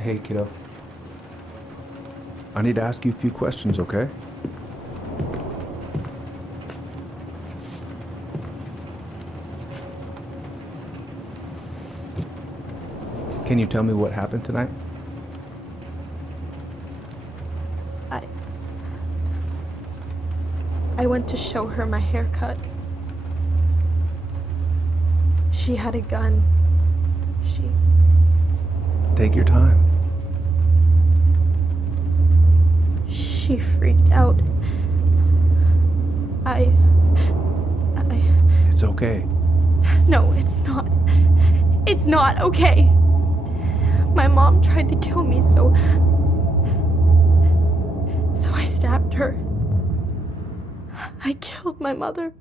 Hey, kiddo. I need to ask you a few questions, okay? Can you tell me what happened tonight? I went to show her my haircut. She had a gun. Take your time. She freaked out. It's okay. No, it's not. It's not okay. My mom tried to kill me, so I stabbed her. I killed my mother.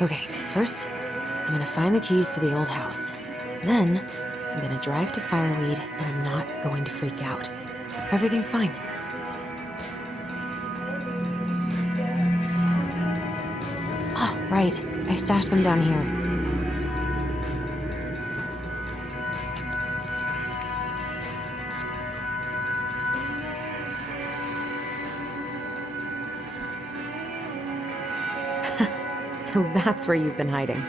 Okay, first, I'm gonna find the keys to the old house. Then, I'm gonna drive to Fireweed, and I'm not going to freak out. Everything's fine. Oh, right. I stashed them down here. So that's where you've been hiding.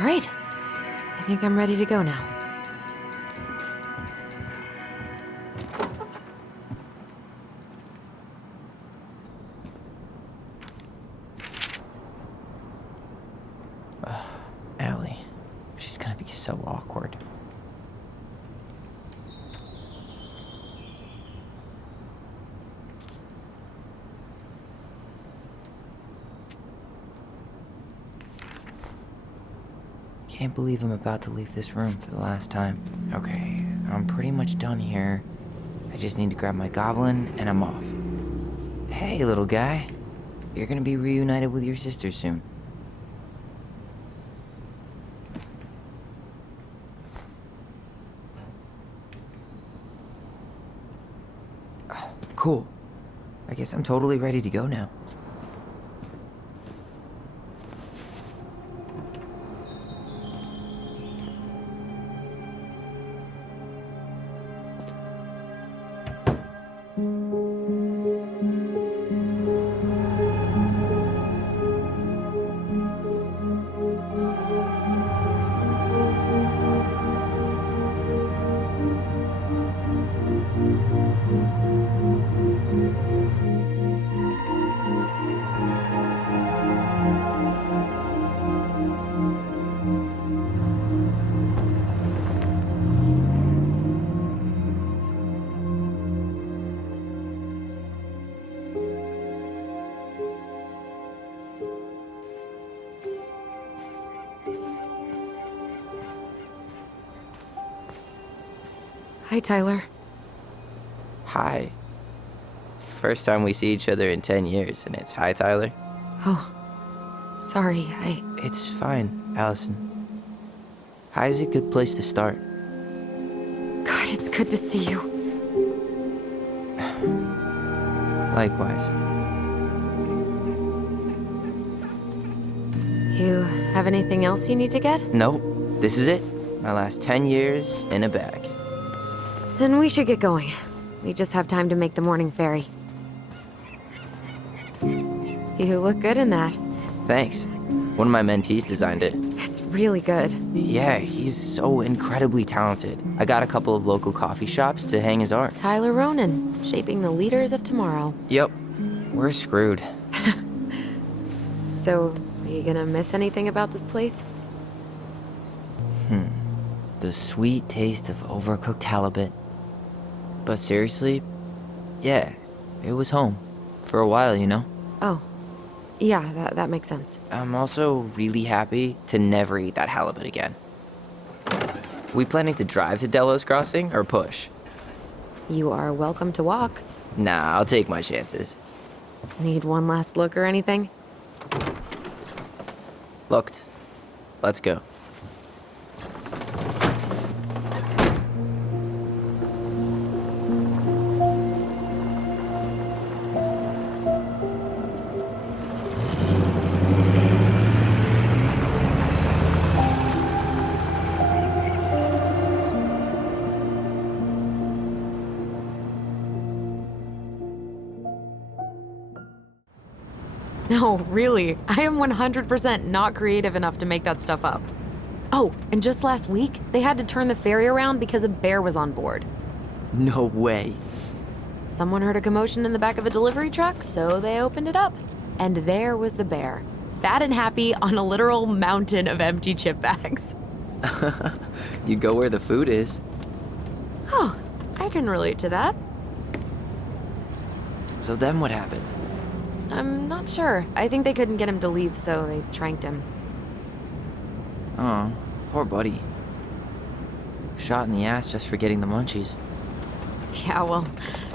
All right. I think I'm ready to go now. Allie. She's gonna be so awkward. Can't believe I'm about to leave this room for the last time. Okay, I'm pretty much done here. I just need to grab my goblin and I'm off. Hey, little guy. You're gonna be reunited with your sister soon. Cool. I guess I'm totally ready to go now. Hi, Tyler. Hi. First time we see each other in 10 years, and it's hi, Tyler. Oh, sorry, It's fine, Allison. Hi is a good place to start. God, it's good to see you. Likewise. You have anything else you need to get? Nope, this is it. My last 10 years in a bag. Then we should get going. We just have time to make the morning ferry. You look good in that. Thanks. One of my mentees designed it. It's really good. Yeah, he's so incredibly talented. I got a couple of local coffee shops to hang his art. Tyler Ronan, shaping the leaders of tomorrow. Yep, we're screwed. So, are you gonna miss anything about this place? The sweet taste of overcooked halibut. But seriously, yeah, it was home. For a while, you know? Oh, yeah, that makes sense. I'm also really happy to never eat that halibut again. We planning to drive to Delos Crossing or push? You are welcome to walk. Nah, I'll take my chances. Need one last look or anything? Looked. Let's go. No, really. I am 100% not creative enough to make that stuff up. Oh, and just last week, they had to turn the ferry around because a bear was on board. No way. Someone heard a commotion in the back of a delivery truck, so they opened it up. And there was the bear, fat and happy on a literal mountain of empty chip bags. You go where the food is. Oh, I can relate to that. So then what happened? I'm not sure. I think they couldn't get him to leave, so they tranked him. Oh, poor buddy. Shot in the ass just for getting the munchies. Yeah, well,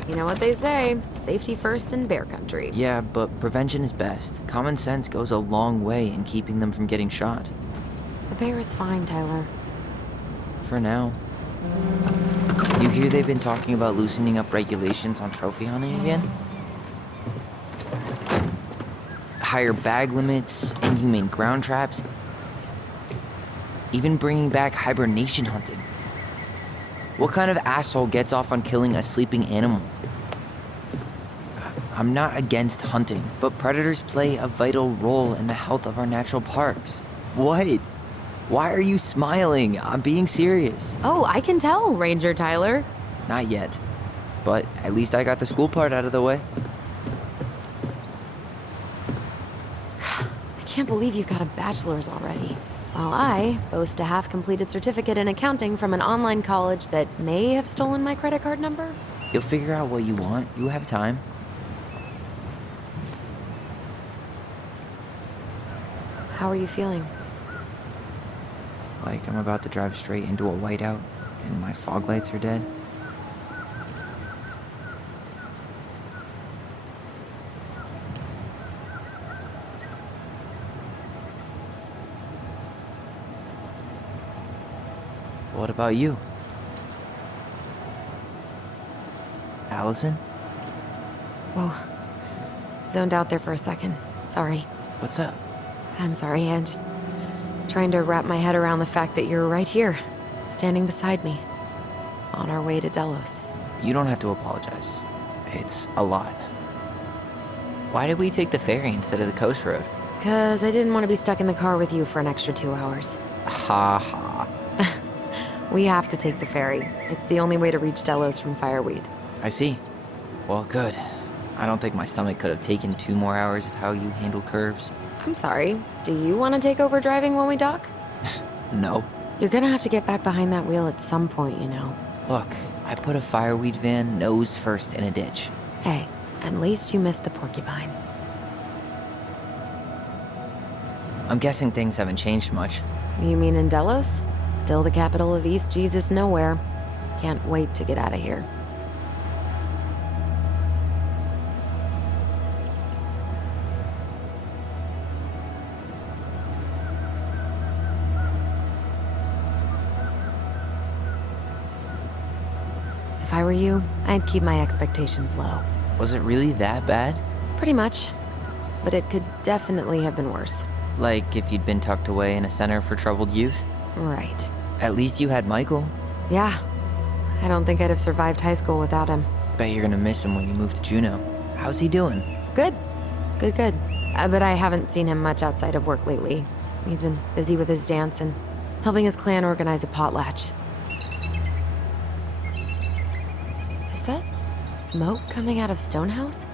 you know what they say. Safety first in bear country. Yeah, but prevention is best. Common sense goes a long way in keeping them from getting shot. The bear is fine, Tyler. For now. You hear they've been talking about loosening up regulations on trophy hunting again? Higher bag limits, inhumane ground traps, even bringing back hibernation hunting. What kind of asshole gets off on killing a sleeping animal? I'm not against hunting, but predators play a vital role in the health of our natural parks. What? Why are you smiling? I'm being serious. Oh, I can tell, Ranger Tyler. Not yet, but at least I got the school part out of the way. I can't believe you've got a bachelor's already. While I boast a half-completed certificate in accounting from an online college that may have stolen my credit card number. You'll figure out what you want. You have time. How are you feeling? Like I'm about to drive straight into a whiteout and my fog lights are dead. What about you? Allison? Whoa. Zoned out there for a second. Sorry. What's up? I'm sorry, I'm just trying to wrap my head around the fact that you're right here, standing beside me, on our way to Delos. You don't have to apologize. It's a lot. Why did we take the ferry instead of the coast road? 'Cause I didn't want to be stuck in the car with you for an extra 2 hours. Ha ha. We have to take the ferry. It's the only way to reach Delos from Fireweed. I see. Well, good. I don't think my stomach could have taken 2 more hours of how you handle curves. I'm sorry, do you want to take over driving when we dock? No. You're gonna have to get back behind that wheel at some point, you know. Look, I put a Fireweed van nose first in a ditch. Hey, at least you missed the porcupine. I'm guessing things haven't changed much. You mean in Delos? Still the capital of East Jesus Nowhere. Can't wait to get out of here. If I were you, I'd keep my expectations low. Was it really that bad? Pretty much. But it could definitely have been worse. Like if you'd been tucked away in a center for troubled youth? Right. At least you had Michael. Yeah. I don't think I'd have survived high school without him. Bet you're gonna miss him when you move to Juneau. How's he doing? Good. Good. But I haven't seen him much outside of work lately. He's been busy with his dance and helping his clan organize a potlatch. Is that smoke coming out of Stonehouse?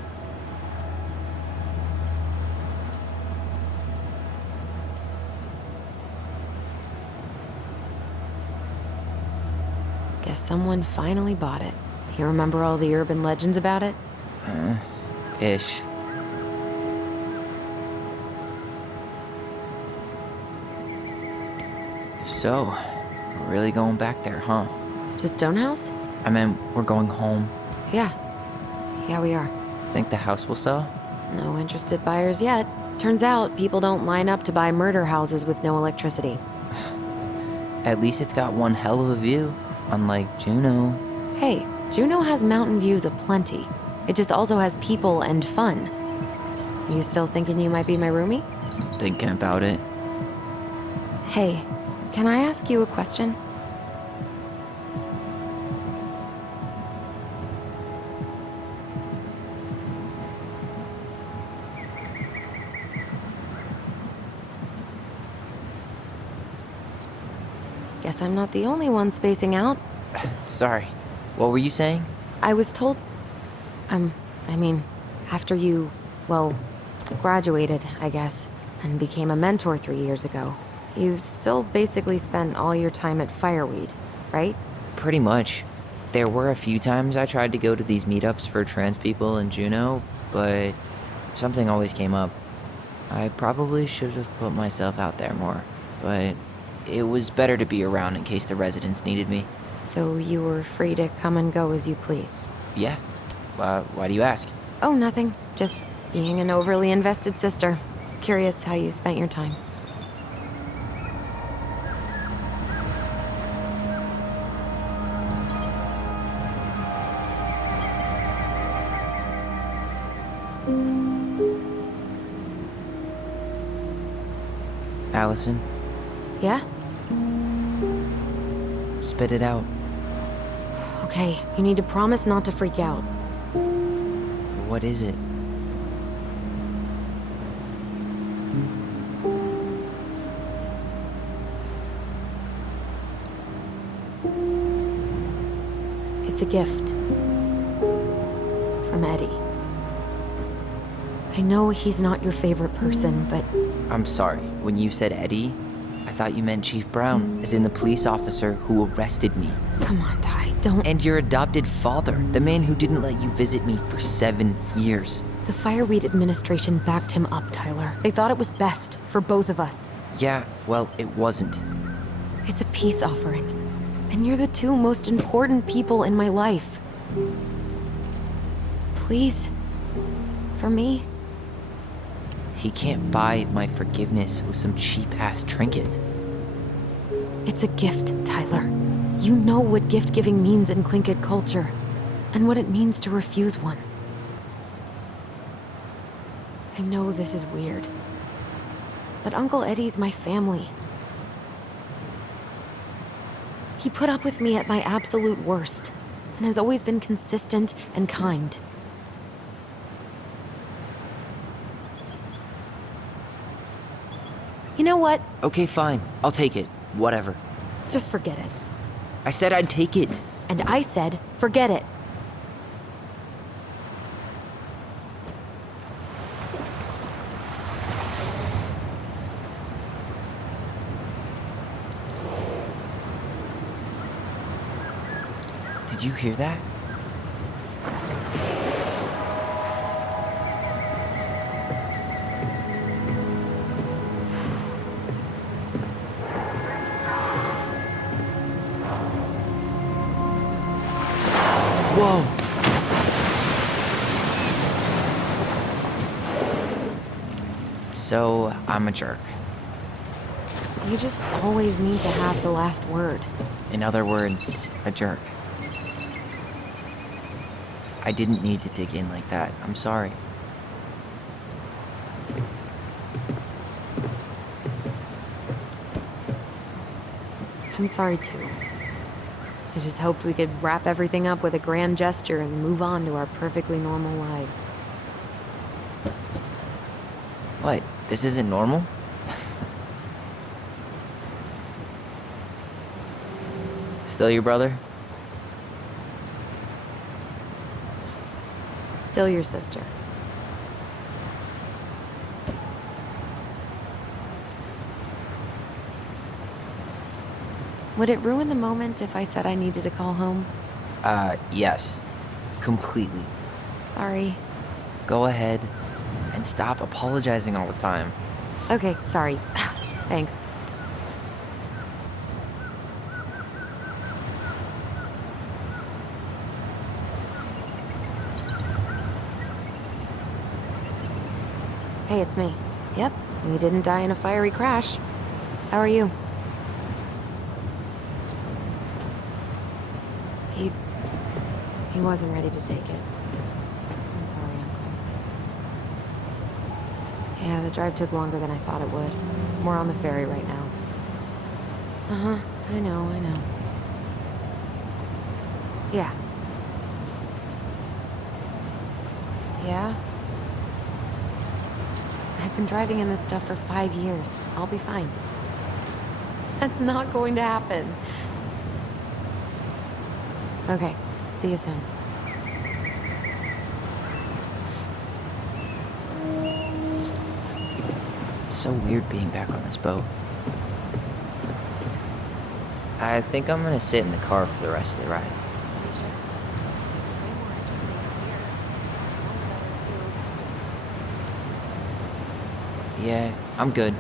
Guess someone finally bought it. You remember all the urban legends about it? Ish. So, we're really going back there, huh? To Stonehouse? I meant, we're going home. Yeah, we are. Think the house will sell? No interested buyers yet. Turns out people don't line up to buy murder houses with no electricity. At least it's got one hell of a view, unlike Juneau. Hey, Juneau has mountain views aplenty. It just also has people and fun. You still thinking you might be my roomie? Thinking about it. Hey, can I ask you a question? Guess I'm not the only one spacing out. Sorry, what were you saying? I was told... after you, well, graduated, I guess, and became a mentor 3 years ago, you still basically spent all your time at Fireweed, right? Pretty much. There were a few times I tried to go to these meetups for trans people in Juneau, but something always came up. I probably should have put myself out there more, but it was better to be around in case the residents needed me. So you were free to come and go as you pleased? Yeah. Why do you ask? Oh, nothing. Just being an overly invested sister. Curious how you spent your time. Allison, Yeah? spit it out. Okay, you need to promise not to freak out. What is it? It's a gift. From Eddie. I know he's not your favorite person, but... I'm sorry. When you said Eddie, I thought you meant Chief Brown, as in the police officer who arrested me. Come on, Ty, don't... And your adopted father, the man who didn't let you visit me for 7 years. The Fireweed administration backed him up, Tyler. They thought it was best for both of us. Yeah, well, it wasn't. It's a peace offering. And you're the two most important people in my life. Please. For me. He can't buy my forgiveness with some cheap-ass trinket. It's a gift, Tyler. You know what gift-giving means in Tlingit culture, and what it means to refuse one. I know this is weird, but Uncle Eddie's my family. He put up with me at my absolute worst, and has always been consistent and kind. You know what? Okay, fine. I'll take it. Whatever. Just forget it. I said I'd take it. And I said, forget it. Did you hear that? Whoa! So, I'm a jerk. You just always need to have the last word. In other words, a jerk. I didn't need to dig in like that. I'm sorry. I'm sorry too. I just hoped we could wrap everything up with a grand gesture and move on to our perfectly normal lives. What? This isn't normal? Still your brother? Still your sister. Would it ruin the moment if I said I needed to call home? Yes. Completely. Sorry. Go ahead and stop apologizing all the time. Okay, sorry. Thanks. Hey, it's me. Yep, we didn't die in a fiery crash. How are you? He wasn't ready to take it. I'm sorry, Uncle. Yeah, the drive took longer than I thought it would. We're on the ferry right now. Uh-huh, I know. Yeah. Yeah? I've been driving in this stuff for 5 years. I'll be fine. That's not going to happen. Okay, see you soon. It's so weird being back on this boat. I think I'm gonna sit in the car for the rest of the ride. Yeah, I'm good.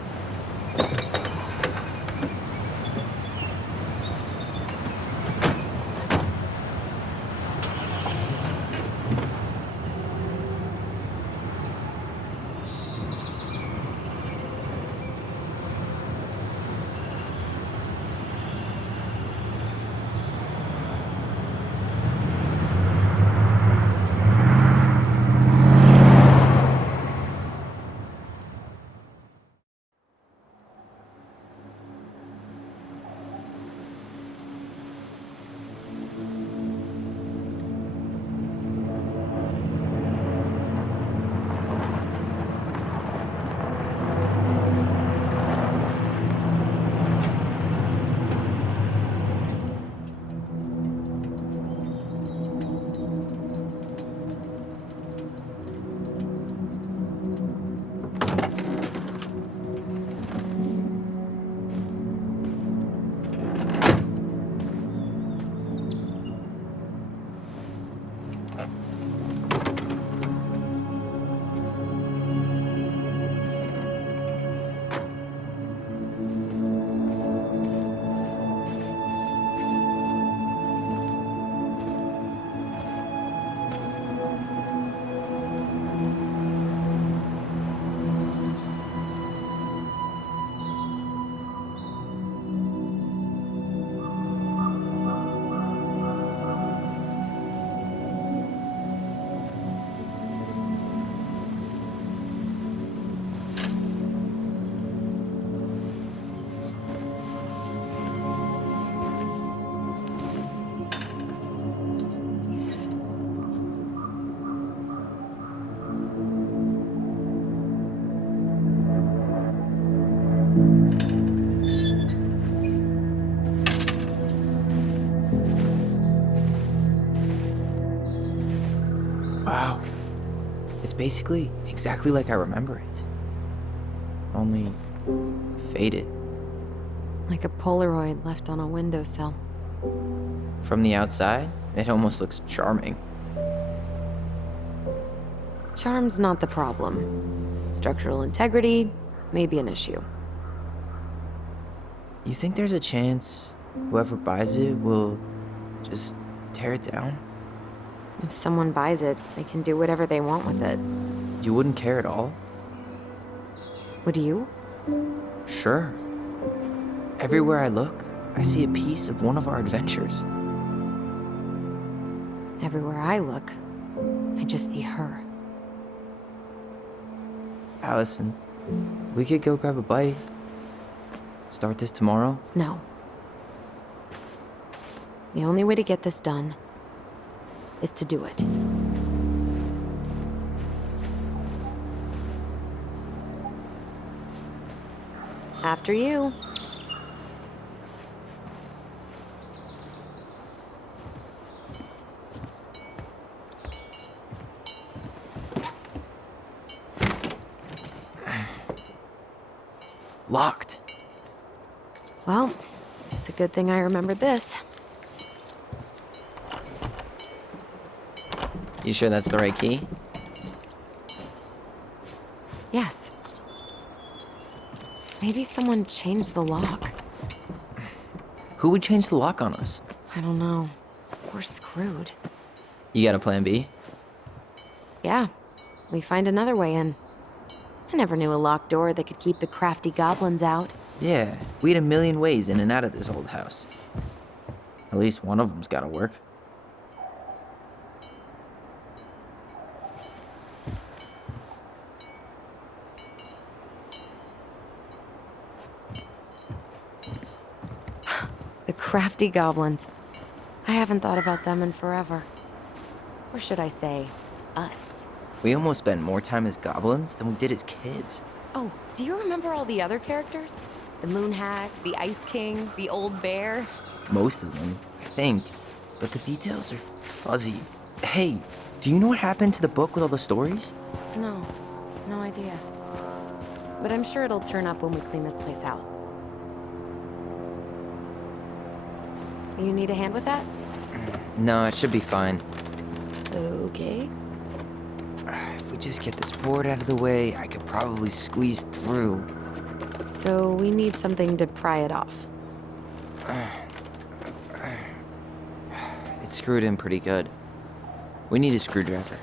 basically exactly like I remember it. Only faded. Like a Polaroid left on a windowsill. From the outside, it almost looks charming. Charm's not the problem. Structural integrity may be an issue. You think there's a chance whoever buys it will just tear it down? If someone buys it, they can do whatever they want with it. You wouldn't care at all? Would you? Sure. Everywhere I look, I see a piece of one of our adventures. Everywhere I look, I just see her. Allison, we could go grab a bite. Start this tomorrow? No. The only way to get this done is to do it. After you. Locked. Well, it's a good thing I remembered this. You sure that's the right key? Yes. Maybe someone changed the lock. Who would change the lock on us? I don't know. We're screwed. You got a plan B? Yeah, we find another way in. I never knew a locked door that could keep the crafty goblins out. Yeah, we had a million ways in and out of this old house. At least one of them's gotta work. The crafty goblins. I haven't thought about them in forever. Or should I say, us. We almost spent more time as goblins than we did as kids. Oh, do you remember all the other characters? The Moon Hat, the Ice King, the Old Bear? Most of them, I think. But the details are fuzzy. Hey, do you know what happened to the book with all the stories? No, no idea. But I'm sure it'll turn up when we clean this place out. You need a hand with that? No, it should be fine. Okay. If we just get this board out of the way, I could probably squeeze through. So we need something to pry it off. It's screwed in pretty good. We need a screwdriver.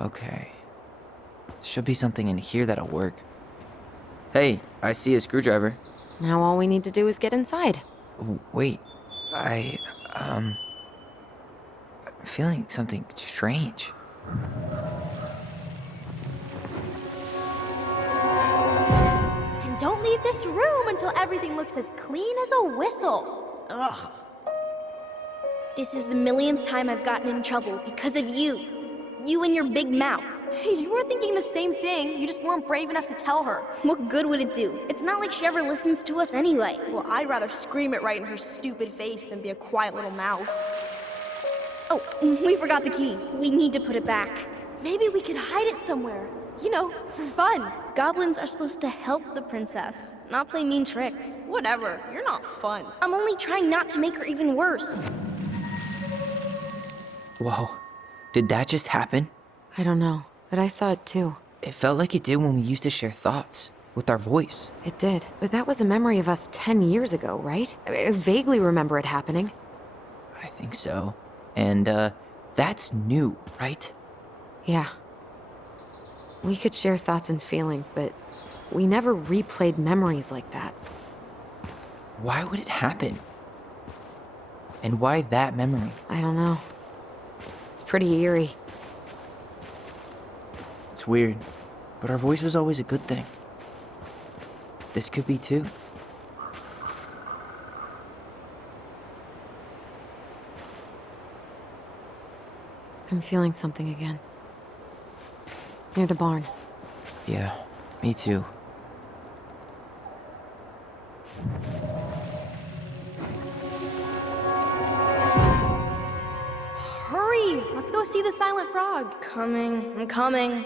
Okay. Should be something in here that'll work. Hey, I see a screwdriver. Now all we need to do is get inside. Wait, I'm feeling something strange. And don't leave this room until everything looks as clean as a whistle. Ugh. This is the millionth time I've gotten in trouble because of you. You and your big mouth. Hey, you were thinking the same thing. You just weren't brave enough to tell her. What good would it do? It's not like she ever listens to us anyway. Well, I'd rather scream it right in her stupid face than be a quiet little mouse. Oh, we forgot the key. We need to put it back. Maybe we could hide it somewhere. You know, for fun. Goblins are supposed to help the princess, not play mean tricks. Whatever, you're not fun. I'm only trying not to make her even worse. Whoa, did that just happen? I don't know, but I saw it too. It felt like it did when we used to share thoughts with our voice. It did, but that was a memory of us 10 years ago, right? I vaguely remember it happening. I think so. And, that's new, right? Yeah. We could share thoughts and feelings, but we never replayed memories like that. Why would it happen? And why that memory? I don't know. It's pretty eerie. It's weird. But our voice was always a good thing. This could be too. I'm feeling something again. Near the barn. Yeah, me too. Hurry! Let's go see the silent frog. Coming. I'm coming.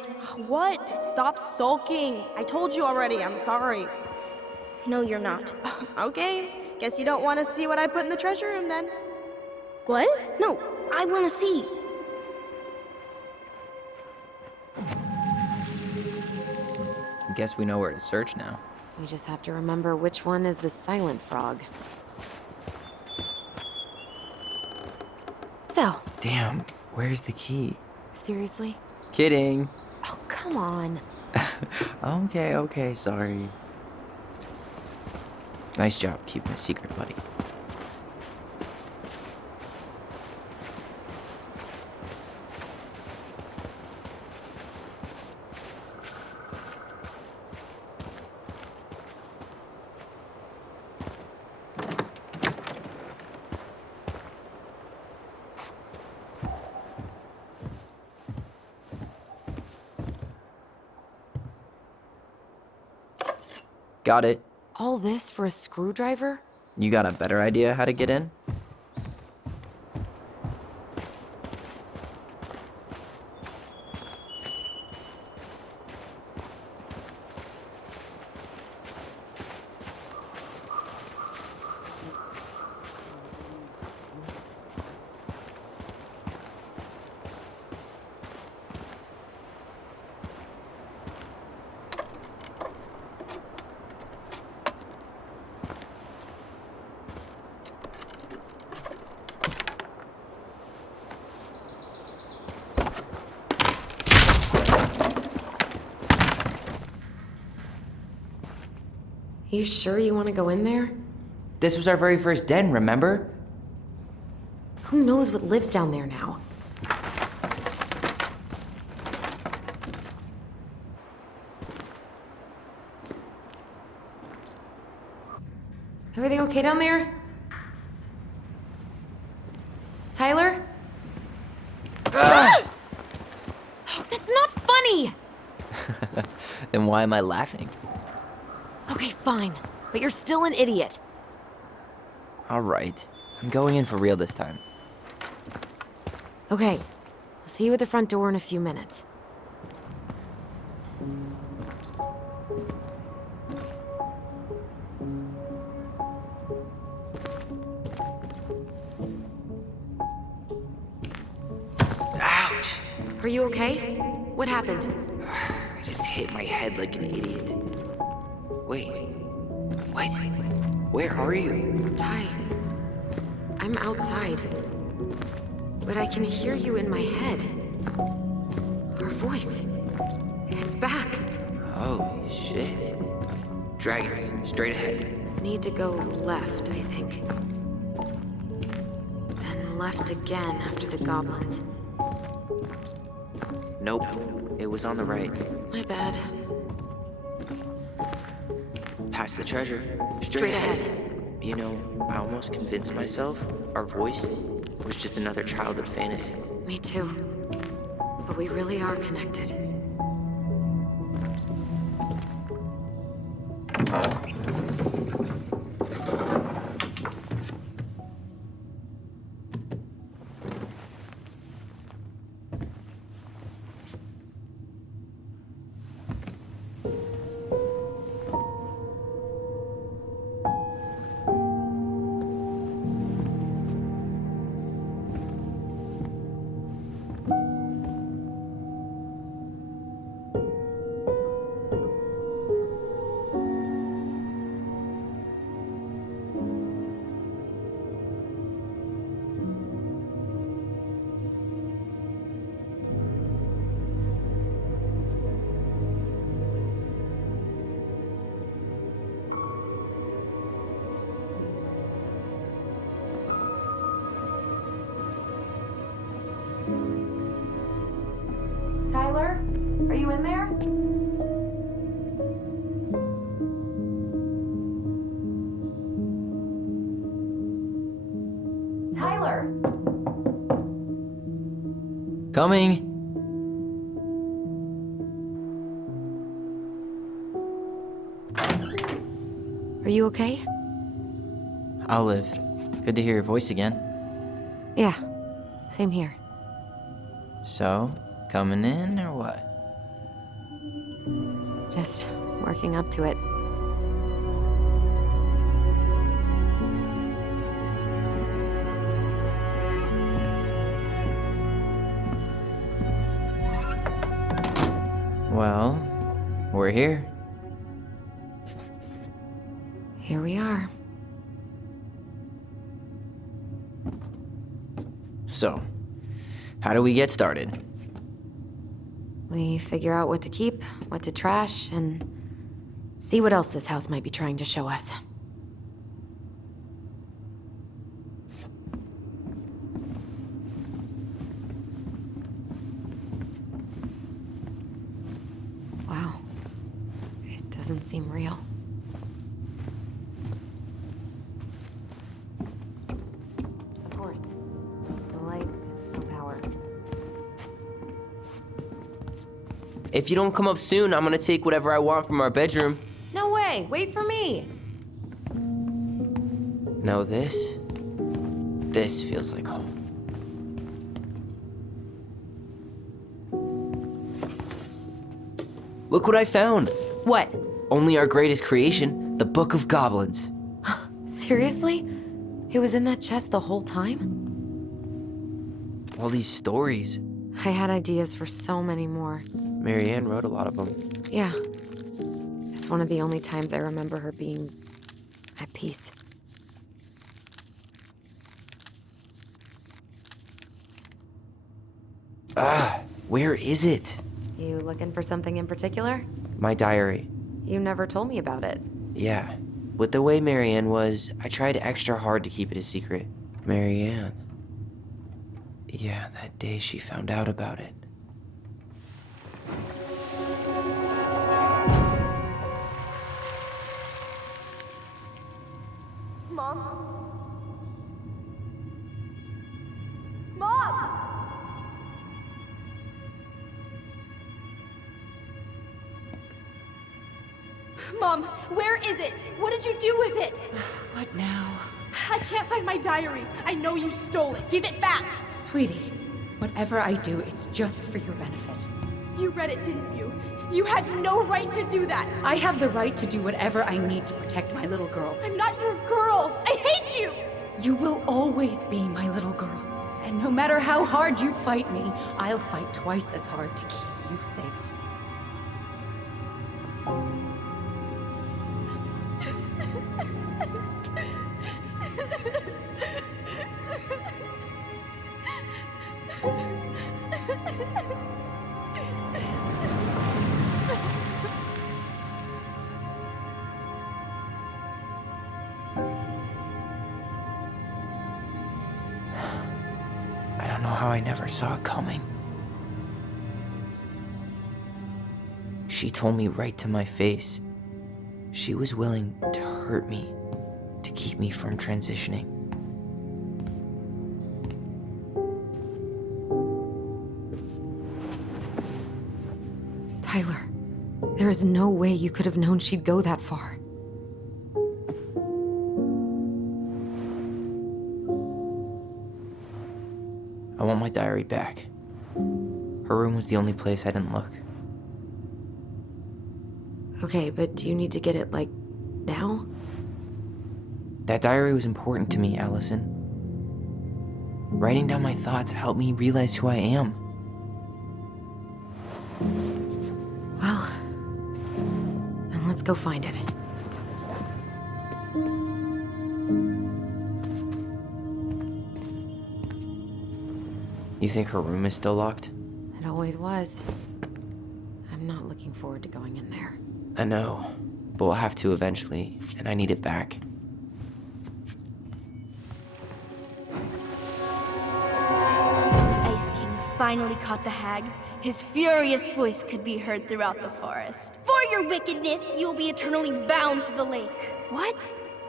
What? Stop sulking. I told you already. I'm sorry. No, you're not. Okay. Guess you don't want to see what I put in the treasure room then. What? No, I want to see. Guess we know where to search now. We just have to remember which one is the silent frog. So, Damn, where's the key? seriously? Kidding. Oh, come on. Okay, sorry. Nice job keeping a secret, buddy. Got it. All this for a screwdriver? You got a better idea how to get in? You sure you want to go in there? This was our very first den, remember? Who knows what lives down there now? Everything okay down there? Tyler? Oh, that's not funny! Then why am I laughing? Okay, fine. But you're still an idiot. Alright, I'm going in for real this time. Okay. I'll see you at the front door in a few minutes. Ouch! Are you okay? What happened? I just hit my head like an idiot. Wait. What? Where are you? Ty, I'm outside. But I can hear you in my head. Our voice. It's back. Holy shit. Dragons, straight ahead. Need to go left, I think. Then left again after the goblins. Nope, it was on the right. My bad. Past the treasure. Straight ahead. You know, I almost convinced myself our voice was just another childhood fantasy. Me too. But we really are connected. Tyler! Coming! Are you okay? I'll live. Good to hear your voice again. Yeah, same here. So, coming in or what? Just working up to it. Well, we're here. Here we are. So, how do we get started? We figure out what to keep, what to trash, and see what else this house might be trying to show us. Wow. It doesn't seem real. Of course. No lights, no power. If you don't come up soon, I'm gonna take whatever I want from our bedroom. No way! Wait for me! No, this feels like home. Look what I found! What? Only our greatest creation, the Book of Goblins. Seriously? It was in that chest the whole time? All these stories. I had ideas for so many more. Marianne wrote a lot of them. Yeah. It's one of the only times I remember her being at peace. Where is it? You looking for something in particular? My diary. You never told me about it. Yeah. With the way Marianne was, I tried extra hard to keep it a secret. Marianne. Yeah, that day she found out about it. Mom? Mom! Mom, where is it? What did you do with it? What now? I can't find my diary. I know you stole it. Give it back. Sweetie, whatever I do, it's just for your benefit. You read it, didn't you? You had no right to do that. I have the right to do whatever I need to protect my little girl. I'm not your girl. I hate you. You will always be my little girl. And no matter how hard you fight me, I'll fight twice as hard to keep you safe. I don't know how I never saw it coming. She told me right to my face. She was willing to hurt me, to keep me from transitioning. Tyler, there is no way you could have known she'd go that far. I want my diary back. Her room was the only place I didn't look. Okay, but do you need to get it, like, now? That diary was important to me, Allison. Writing down my thoughts helped me realize who I am. Well, then let's go find it. You think her room is still locked? It always was. I'm not looking forward to going in there. I know, but we'll have to eventually, and I need it back. Ice King finally caught the hag. His furious voice could be heard throughout the forest. For your wickedness, you will be eternally bound to the lake. What?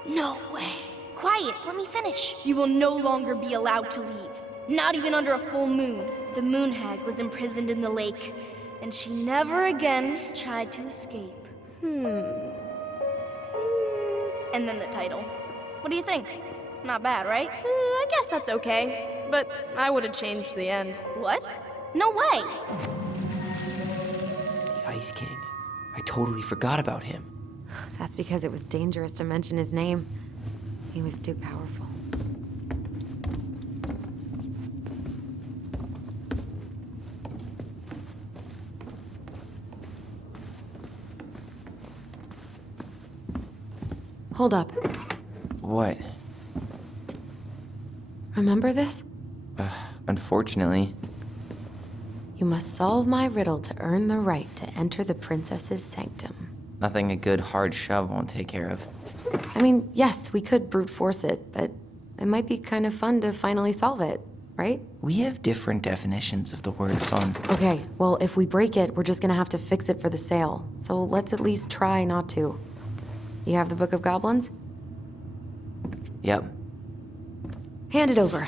No way. quiet. Let me finish. You will no longer be allowed to leave. Not even under a full moon. The moon hag was imprisoned in the lake, and she never again tried to escape. And then the title. What do you think? Not bad, right? I guess that's okay. But I would have changed the end. What? No way! The Ice King. I totally forgot about him. That's because it was dangerous to mention his name. He was too powerful. Hold up. What? Remember this? Unfortunately. You must solve my riddle to earn the right to enter the princess's sanctum. Nothing a good hard shove won't take care of. I mean, yes, we could brute force it, but it might be kind of fun to finally solve it, right? We have different definitions of the word fun. Okay, well, if we break it, we're just gonna have to fix it for the sale. So let's at least try not to. You have the Book of Goblins? Yep. Hand it over.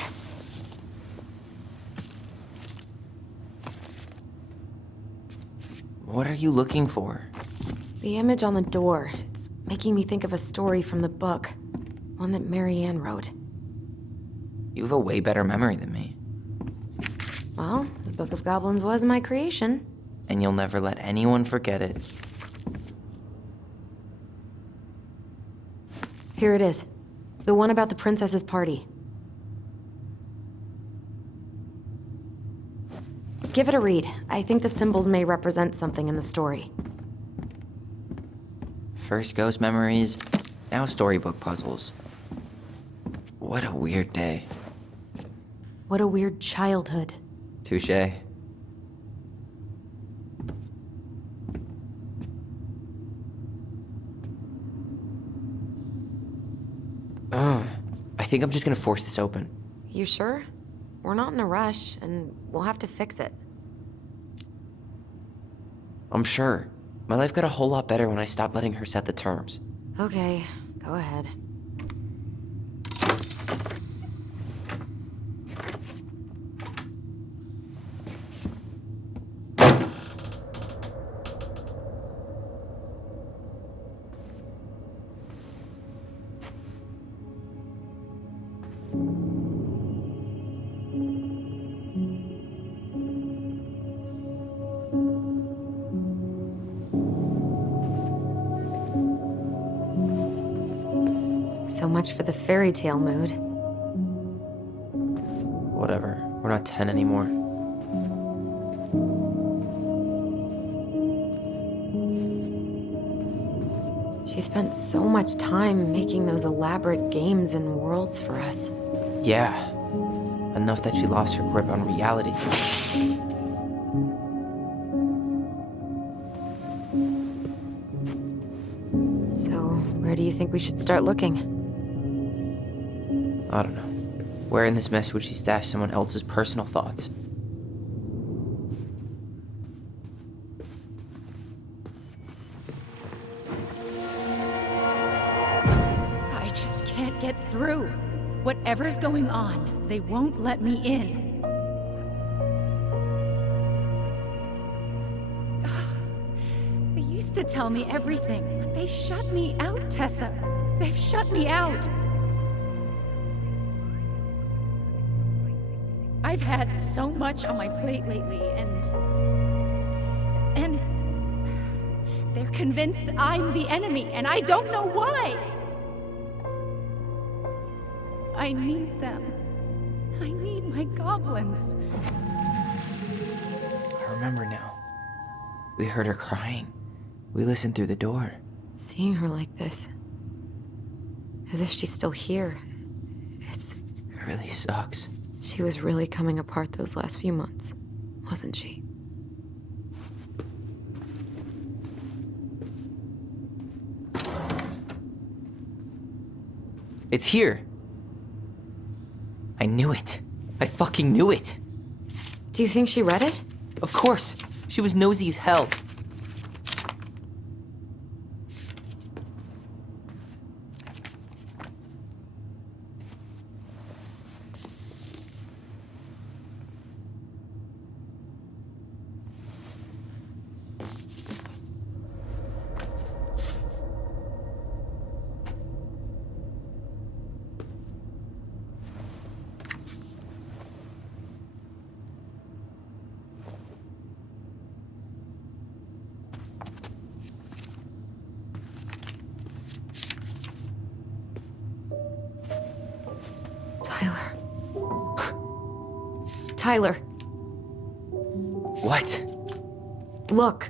What are you looking for? The image on the door. It's making me think of a story from the book. One that Marianne wrote. You have a way better memory than me. Well, the Book of Goblins was my creation. And you'll never let anyone forget it. Here it is. The one about the princess's party. Give it a read. I think the symbols may represent something in the story. First ghost memories, now storybook puzzles. What a weird day. What a weird childhood. Touché. I think I'm just gonna force this open. You sure? We're not in a rush, and we'll have to fix it. I'm sure. My life got a whole lot better when I stopped letting her set the terms. Okay, go ahead. So much for the fairy tale mood. Whatever. We're not 10 anymore. She spent so much time making those elaborate games and worlds for us. Yeah. Enough that she lost her grip on reality. So, where do you think we should start looking? I don't know. Where in this mess would she stash someone else's personal thoughts? I just can't get through. Whatever's going on, they won't let me in. They used to tell me everything, but they shut me out, Tessa. They've shut me out. I've had so much on my plate lately, and they're convinced I'm the enemy, and I don't know why. I need them. I need my goblins. I remember now. We heard her crying. We listened through the door. Seeing her like this, as if she's still here, It really sucks. she was really coming apart those last few months, wasn't she? It's here. I knew it. I fucking knew it. Do you think she read it? Of course. She was nosy as hell. Tyler, What? look.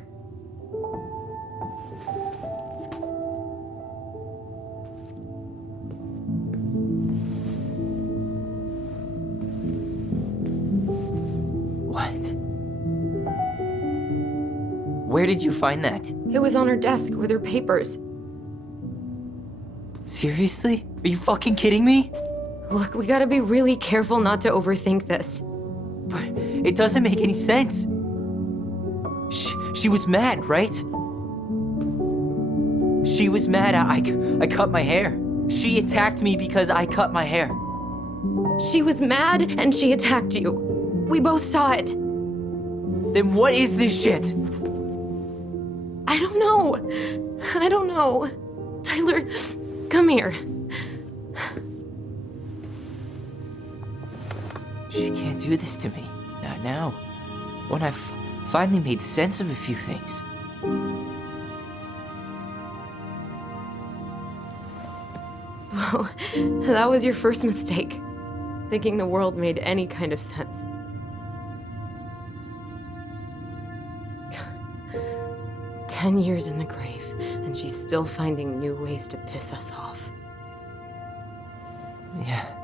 What? Where did you find that? It was on her desk with her papers. Seriously? Are you fucking kidding me? Look, we gotta be really careful not to overthink this. But it doesn't make any sense. She was mad, right? She was mad I cut my hair. She attacked me because I cut my hair. She was mad and she attacked you. We both saw it. Then what is this shit? I don't know. I don't know. Tyler, come here. She can't do this to me. Not now. When I've finally made sense of a few things. Well, that was your first mistake. Thinking the world made any kind of sense. "10 years in the grave, and she's still finding new ways to piss us off." Yeah.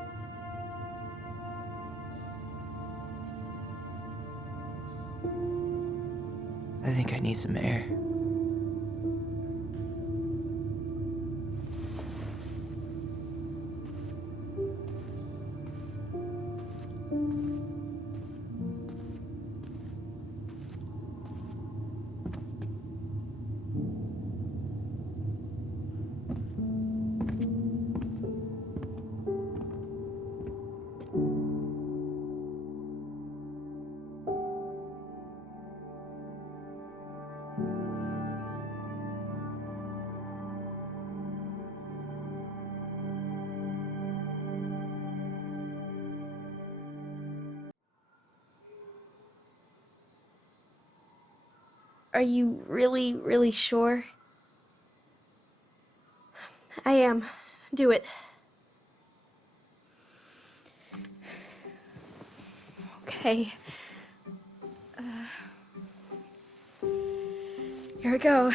I think I need some air. Are you really, really sure? I am. Do it. Okay. Here we go.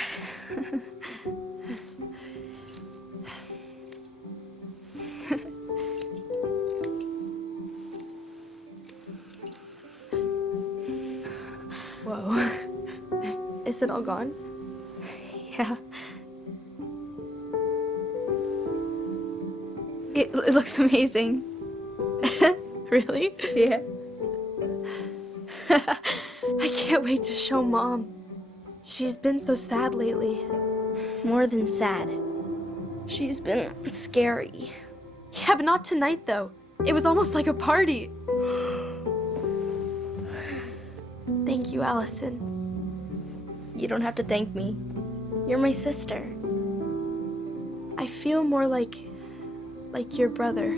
Whoa. Is it all gone? Yeah. It looks amazing. Really? Yeah. I can't wait to show Mom. She's been so sad lately. More than sad. She's been scary. Yeah, but not tonight, though. It was almost like a party. Thank you, Allison. You don't have to thank me. You're my sister. I feel more like your brother.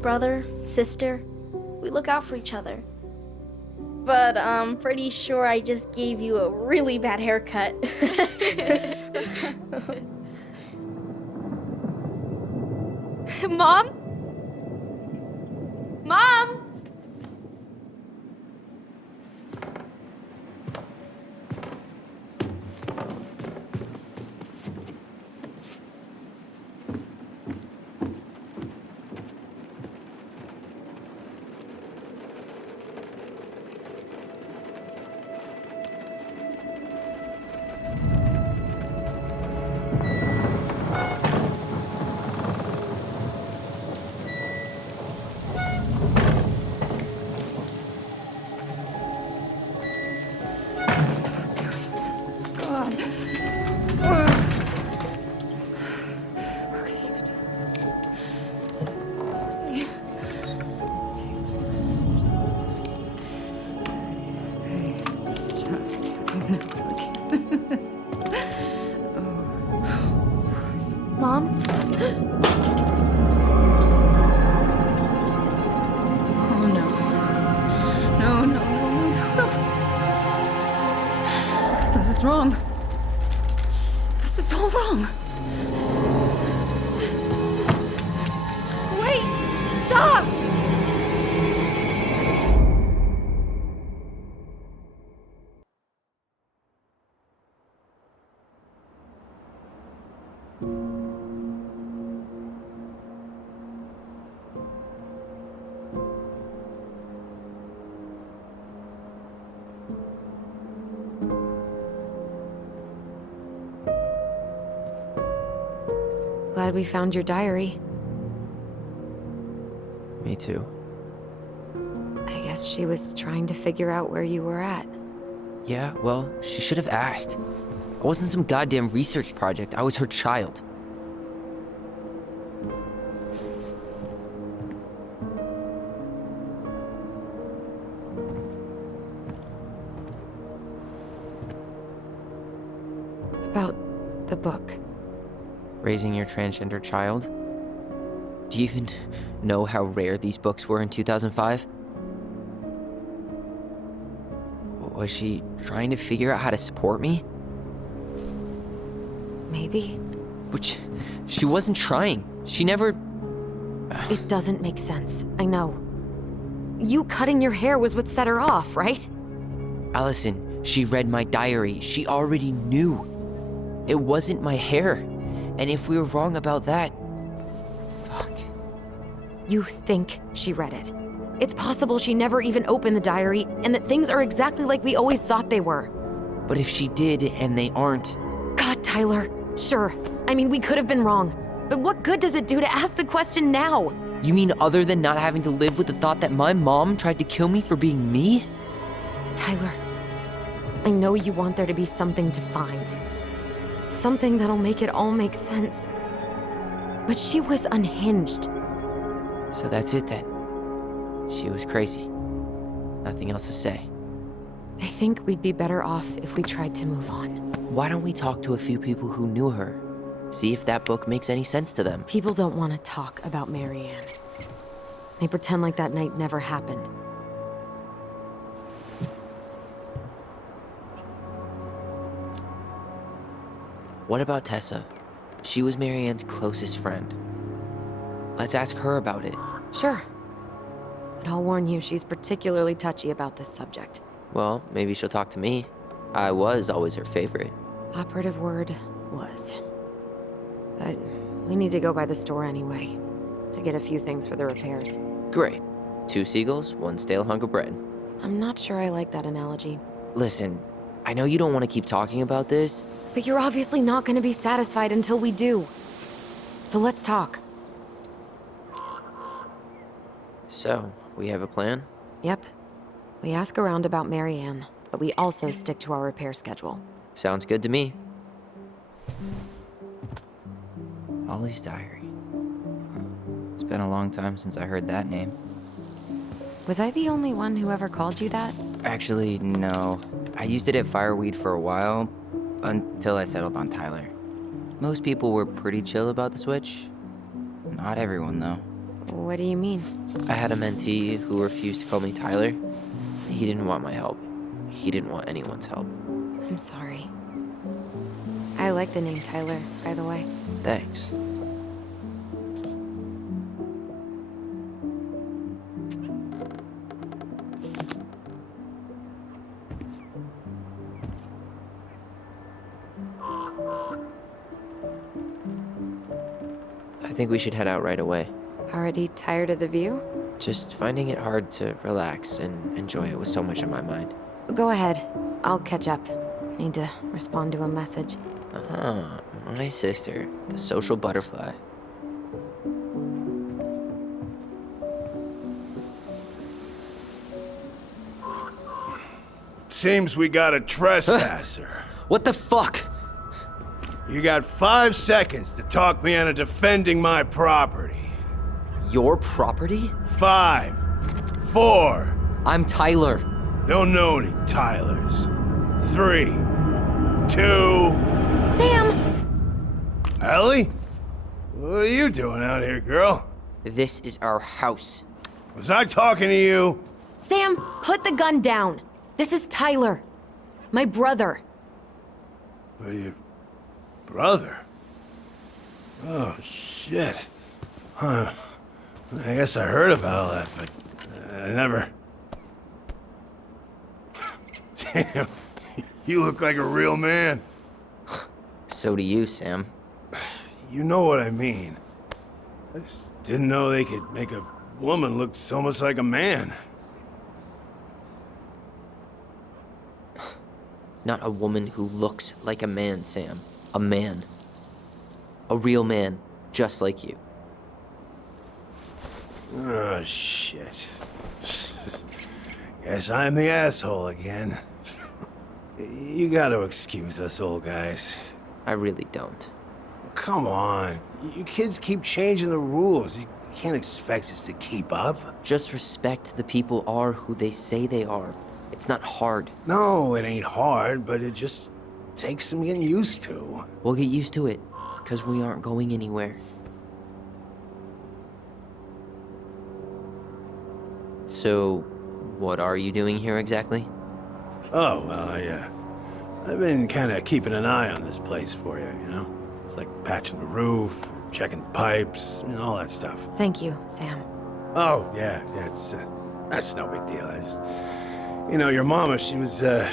Brother, sister, we look out for each other. But I'm pretty sure I just gave you a really bad haircut. Mom? Mom! glad we found your diary. Me too. I guess she was trying to figure out where you were at. Yeah, well, she should have asked. I wasn't some goddamn research project. I was her child. About the book. Raising your transgender child? Do you even know how rare these books were in 2005? Was she trying to figure out how to support me? Maybe. Which, she wasn't trying. She never... It doesn't make sense, I know. You cutting your hair was what set her off, right? Allison, she read my diary. She already knew. It wasn't my hair. And if we were wrong about that... Fuck. You think she read it. It's possible she never even opened the diary, and that things are exactly like we always thought they were. But if she did, and they aren't... God, Tyler. Sure. I mean, we could have been wrong. But what good does it do to ask the question now? You mean other than not having to live with the thought that my mom tried to kill me for being me? Tyler, I know you want there to be something to find. Something that'll make it all make sense. But she was unhinged. So that's it then. She was crazy. Nothing else to say. I think we'd be better off if we tried to move on. Why don't we talk to a few people who knew her? See if that book makes any sense to them. People don't want to talk about Marianne. They pretend like that night never happened. What about Tessa? She was Marianne's closest friend. Let's ask her about it. Sure. But I'll warn you, she's particularly touchy about this subject. Well, maybe she'll talk to me. I was always her favorite. Operative word was. But we need to go by the store anyway, to get a few things for the repairs. Great. 2 seagulls, 1 stale hunk of bread. I'm not sure I like that analogy. Listen, I know you don't want to keep talking about this. But you're obviously not going to be satisfied until we do. So let's talk. So, we have a plan? Yep. We ask around about Marianne, but we also stick to our repair schedule. Sounds good to me. Ollie's diary. It's been a long time since I heard that name. Was I the only one who ever called you that? Actually, no. I used it at Fireweed for a while, until I settled on Tyler. Most people were pretty chill about the switch. Not everyone, though. What do you mean? I had a mentee who refused to call me Tyler. He didn't want my help. He didn't want anyone's help. I'm sorry. I like the name Tyler, by the way. Thanks. I think we should head out right away. Already tired of the view? Just finding it hard to relax and enjoy it with so much on my mind. Go ahead. I'll catch up. Need to respond to a message. Ah, my sister, the social butterfly. Seems we got a trespasser. What the fuck? You got 5 seconds to talk me into defending my property. Your property? 5, 4. I'm Tyler. Don't know any Tylers. 3, 2. Sam! Ellie? What are you doing out here, girl? This is our house. Was I talking to you? Sam, put the gun down. This is Tyler. My brother. Well, your brother? Oh, shit. Huh. I guess I heard about all that, but I never... Damn, you look like a real man. So do you, Sam. You know what I mean. I just didn't know they could make a woman look so much like a man. Not a woman who looks like a man, Sam. A man. A real man. just like you. Oh, shit. Guess I'm the asshole again. You gotta excuse us old guys. I really don't. Come on. You kids keep changing the rules. You can't expect us to keep up. Just respect the people are who they say they are. It's not hard. No, it ain't hard, but it just takes some getting used to. We'll get used to it, because we aren't going anywhere. So, what are you doing here exactly? Oh, well, I've been kind of keeping an eye on this place for you, you know? It's like patching the roof, checking pipes, and all that stuff. Thank you, Sam. Oh, yeah, that's no big deal. I just, you know, your mama, she was a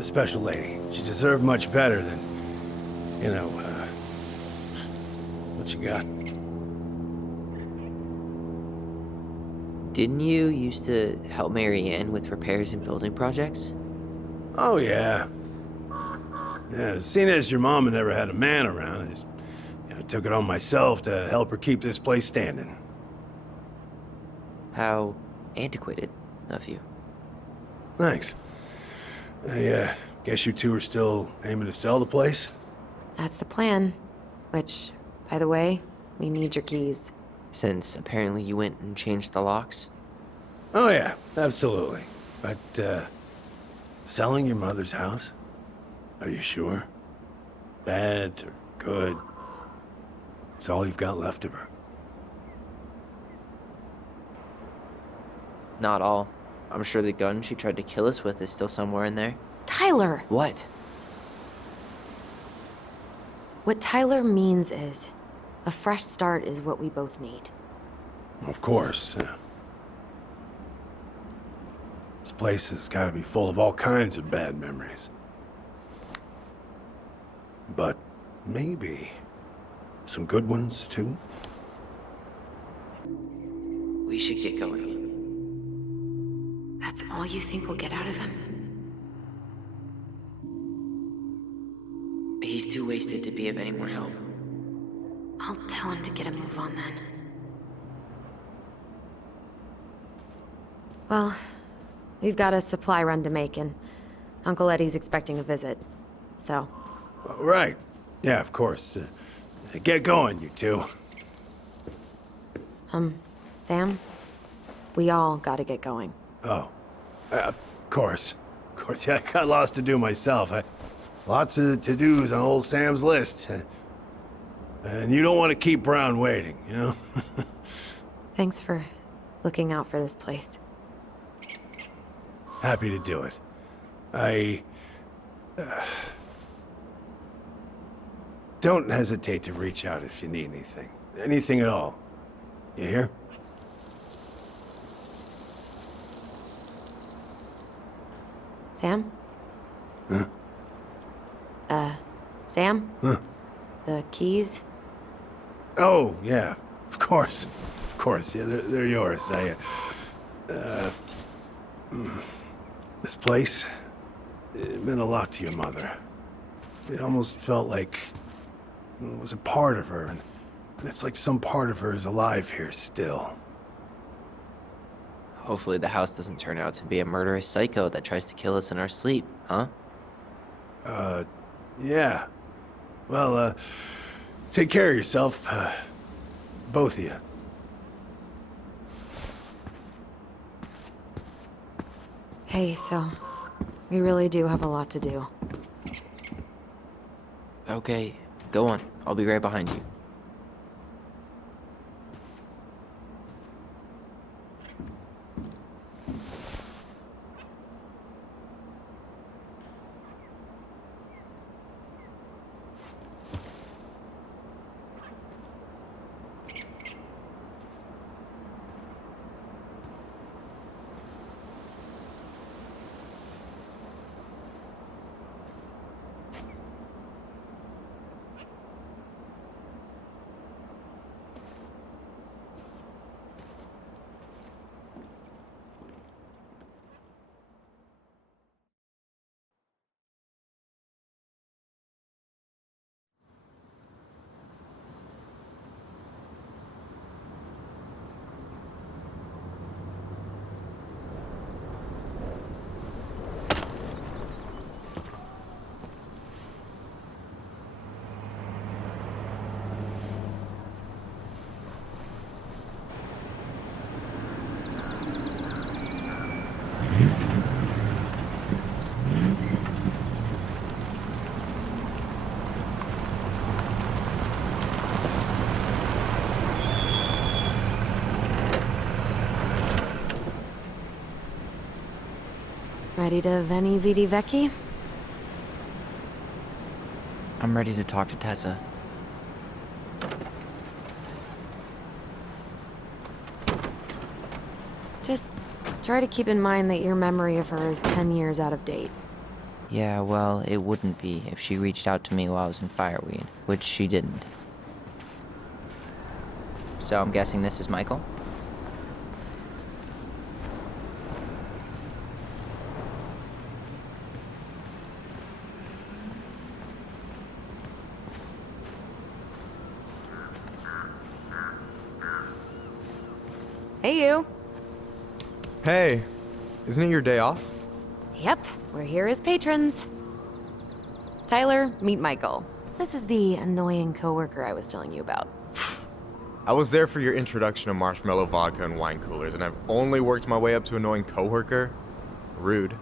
special lady. She deserved much better than, you know, what you got? Didn't you used to help Mary Ann with repairs and building projects? Oh, yeah. Yeah, seeing as your mama never had a man around, I just, you know, took it on myself to help her keep this place standing. How antiquated of you. Thanks. I guess you two are still aiming to sell the place? That's the plan. Which, by the way, we need your keys. Since apparently you went and changed the locks? Oh, yeah, absolutely. But, selling your mother's house? Are you sure? Bad or good? It's all you've got left of her. Not all. I'm sure the gun she tried to kill us with is still somewhere in there. Tyler! What? What Tyler means is, a fresh start is what we both need. Of course. This place has got to be full of all kinds of bad memories. But maybe some good ones, too? We should get going. That's all you think we'll get out of him? He's too wasted to be of any more help. I'll tell him to get a move on then. Well, we've got a supply run to make, and Uncle Eddie's expecting a visit. So... Right. Yeah, of course. Get going, you two. Sam? We all gotta get going. Oh. Of course. Of course, yeah, I got lots to do myself. Lots of to-dos on old Sam's list. And you don't want to keep Brown waiting, you know? Thanks for looking out for this place. Happy to do it. I... don't hesitate to reach out if you need anything. Anything at all. You hear? Sam? Huh? Sam? Huh? The keys? Oh, yeah. Of course. Of course. Yeah, they're yours. This place, it meant a lot to your mother. It almost felt like it was a part of her, and it's like some part of her is alive here still. Hopefully the house doesn't turn out to be a murderous psycho that tries to kill us in our sleep, huh? Yeah. Well, take care of yourself, both of you. Hey, so... we really do have a lot to do. Okay, go on. I'll be right behind you. Ready to veni vidi vecchi? I'm ready to talk to Tessa. Just try to keep in mind that your memory of her is 10 years out of date. Yeah, well, it wouldn't be if she reached out to me while I was in Fireweed, which she didn't. So I'm guessing this is Michael? Hey, you. Hey, isn't it your day off? Yep, we're here as patrons. Tyler, meet Michael. This is the annoying coworker I was telling you about. I was there for your introduction to marshmallow vodka and wine coolers, and I've only worked my way up to annoying coworker? Rude.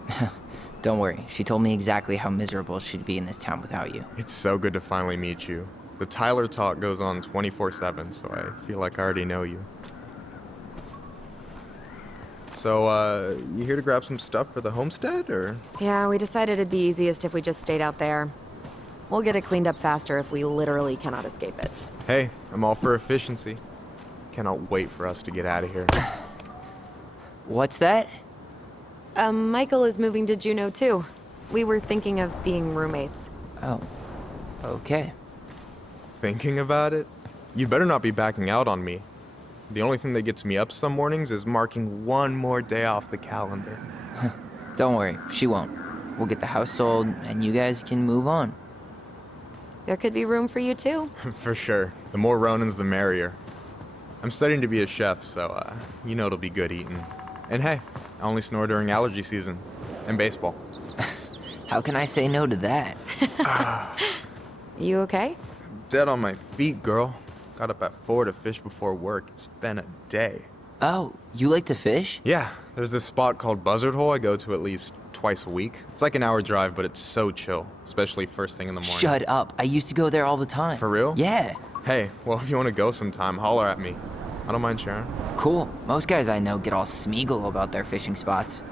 Don't worry, she told me exactly how miserable she'd be in this town without you. It's so good to finally meet you. The Tyler talk goes on 24/7, so I feel like I already know you. So, you here to grab some stuff for the homestead, or? Yeah, we decided it'd be easiest if we just stayed out there. We'll get it cleaned up faster if we literally cannot escape it. Hey, I'm all for efficiency. Cannot wait for us to get out of here. What's that? Michael is moving to Juneau too. We were thinking of being roommates. Oh, okay. Thinking about it? You better not be backing out on me. The only thing that gets me up some mornings is marking one more day off the calendar. Don't worry, she won't. We'll get the house sold, and you guys can move on. There could be room for you too. For sure. The more Ronins, the merrier. I'm studying to be a chef, so, you know it'll be good eating. And hey, I only snore during allergy season. And baseball. How can I say no to that? You okay? Dead on my feet, girl. Got up at 4 to fish before work. It's been a day. Oh, you like to fish? Yeah, there's this spot called Buzzard Hole I go to at least twice a week. It's like an hour drive, but it's so chill, especially first thing in the morning. Shut up. I used to go there all the time. For real? Yeah. Hey, well, if you want to go sometime, holler at me. I don't mind sharing. Cool. Most guys I know get all Smeagol about their fishing spots.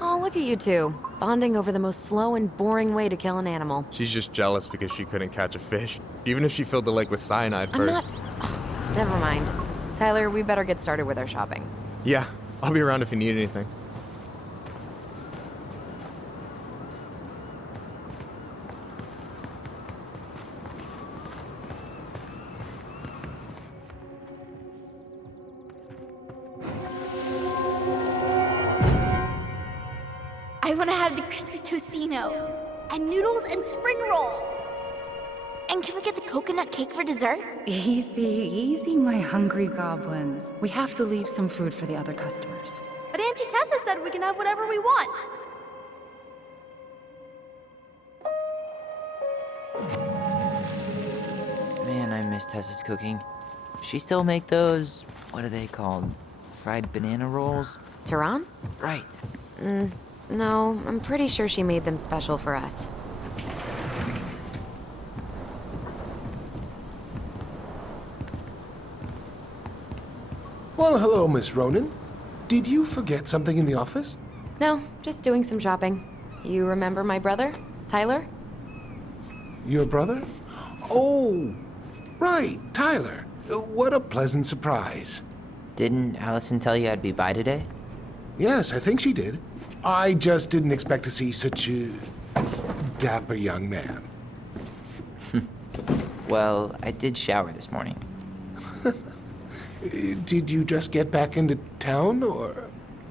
Oh, look at you two. Bonding over the most slow and boring way to kill an animal. She's just jealous because she couldn't catch a fish, even if she filled the lake with cyanide first. Never mind. Tyler, we better get started with our shopping. Yeah, I'll be around if you need anything. I want to have the crispy tocino, and noodles and spring rolls. And can we get the coconut cake for dessert? Easy, easy, my hungry goblins. We have to leave some food for the other customers. But Auntie Tessa said we can have whatever we want. Man, I miss Tessa's cooking. She still make those, what are they called? Fried banana rolls? Tehran? Right. No, I'm pretty sure she made them special for us. Well, hello, Miss Ronan. Did you forget something in the office? No, just doing some shopping. You remember my brother, Tyler? Your brother? Oh, right, Tyler. What a pleasant surprise. Didn't Allison tell you I'd be by today? Yes, I think she did. I just didn't expect to see such a dapper young man. Well, I did shower this morning. Did you just get back into town, or?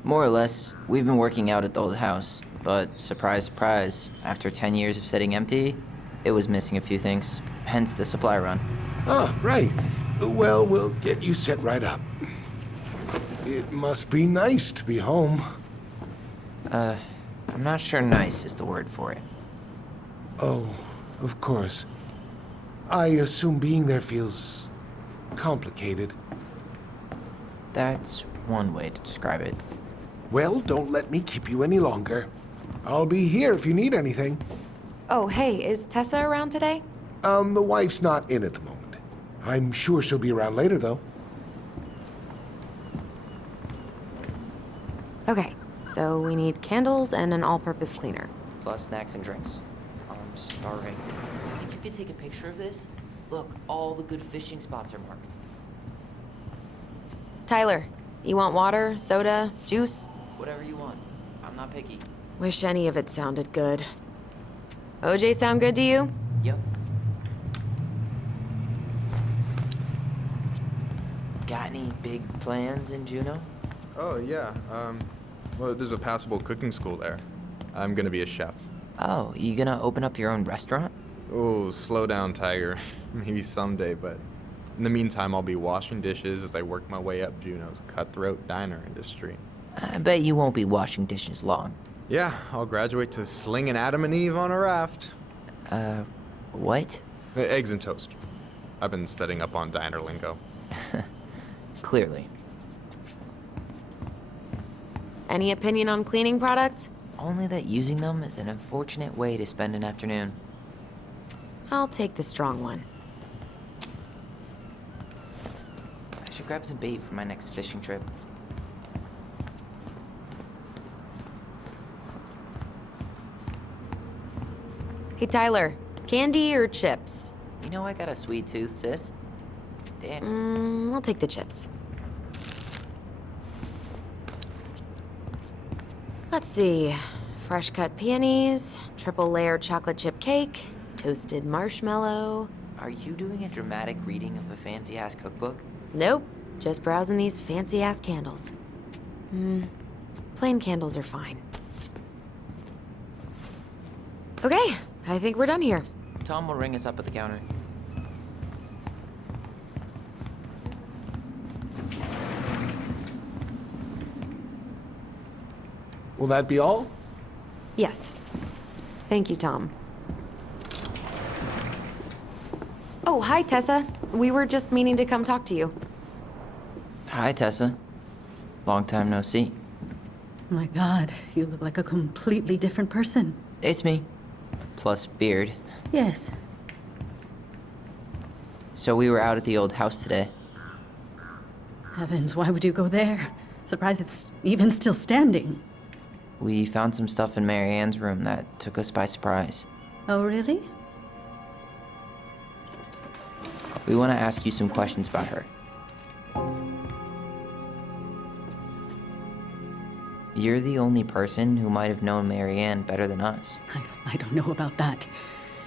More or less. We've been working out at the old house, but surprise, surprise, after 10 years of sitting empty, it was missing a few things, hence the supply run. Ah, right. Well, we'll get you set right up. It must be nice to be home. I'm not sure nice is the word for it. Oh, of course. I assume being there feels complicated. That's one way to describe it. Well, don't let me keep you any longer. I'll be here if you need anything. Oh, hey, is Tessa around today? The wife's not in at the moment. I'm sure she'll be around later, though. Okay, So we need candles and an all-purpose cleaner. Plus snacks and drinks. I'm starving. Think you could take a picture of this? Look, all the good fishing spots are marked. Tyler, you want water, soda, juice? Whatever you want. I'm not picky. Wish any of it sounded good. OJ sound good to you? Yep. Got any big plans in Juneau? Oh, yeah. Well, there's a passable cooking school there. I'm gonna be a chef. Oh, you gonna open up your own restaurant? Oh, slow down, Tiger. Maybe someday, but in the meantime, I'll be washing dishes as I work my way up Juneau's cutthroat diner industry. I bet you won't be washing dishes long. Yeah, I'll graduate to slinging Adam and Eve on a raft. What? Eggs and toast. I've been studying up on diner lingo. Clearly. Any opinion on cleaning products? Only that using them is an unfortunate way to spend an afternoon. I'll take the strong one. I should grab some bait for my next fishing trip. Hey, Tyler, candy or chips? You know I got a sweet tooth, sis. Damn. I'll take the chips. Let's see. Fresh cut peonies, triple layer chocolate chip cake, toasted marshmallow. Are you doing a dramatic reading of a fancy-ass cookbook? Nope, just browsing these fancy-ass candles. Plain candles are fine. Okay, I think we're done here. Tom will ring us up at the counter. Will that be all? Yes. Thank you, Tom. Oh, hi, Tessa. We were just meaning to come talk to you. Hi, Tessa. Long time no see. My God, you look like a completely different person. It's me. Plus beard. Yes. So we were out at the old house today. Heavens, why would you go there? Surprised it's even still standing. We found some stuff in Mary Ann's room that took us by surprise. Oh, really? We want to ask you some questions about her. You're the only person who might have known Mary Ann better than us. I don't know about that.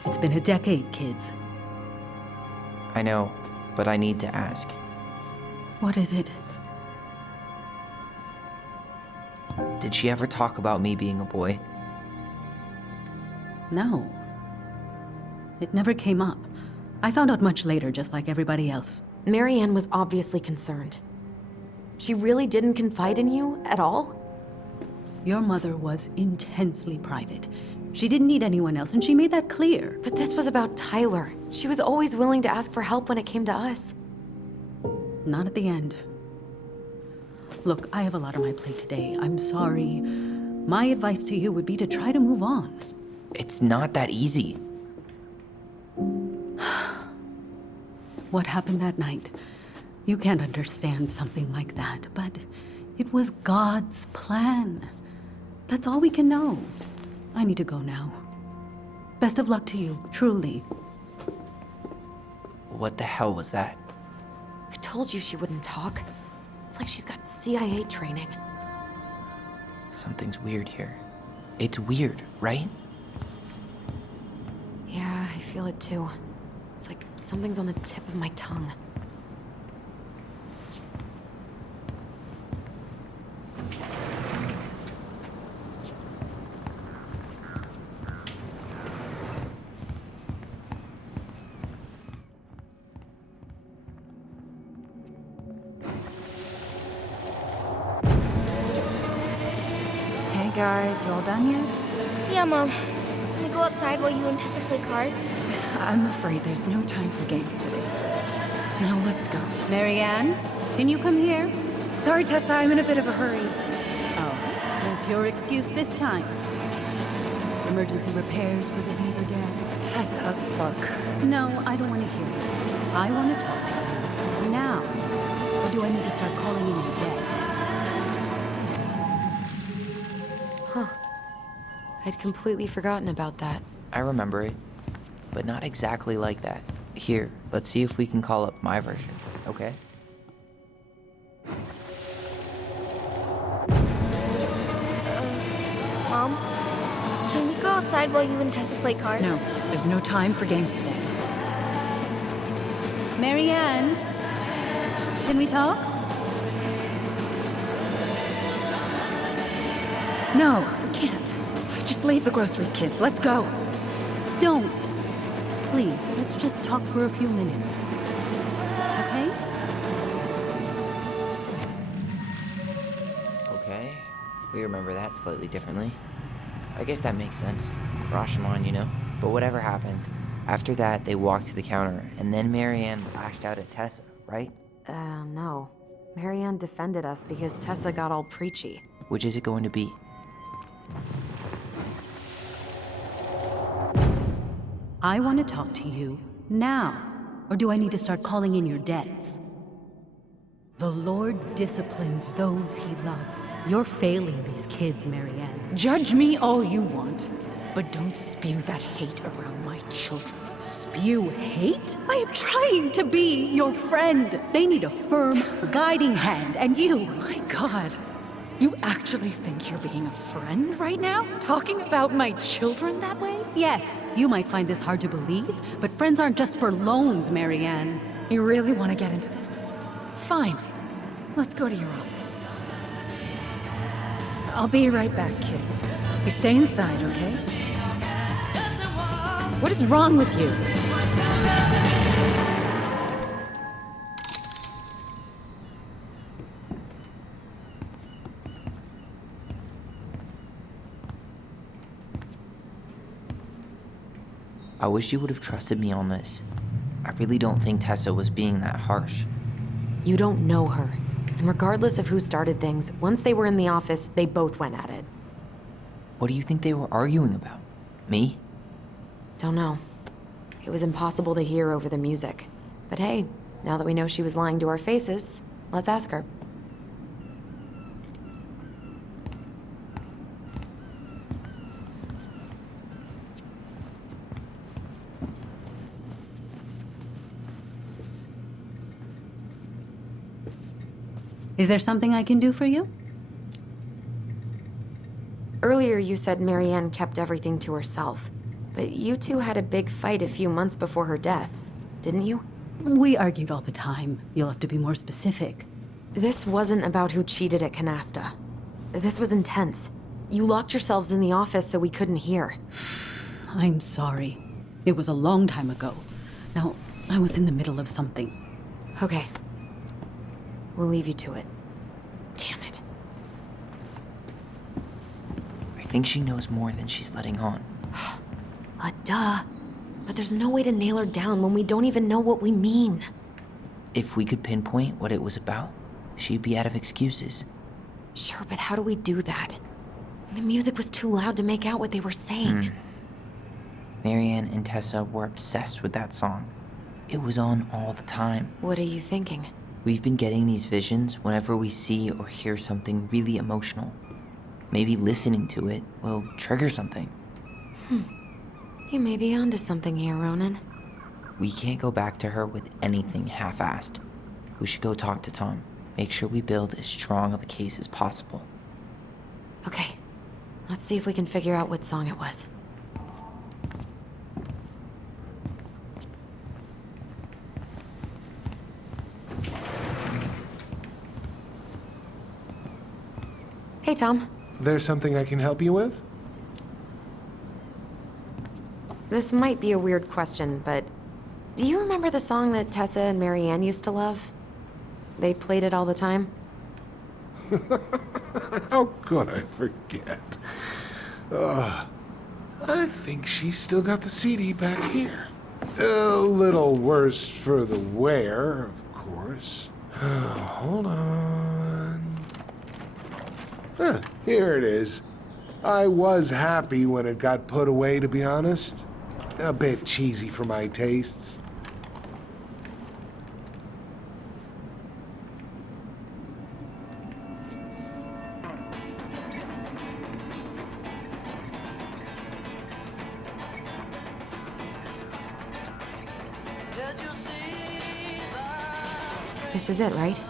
It's been a decade, kids. I know, but I need to ask. What is it? Did she ever talk about me being a boy? No. It never came up. I found out much later, just like everybody else. Mary Ann was obviously concerned. She really didn't confide in you at all? Your mother was intensely private. She didn't need anyone else, and she made that clear. But this was about Tyler. She was always willing to ask for help when it came to us. Not at the end. Look, I have a lot on my plate today. I'm sorry. My advice to you would be to try to move on. It's not that easy. What happened that night? You can't understand something like that, but it was God's plan. That's all we can know. I need to go now. Best of luck to you, truly. What the hell was that? I told you she wouldn't talk. It's like she's got CIA training. Something's weird here. It's weird, right? Yeah, I feel it too. It's like something's on the tip of my tongue. Hey guys, you all done yet? Yeah, Mom. Can we go outside while you and Tessa play cards? I'm afraid there's no time for games today, sweetie. Now let's go. Mary Ann, can you come here? Sorry, Tessa, I'm in a bit of a hurry. Oh, that's your excuse this time. Emergency repairs for the Beaver Dam. Tessa, look. No, I don't want to hear it. I want to talk to you now. Or do I need to start calling in your dads? I'd completely forgotten about that. I remember it, but not exactly like that. Here, let's see if we can call up my version, okay? Mom, can we go outside while you and Tessa play cards? No, there's no time for games today. Marianne, can we talk? No, we can't. Just leave the groceries, kids. Let's go. Don't. Please, let's just talk for a few minutes. Okay? Okay, we remember that slightly differently. I guess that makes sense. Rashomon, you know? But whatever happened, after that, they walked to the counter, and then Marianne lashed out at Tessa, right? No. Marianne defended us because Tessa got all preachy. Which is it going to be? I want to talk to you now. Or do I need to start calling in your debts? The Lord disciplines those he loves. You're failing these kids, Marianne. Judge me all you want, but don't spew that hate around my children. Spew hate? I am trying to be your friend. They need a firm, guiding hand, and you... My God. You actually think you're being a friend right now? Talking about my children that way? Yes, you might find this hard to believe, but friends aren't just for loans, Marianne. You really want to get into this? Fine. Let's go to your office. I'll be right back, kids. You stay inside, okay? What is wrong with you? I wish you would have trusted me on this. I really don't think Tessa was being that harsh. You don't know her. And regardless of who started things, once they were in the office, they both went at it. What do you think they were arguing about? Me? Don't know. It was impossible to hear over the music. But hey, now that we know she was lying to our faces, let's ask her. Is there something I can do for you? Earlier you said Marianne kept everything to herself. But you two had a big fight a few months before her death, didn't you? We argued all the time. You'll have to be more specific. This wasn't about who cheated at Canasta. This was intense. You locked yourselves in the office so we couldn't hear. I'm sorry. It was a long time ago. Now, I was in the middle of something. Okay. We'll leave you to it. Damn it. I think she knows more than she's letting on. Duh. But there's no way to nail her down when we don't even know what we mean. If we could pinpoint what it was about, she'd be out of excuses. Sure, but how do we do that? The music was too loud to make out what they were saying. Marianne and Tessa were obsessed with that song. It was on all the time. What are you thinking? We've been getting these visions whenever we see or hear something really emotional. Maybe listening to it will trigger something. You may be onto something here, Ronan. We can't go back to her with anything half-assed. We should go talk to Tom. Make sure we build as strong of a case as possible. Okay. Let's see if we can figure out what song it was. Hey, Tom. There's something I can help you with? This might be a weird question, but do you remember the song that Tessa and Marianne used to love? They played it all the time. How could I forget? I think she's still got the CD back here. A little worse for the wear, of course. Hold on. Here it is. I was happy when it got put away, to be honest. A bit cheesy for my tastes. This is it, right?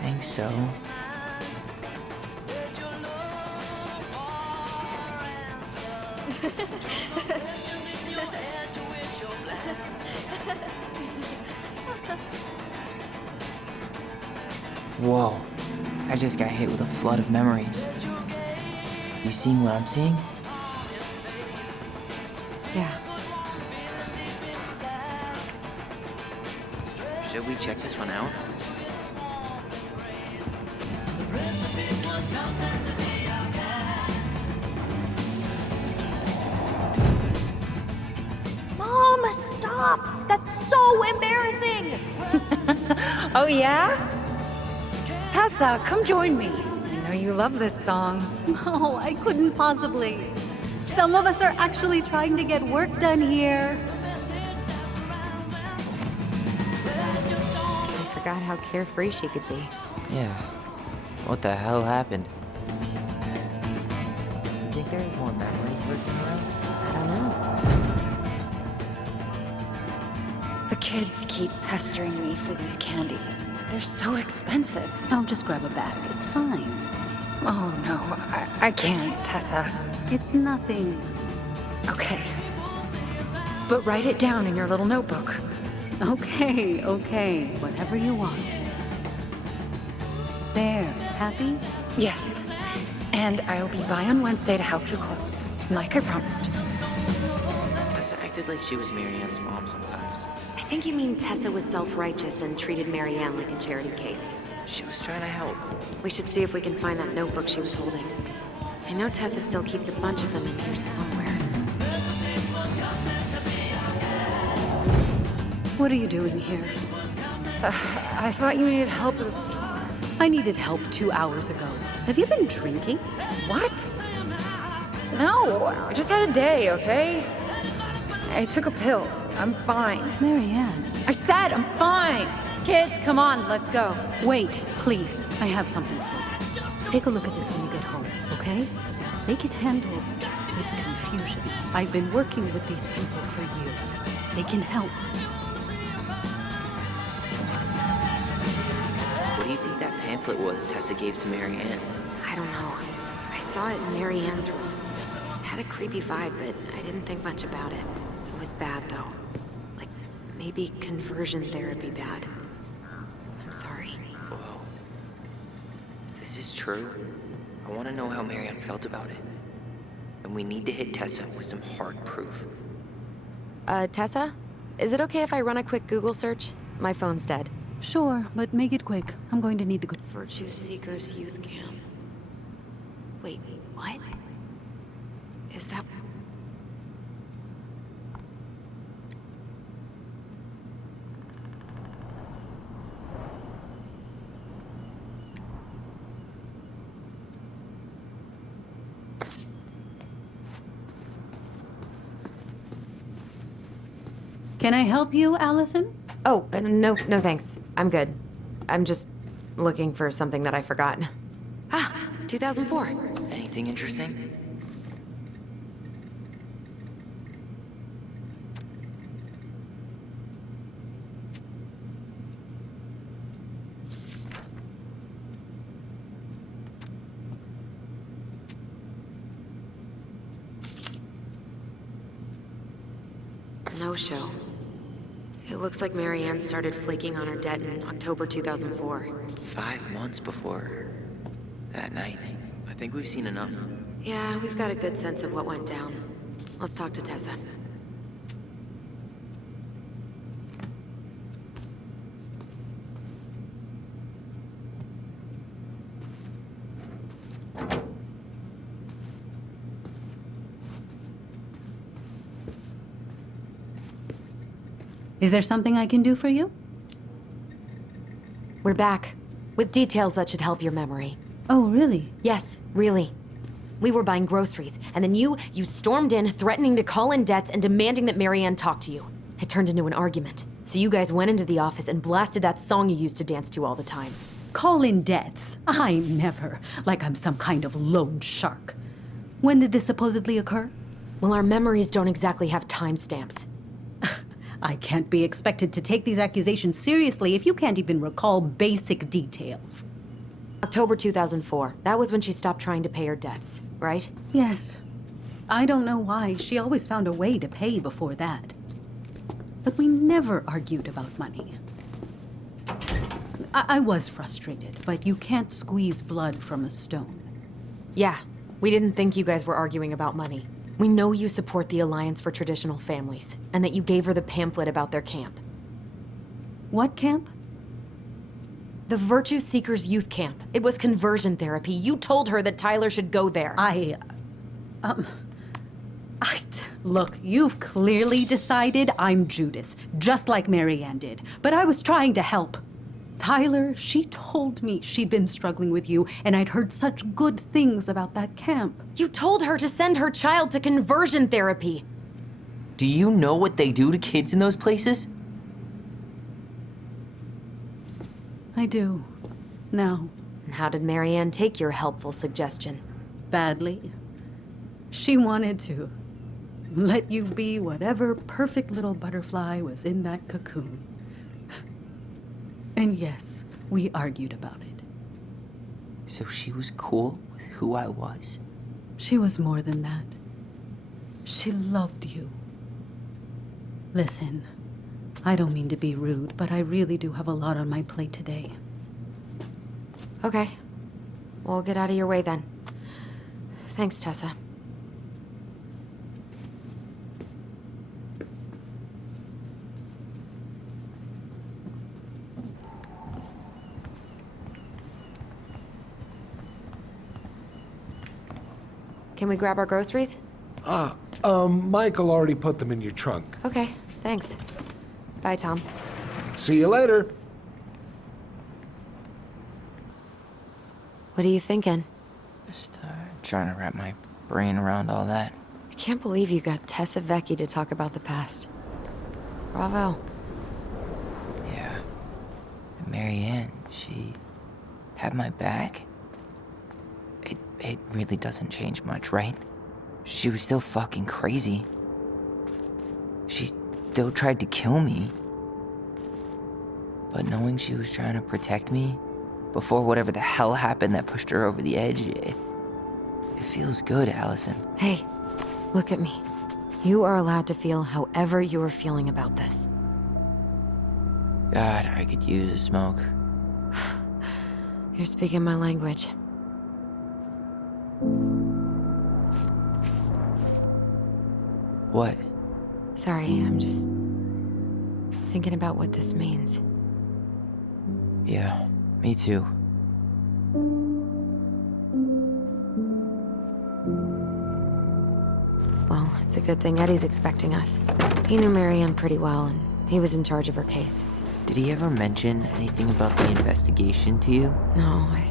Think so. Whoa, I just got hit with a flood of memories. You seeing what I'm seeing? Yeah. Should we check this one out? Mom, stop! That's so embarrassing! Oh, yeah? Tessa, come join me. I know you love this song. No, I couldn't possibly. Some of us are actually trying to get work done here. I forgot how carefree she could be. Yeah. What the hell happened? You think there's more memories lurking around? I don't know. The kids keep pestering me for these candies. They're so expensive. I'll just grab a bag. It's fine. Oh, no. I can't, Tessa. It's nothing. Okay. But write it down in your little notebook. Okay, okay. Whatever you want. There. Happy? Yes. And I'll be by on Wednesday to help you close, like I promised. Tessa acted like she was Marianne's mom sometimes. I think you mean Tessa was self-righteous and treated Marianne like a charity case. She was trying to help. We should see if we can find that notebook she was holding. I know Tessa still keeps a bunch of them in here somewhere. What are you doing here? I thought you needed help at the store. I needed help 2 hours ago. Have you been drinking? What? No, I just had a day, okay? I took a pill. I'm fine. Marianne. I said I'm fine. Kids, come on, let's go. Wait, please. I have something for you. Take a look at this when you get home, okay? They can handle this confusion. I've been working with these people for years. They can help. What do you think that pamphlet was Tessa gave to Marianne? I don't know. I saw it in Marianne's room. It had a creepy vibe, but I didn't think much about it. It was bad, though. Like, maybe conversion therapy bad. I'm sorry. Whoa. If this is true, I want to know how Marianne felt about it. And we need to hit Tessa with some hard proof. Tessa? Is it okay if I run a quick Google search? My phone's dead. Sure, but make it quick. I'm going to need the good... Virtue Seekers Youth Camp. Wait, what? Is that... Can I help you, Allison? Oh, no thanks. I'm good. I'm just looking for something that I forgot. Ah, 2004. Anything interesting? No show. It looks like Marianne started flaking on her debt in October 2004. 5 months before that night. I think we've seen enough. Yeah, we've got a good sense of what went down. Let's talk to Tessa. Is there something I can do for you? We're back. With details that should help your memory. Oh, really? Yes, really. We were buying groceries, and then you stormed in, threatening to call in debts and demanding that Marianne talk to you. It turned into an argument. So you guys went into the office and blasted that song you used to dance to all the time. Call in debts? I never. Like I'm some kind of loan shark. When did this supposedly occur? Well, our memories don't exactly have timestamps. I can't be expected to take these accusations seriously if you can't even recall basic details. October 2004. That was when she stopped trying to pay her debts, right? Yes. I don't know why. She always found a way to pay before that. But we never argued about money. I was frustrated, but you can't squeeze blood from a stone. Yeah, we didn't think you guys were arguing about money. We know you support the Alliance for Traditional Families, and that you gave her the pamphlet about their camp. What camp? The Virtue Seekers Youth Camp. It was conversion therapy. You told her that Tyler should go there. Look, you've clearly decided I'm Judas, just like Marianne did. But I was trying to help. Tyler, she told me she'd been struggling with you, and I'd heard such good things about that camp. You told her to send her child to conversion therapy. Do you know what they do to kids in those places? I do. Now. And how did Marianne take your helpful suggestion? Badly. She wanted to let you be whatever perfect little butterfly was in that cocoon. And yes, we argued about it. So she was cool with who I was? She was more than that. She loved you. Listen, I don't mean to be rude, but I really do have a lot on my plate today. Okay. We'll get out of your way then. Thanks, Tessa. Can we grab our groceries? Michael already put them in your trunk. Okay, thanks. Bye, Tom. See you later. What are you thinking? Just trying to wrap my brain around all that. I can't believe you got Tessa Vecchi to talk about the past. Bravo. Yeah. Marianne, she had my back. It really doesn't change much, right? She was still fucking crazy. She still tried to kill me. But knowing she was trying to protect me before whatever the hell happened that pushed her over the edge, it feels good, Allison. Hey, look at me. You are allowed to feel however you are feeling about this. God, I could use a smoke. You're speaking my language. What? Sorry, I'm just thinking about what this means. Yeah, me too. Well, it's a good thing Eddie's expecting us. He knew Marianne pretty well, and he was in charge of her case. Did he ever mention anything about the investigation to you? No, I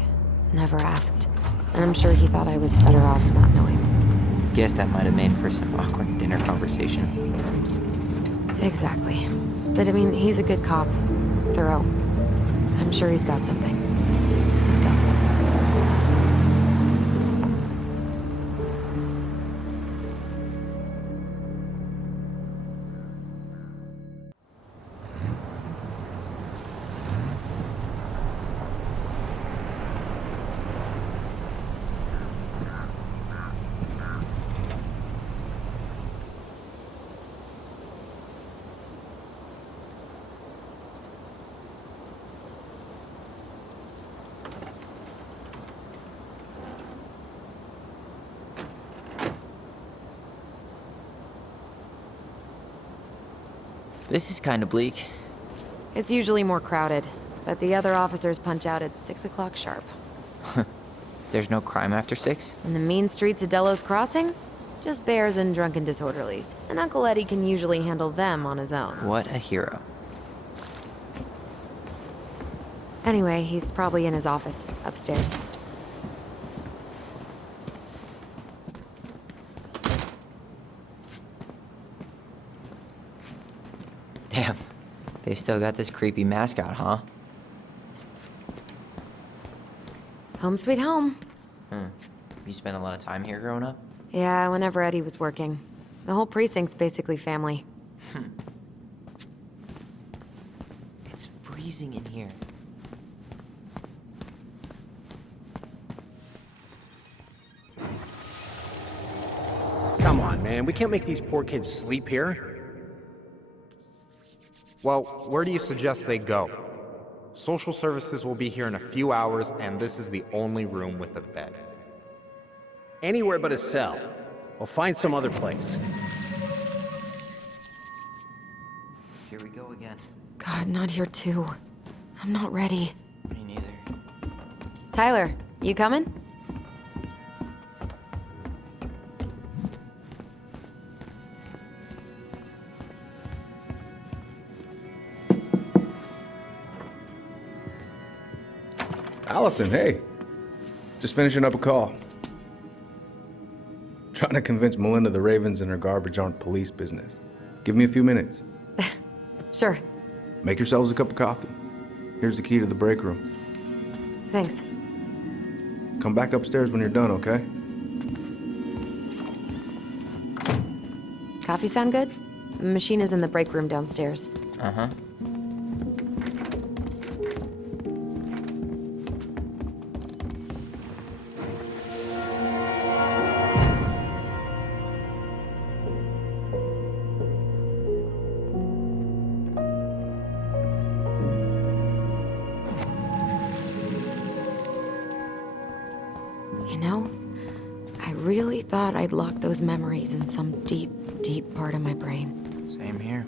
never asked. And I'm sure he thought I was better off not knowing. Guess that might have made for some awkward dinner conversation. Exactly. But I mean, he's a good cop. Thorough. I'm sure he's got something. Let's go. This is kind of bleak. It's usually more crowded, but the other officers punch out at 6 o'clock sharp. There's no crime after 6? In the mean streets of Delos Crossing? Just bears and drunken disorderlies. And Uncle Eddie can usually handle them on his own. What a hero. Anyway, he's probably in his office, upstairs. Damn. They still got this creepy mascot, huh? Home sweet home. You spent a lot of time here growing up? Yeah, whenever Eddie was working. The whole precinct's basically family. freezing in here. Come on, man. We can't make these poor kids sleep here. Well, where do you suggest they go? Social services will be here in a few hours, and this is the only room with a bed. Anywhere but a cell. We'll find some other place. Here we go again. God, not here too. I'm not ready. Me neither. Tyler, you coming? Allison, hey. Just finishing up a call. Trying to convince Melinda the Ravens and her garbage aren't police business. Give me a few minutes. Sure. Make yourselves a cup of coffee. Here's the key to the break room. Thanks. Come back upstairs when you're done, okay? Coffee sound good? The machine is in the break room downstairs. Uh-huh. You know, I really thought I'd locked those memories in some deep, deep part of my brain. Same here.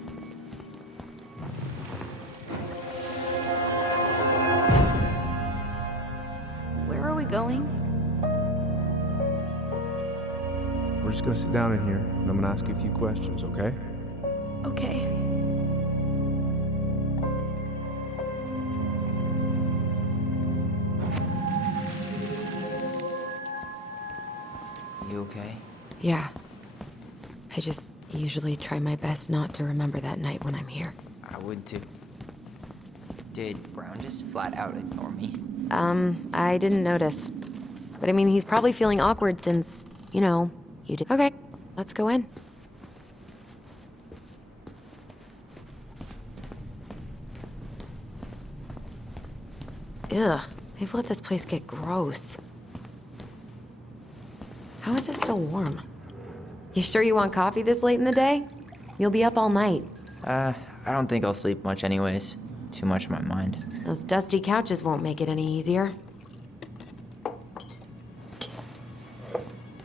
Where are we going? We're just gonna sit down in here, and I'm gonna ask you a few questions, okay? Okay. You okay? Yeah. I just usually try my best not to remember that night when I'm here. I would too. Did Brown just flat out ignore me? I didn't notice. But I mean, he's probably feeling awkward since, you know, you did. Okay, let's go in. Ugh, they've let this place get gross. How is it still warm? You sure you want coffee this late in the day? You'll be up all night. I don't think I'll sleep much anyways. Too much in my mind. Those dusty couches won't make it any easier.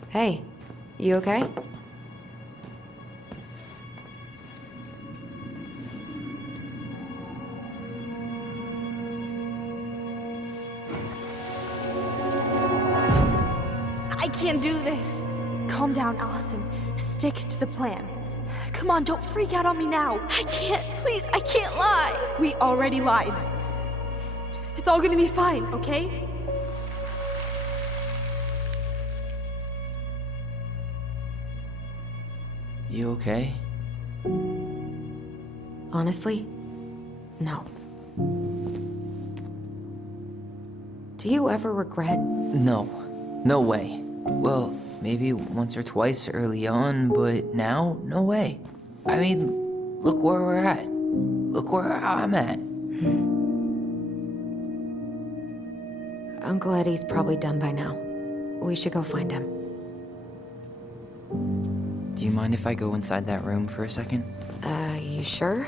Hey, you okay? I can't do this. Calm down, Allison. Stick to the plan. Come on, don't freak out on me now. I can't, please, I can't lie. We already lied. It's all gonna be fine, okay? You okay? Honestly, no. Do you ever regret? No. No way. Well, maybe once or twice early on, but now, no way. I mean, look where we're at. Look where I'm at. Uncle Eddie's probably done by now. We should go find him. Do you mind if I go inside that room for a second? You sure?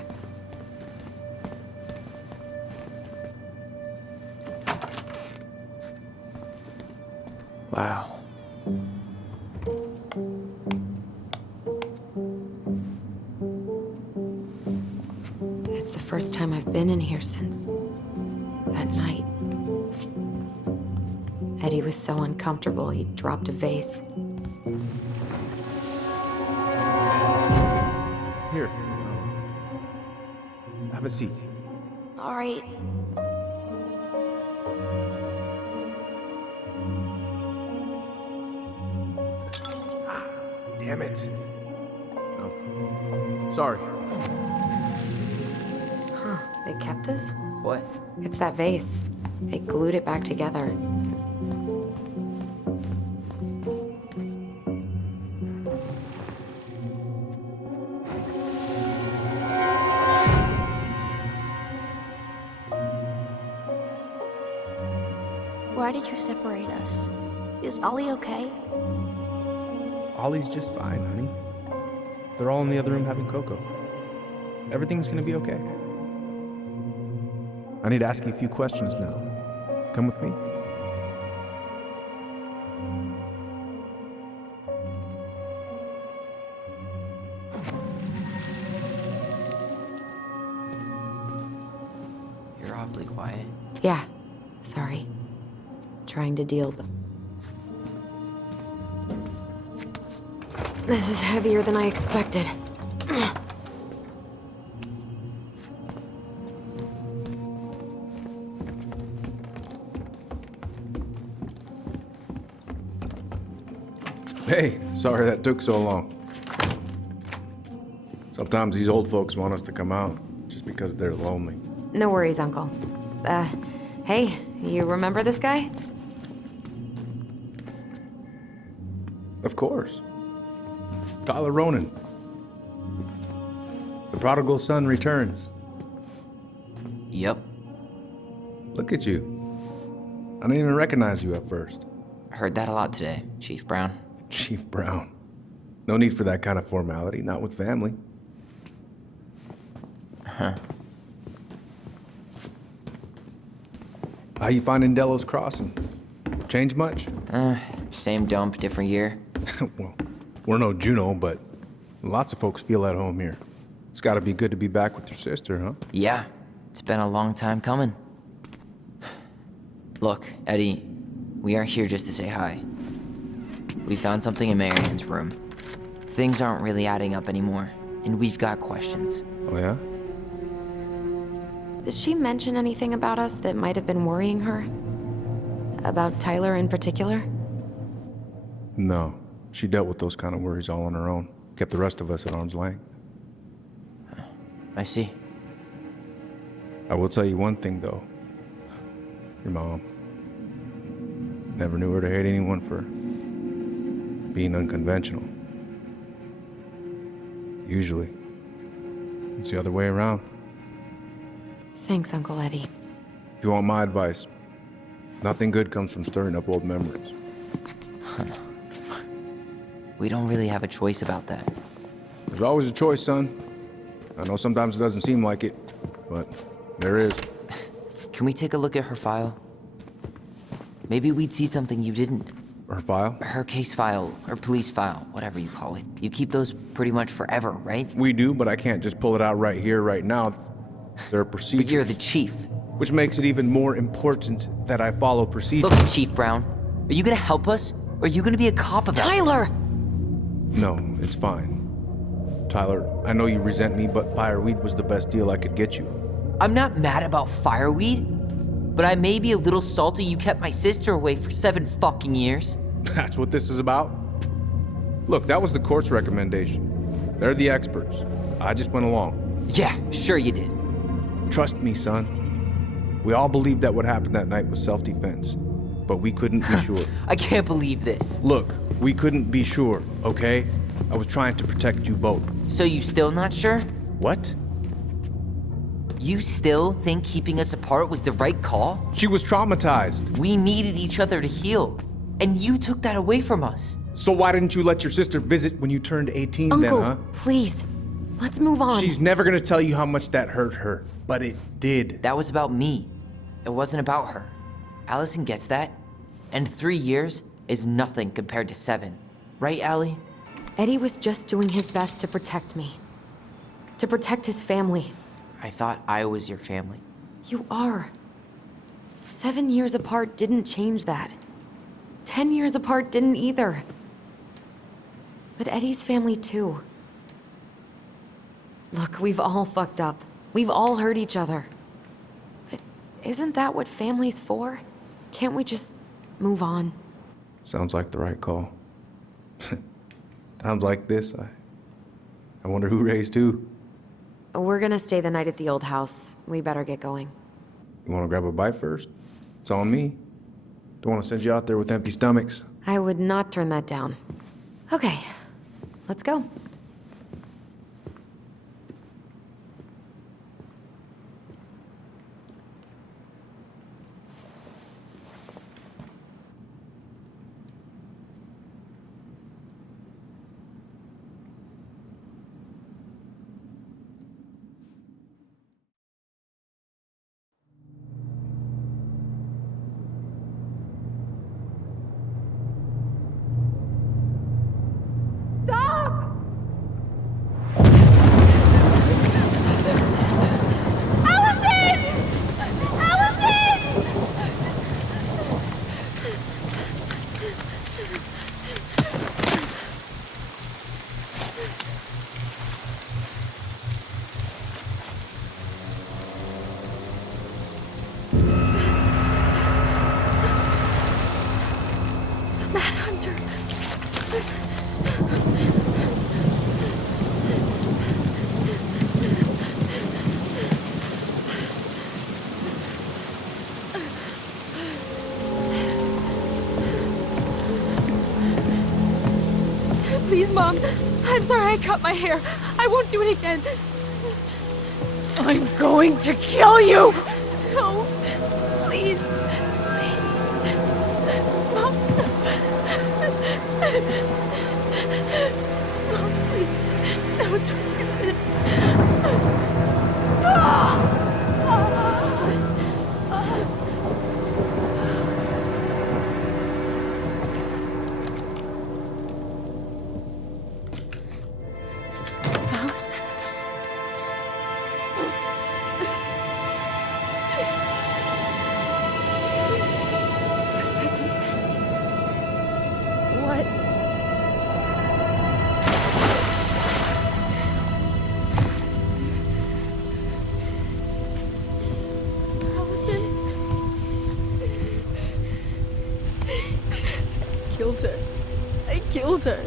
Wow. It's the first time I've been in here since that night. Eddie was so uncomfortable, he dropped a vase. Here. Have a seat. All right. Damn it. Oh. Sorry. Huh, they kept this? What? It's that vase. They glued it back together. Why did you separate us? Is Ollie okay? Ollie's just fine, honey. They're all in the other room having cocoa. Everything's gonna be okay. I need to ask you a few questions now. Come with me? You're awfully quiet. Yeah, sorry. Trying to deal, but... This is heavier than I expected. Hey, sorry that took so long. Sometimes these old folks want us to come out just because they're lonely. No worries, Uncle. Hey, you remember this guy? Of course. Tyler Ronan. The prodigal son returns. Yep. Look at you. I didn't even recognize you at first. I heard that a lot today, Chief Brown. Chief Brown. No need for that kind of formality, not with family. Huh. How you finding Delos Crossing? Change much? Same dump, different year. Well, we're no Juneau, but lots of folks feel at home here. It's gotta be good to be back with your sister, huh? Yeah, it's been a long time coming. Look, Eddie, we aren't here just to say hi. We found something in Marianne's room. Things aren't really adding up anymore, and we've got questions. Oh, yeah? Did she mention anything about us that might have been worrying her? About Tyler in particular? No. She dealt with those kind of worries all on her own. Kept the rest of us at arm's length. I see. I will tell you one thing, though. Your mom. Never knew her to hate anyone for being unconventional. Usually, it's the other way around. Thanks, Uncle Eddie. If you want my advice, nothing good comes from stirring up old memories. We don't really have a choice about that. There's always a choice, son. I know sometimes it doesn't seem like it, but there is. Can we take a look at her file? Maybe we'd see something you didn't. Her file? Her case file, her police file, whatever you call it. You keep those pretty much forever, right? We do, but I can't just pull it out right here, right now. There are procedures. But you're the chief. Which makes it even more important that I follow procedures. Look, Chief Brown, are you gonna help us? Or are you gonna be a cop about Tyler! this? No, it's fine. Tyler, I know you resent me, but fireweed was the best deal I could get you. I'm not mad about fireweed, but I may be a little salty you kept my sister away for 7 fucking years. That's what this is about? Look, that was the court's recommendation. They're the experts. I just went along. Yeah, sure you did. Trust me, son. We all believed that what happened that night was self-defense, but we couldn't be sure. I can't believe this. Look, we couldn't be sure, okay? I was trying to protect you both. So you still not sure? What? You still think keeping us apart was the right call? She was traumatized. We needed each other to heal, and you took that away from us. So why didn't you let your sister visit when you turned 18 Uncle, then, huh? Please. Let's move on. She's never gonna tell you how much that hurt her, but it did. That was about me. It wasn't about her. Allison gets that, and 3 years is nothing compared to 7. Right, Allie? Eddie was just doing his best to protect me. To protect his family. I thought I was your family. You are. 7 years apart didn't change that. 10 years apart didn't either. But Eddie's family too. Look, we've all fucked up. We've all hurt each other. But isn't that what family's for? Can't we just move on? Sounds like the right call. Times like this, I wonder who raised who. We're gonna stay the night at the old house. We better get going. You wanna grab a bite first? It's on me. Don't wanna send you out there with empty stomachs. I would not turn that down. Okay, let's go. Please, Mom. I'm sorry I cut my hair. I won't do it again. I'm going to kill you! No. Please. Please. Mom. Mom, please. No, don't do this. I killed her.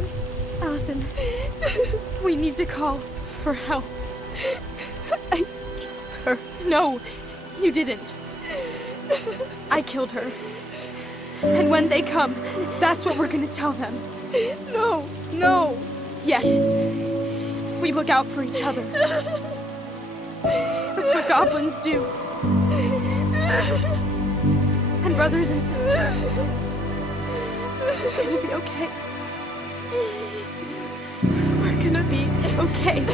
Allison, we need to call for help. I killed her. No, you didn't. I killed her. And when they come, that's what we're gonna tell them. No, no. Yes. We look out for each other. That's what goblins do. And brothers and sisters. It's gonna be okay. We're gonna be okay.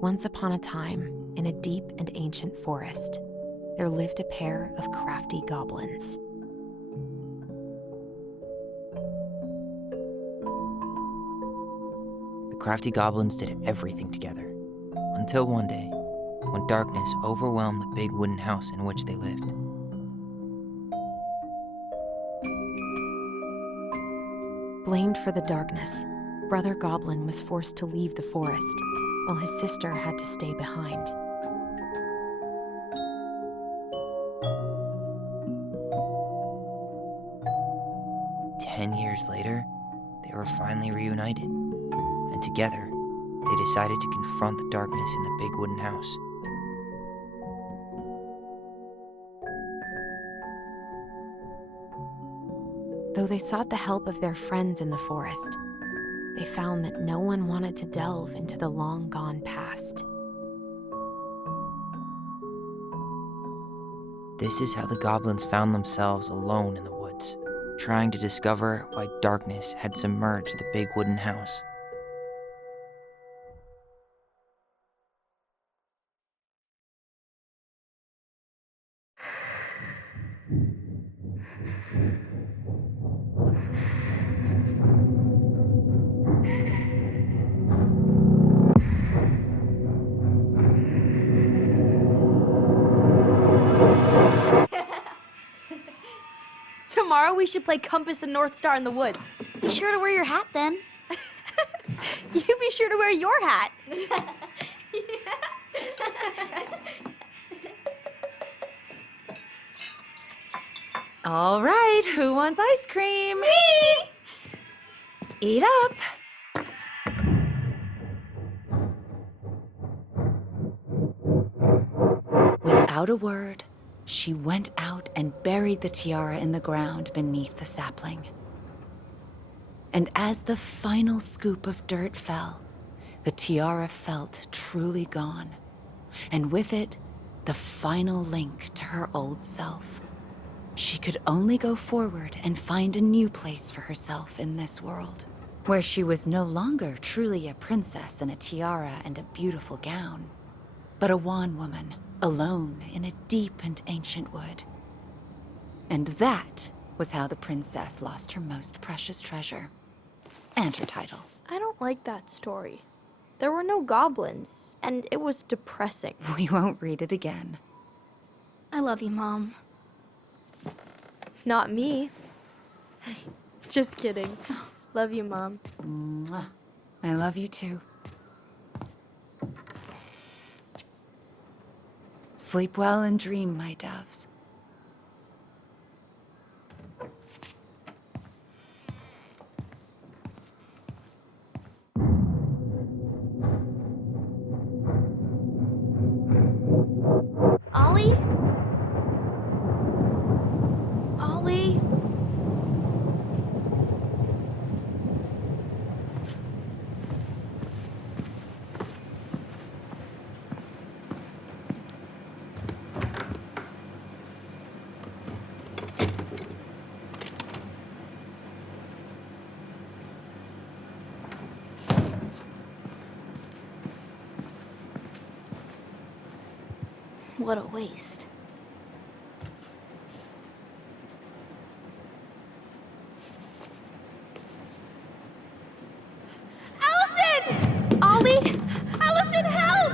Once upon a time, in a deep and ancient forest, there lived a pair of crafty goblins. The crafty goblins did everything together, until one day, when darkness overwhelmed the big wooden house in which they lived. Blamed for the darkness, Brother Goblin was forced to leave the forest, while his sister had to stay behind. Years later, they were finally reunited, and together, they decided to confront the darkness in the big wooden house. Though they sought the help of their friends in the forest, they found that no one wanted to delve into the long-gone past. This is how the goblins found themselves alone in the woods, trying to discover why darkness had submerged the big wooden house. Tomorrow we should play Compass and North Star in the woods. Be sure to wear your hat then. You be sure to wear your hat. All right, who wants ice cream? Me! Eat up. Without a word, she went out and buried the tiara in the ground beneath the sapling. And as the final scoop of dirt fell, the tiara felt truly gone, and with it, the final link to her old self. She could only go forward and find a new place for herself in this world, where she was no longer truly a princess in a tiara and a beautiful gown, but a wan woman, alone in a deep and ancient wood. And that was how the princess lost her most precious treasure, and her title. I don't like that story. There were no goblins, and it was depressing. We won't read it again. I love you, Mom. Not me. Just kidding. Love you, Mom. Mwah. I love you too. Sleep well and dream, my doves. What a waste. Allison! Ollie? Allison, help!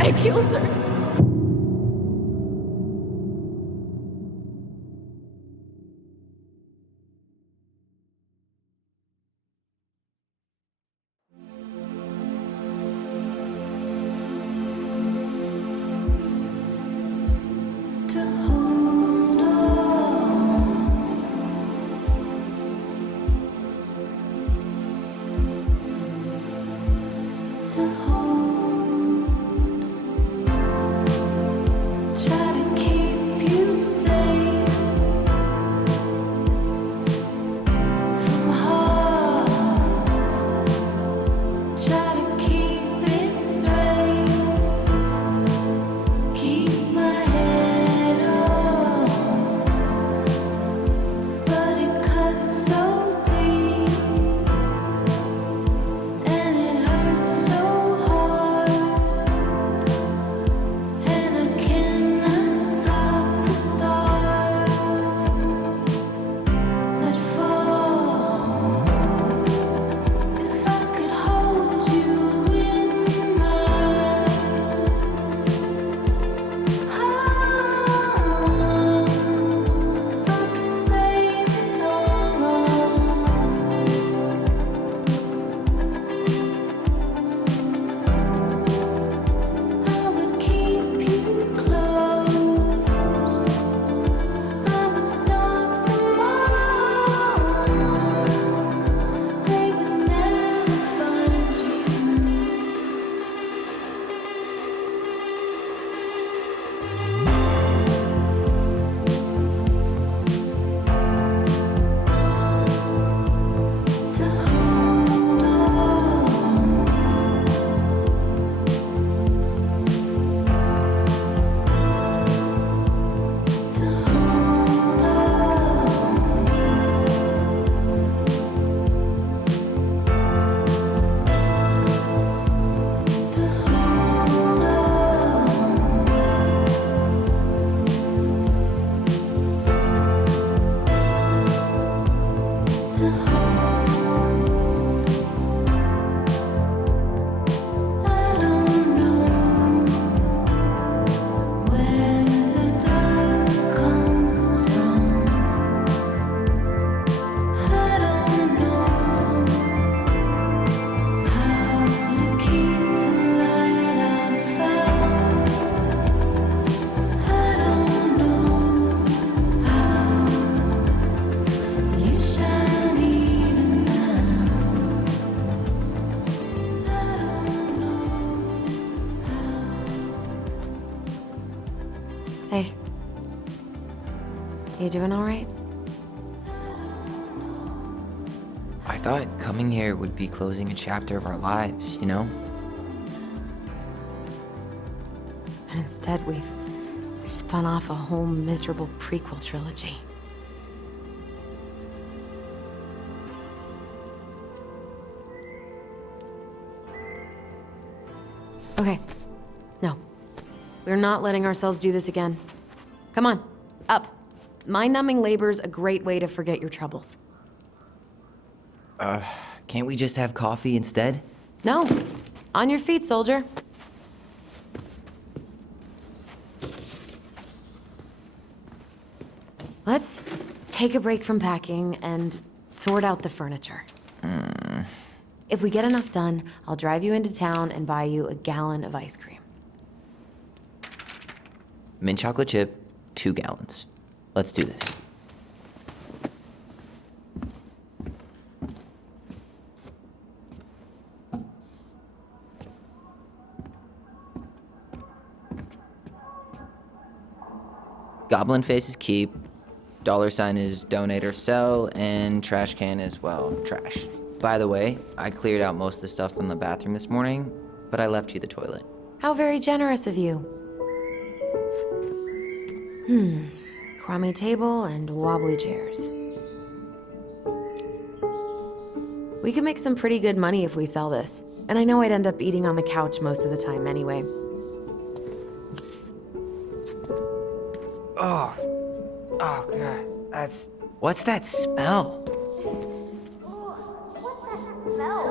I killed her. Hey. You doing all right? I thought coming here would be closing a chapter of our lives, you know? And instead, we've spun off a whole miserable prequel trilogy. Okay. No. We're not letting ourselves do this again. Come on. Up. Mind-numbing labor's a great way to forget your troubles. Can't we just have coffee instead? No. On your feet, soldier. Let's take a break from packing and sort out the furniture. If we get enough done, I'll drive you into town and buy you a gallon of ice cream. Mint chocolate chip, 2 gallons. Let's do this. Goblin face is keep, $sign is donate or sell, and trash can is, well, trash. By the way, I cleared out most of the stuff from the bathroom this morning, but I left you the toilet. How very generous of you. Crummy table and wobbly chairs. We could make some pretty good money if we sell this. And I know I'd end up eating on the couch most of the time anyway. Oh, God. What's that smell? What's that smell?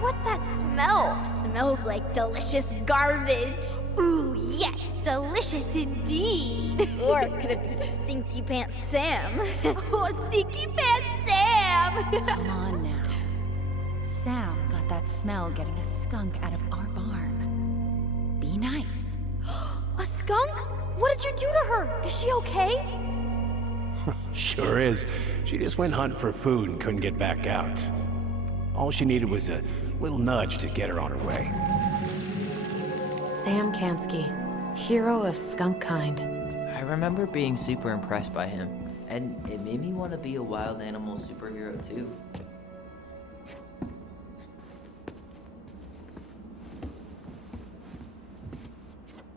What's that smell? Smells like delicious garbage. Ooh, yes, delicious indeed. Or could it be Stinky Pants Sam? Oh, Stinky Pants Sam! Come on now. Sam got that smell getting a skunk out of our barn. Be nice. A skunk? What did you do to her? Is she okay? Sure is. She just went hunting for food and couldn't get back out. All she needed was a little nudge to get her on her way. Sam Kansky, hero of skunk kind. I remember being super impressed by him, and it made me want to be a wild animal superhero too.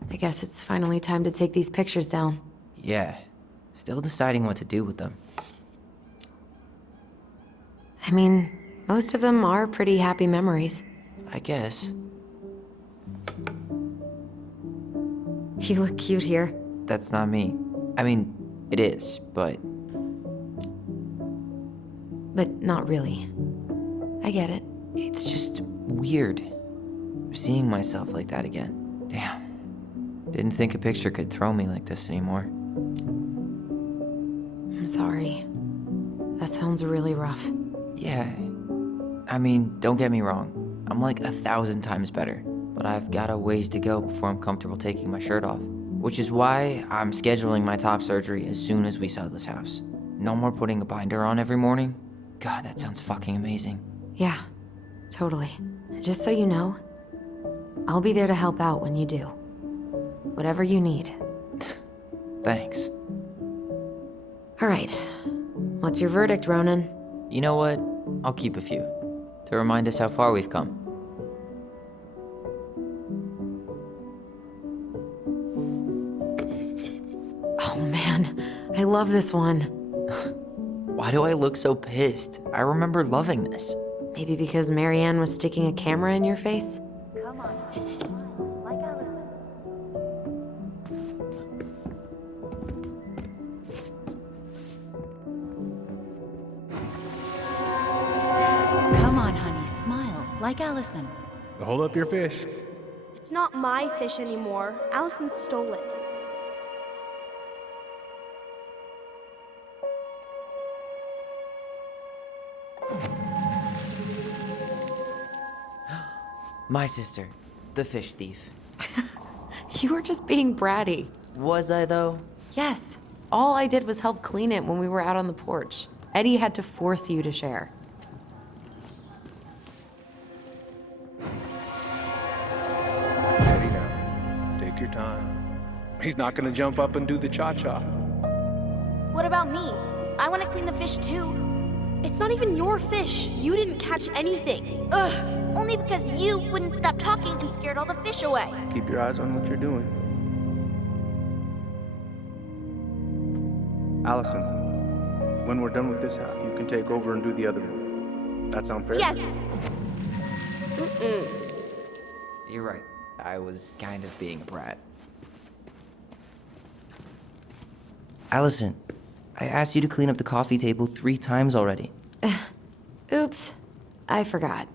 I guess it's finally time to take these pictures down. Yeah, still deciding what to do with them. I mean, most of them are pretty happy memories. I guess. You look cute here. That's not me. I mean, it is, but... But not really. I get it. It's just weird. Seeing myself like that again. Damn. Didn't think a picture could throw me like this anymore. I'm sorry. That sounds really rough. Yeah. I mean, don't get me wrong. I'm like 1,000 times better. But I've got a ways to go before I'm comfortable taking my shirt off. Which is why I'm scheduling my top surgery as soon as we sell this house. No more putting a binder on every morning. God, that sounds fucking amazing. Yeah, totally. Just so you know, I'll be there to help out when you do. Whatever you need. Thanks. All right. What's your verdict, Ronan? You know what? I'll keep a few. To remind us how far we've come. Oh man, I love this one. Why do I look so pissed? I remember loving this. Maybe because Marianne was sticking a camera in your face? Come on, like Allison. Come on, honey, smile, like Allison. Hold up your fish. It's not my fish anymore. Allison stole it. My sister, the fish thief. You were just being bratty. Was I, though? Yes. All I did was help clean it when we were out on the porch. Eddie had to force you to share. Steady now. Take your time. He's not gonna jump up and do the cha-cha. What about me? I want to clean the fish too. It's not even your fish. You didn't catch anything. Ugh. Only because you wouldn't stop talking and scared all the fish away. Keep your eyes on what you're doing. Allison, when we're done with this half, you can take over and do the other one. That sound fair? Yes. You're right. I was kind of being a brat. Allison, I asked you to clean up the coffee table 3 times already. Oops, I forgot.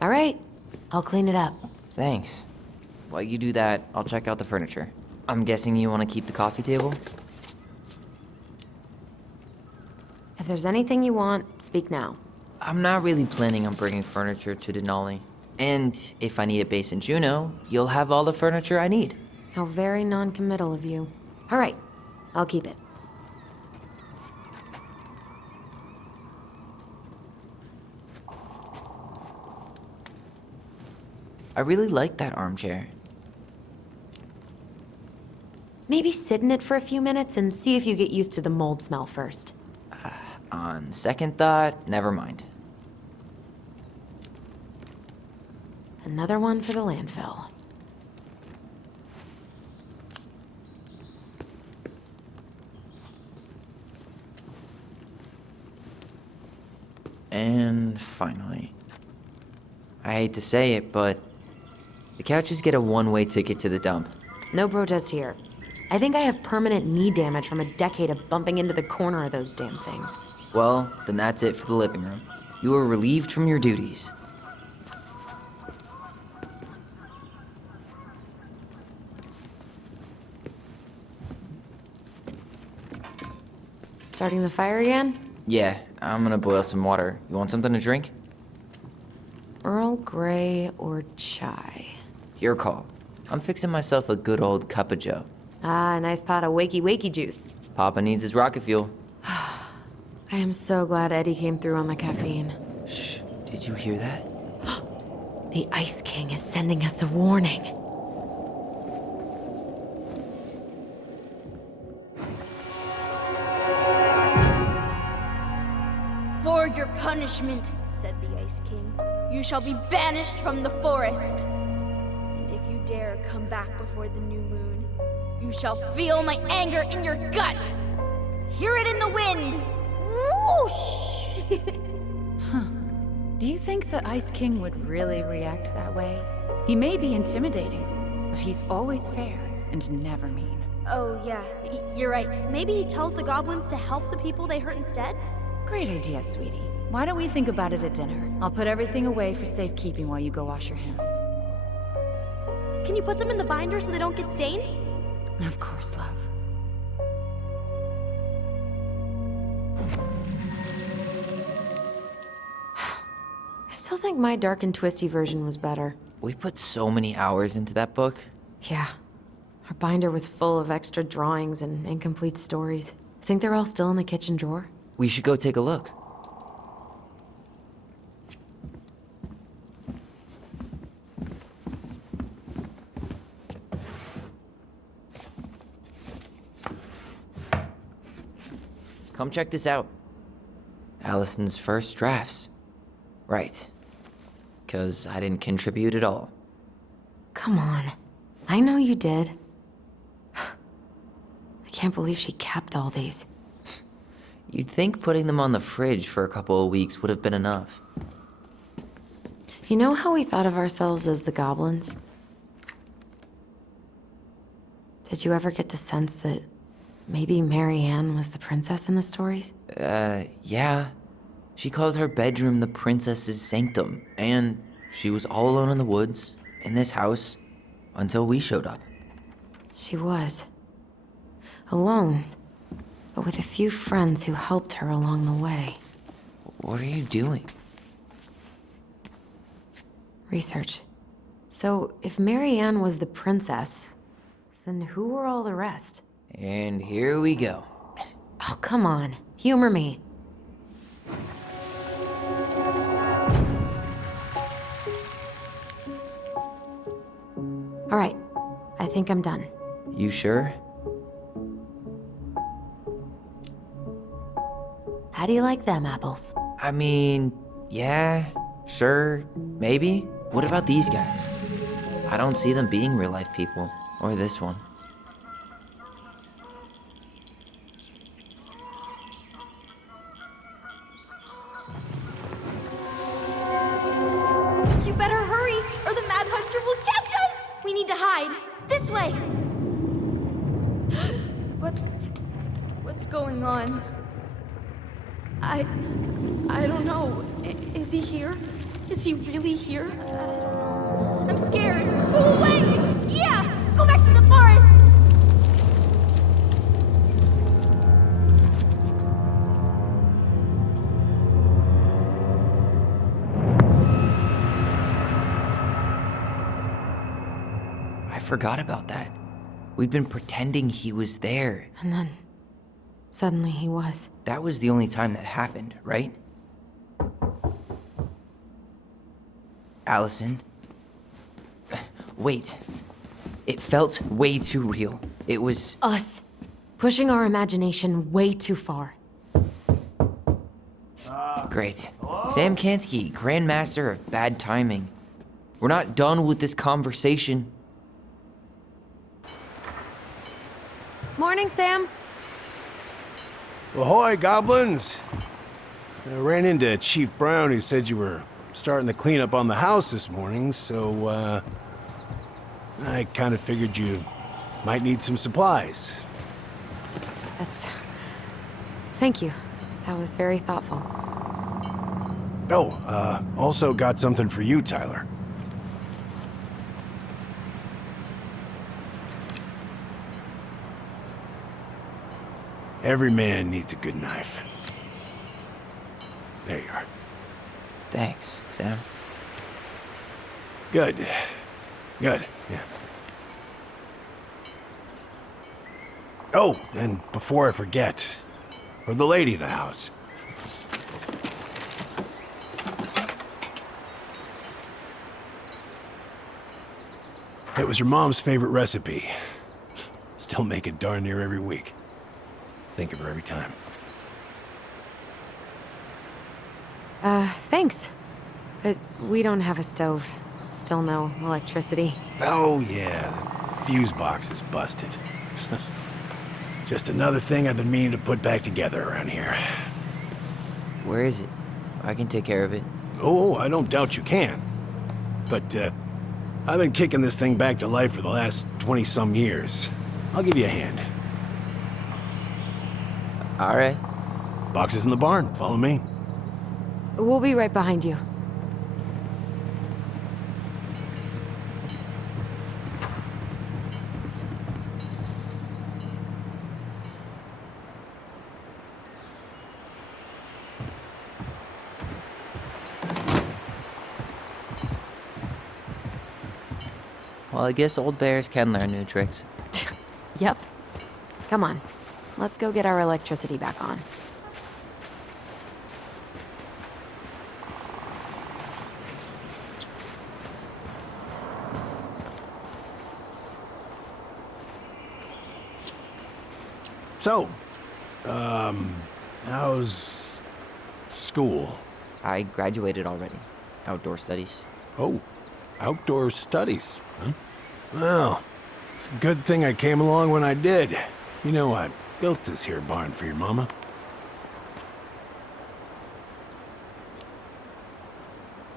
All right, I'll clean it up. Thanks. While you do that, I'll check out the furniture. I'm guessing you want to keep the coffee table? If there's anything you want, speak now. I'm not really planning on bringing furniture to Denali. And if I need a base in Juneau, you'll have all the furniture I need. How very non-committal of you. All right, I'll keep it. I really like that armchair. Maybe sit in it for a few minutes and see if you get used to the mold smell first. On second thought, never mind. Another one for the landfill. And finally. I hate to say it, but the couches get a one-way ticket to the dump. No protest here. I think I have permanent knee damage from a decade of bumping into the corner of those damn things. Well, then that's it for the living room. You are relieved from your duties. Starting the fire again? Yeah, I'm gonna boil some water. You want something to drink? Earl Grey or chai? Your call. I'm fixing myself a good old cup of joe. Ah, a nice pot of wakey juice. Papa needs his rocket fuel. I am so glad Eddie came through on the caffeine. Shh, did you hear that? The Ice King is sending us a warning. For your punishment, said the Ice King, you shall be banished from the forest. And if you dare come back before the new moon, you shall feel my anger in your gut. Hear it in the wind. Whoosh! Do you think the Ice King would really react that way? He may be intimidating, but he's always fair and never mean. Oh, yeah, you're right. Maybe he tells the goblins to help the people they hurt instead? Great idea, sweetie. Why don't we think about it at dinner? I'll put everything away for safekeeping while you go wash your hands. Can you put them in the binder so they don't get stained? Of course, love. I still think my dark and twisty version was better. We put so many hours into that book. Yeah. Our binder was full of extra drawings and incomplete stories. Think they're all still in the kitchen drawer? We should go take a look. Come check this out. Allison's first drafts. Right. 'Cause I didn't contribute at all. Come on. I know you did. I can't believe she kept all these. You'd think putting them on the fridge for a couple of weeks would have been enough. You know how we thought of ourselves as the goblins? Did you ever get the sense that maybe Marianne was the princess in the stories? Yeah. She called her bedroom the princess's sanctum, and she was all alone in the woods, in this house, until we showed up. She was. Alone, but with a few friends who helped her along the way. What are you doing? Research. So, if Marianne was the princess, then who were all the rest? And here we go. Oh, come on. Humor me. All right. I think I'm done. You sure? How do you like them apples? I mean, yeah, sure, maybe. What about these guys? I don't see them being real-life people, or this one. You better hurry, or the Mad need to hide. This way. What's going on? I don't know. Is he here? Is he really here? I don't know. I'm scared. Go away! Yeah! Go back to the forest! I forgot about that. We'd been pretending he was there. And then, suddenly he was. That was the only time that happened, right? Allison? Wait. It felt way too real. It was... Us. Pushing our imagination way too far. Great. Sam Kansky, Grandmaster of Bad Timing. We're not done with this conversation. Morning, Sam. Ahoy, goblins! I ran into Chief Brown, who said you were starting the cleanup on the house this morning, so, I kind of figured you might need some supplies. Thank you. That was very thoughtful. Oh, also got something for you, Tyler. Every man needs a good knife. There you are. Thanks, Sam. Good. Good, yeah. Oh, and before I forget, for the lady of the house. It was your mom's favorite recipe. Still make it darn near every week. Think of her every time. Thanks. But we don't have a stove. Still no electricity. Oh, yeah. The fuse box is busted. Just another thing I've been meaning to put back together around here. Where is it? I can take care of it. Oh, I don't doubt you can. But, I've been kicking this thing back to life for the last 20-some years. I'll give you a hand. All right. Box is in the barn. Follow me. We'll be right behind you. Well, I guess old bears can learn new tricks. Yep. Come on. Let's go get our electricity back on. So, how's school? I graduated already. Outdoor studies. Oh, outdoor studies, huh? Well, it's a good thing I came along when I did. You know, I built this here barn for your mama.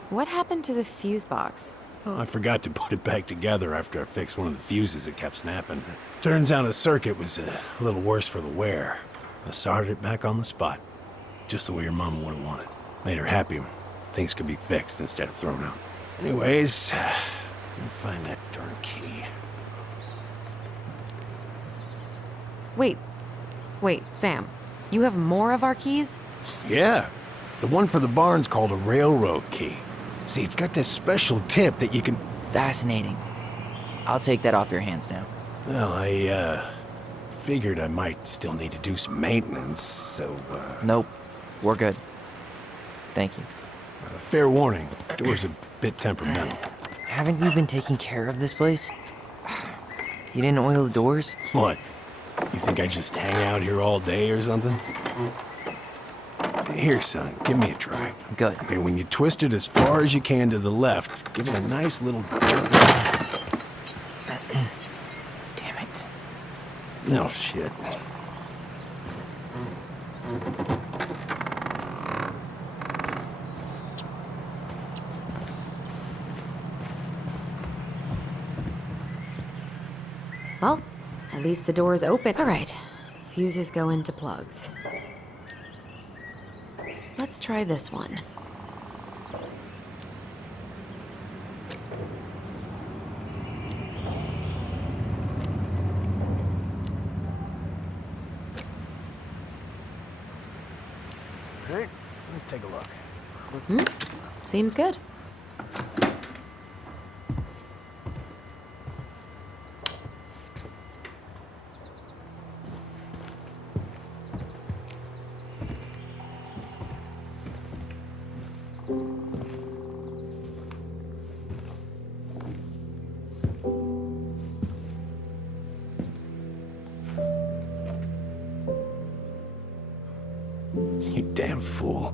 What happened to the fuse box? Oh, I forgot to put it back together after I fixed one of the fuses that kept snapping. Turns out the circuit was a little worse for the wear. I soldered it back on the spot, just the way your mama would have wanted. Made her happy when things could be fixed instead of thrown out. Anyways, let me find that darn key. Wait, Sam. You have more of our keys? Yeah, the one for the barn's called a railroad key. See, it's got this special tip that you can... Fascinating. I'll take that off your hands now. Well, I, figured I might still need to do some maintenance, so, Nope. We're good. Thank you. Fair warning, door's a bit temperamental. Haven't you been taking care of this place? You didn't oil the doors? What? You think I just hang out here all day or something? Here, son, give me a try. Good. Okay, when you twist it as far as you can to the left, give it a nice little jerk. Damn it. No shit. Well, at least the door is open. All right, fuses go into plugs. Let's try this one. Alright, let's take a look. Seems good. You damn fool.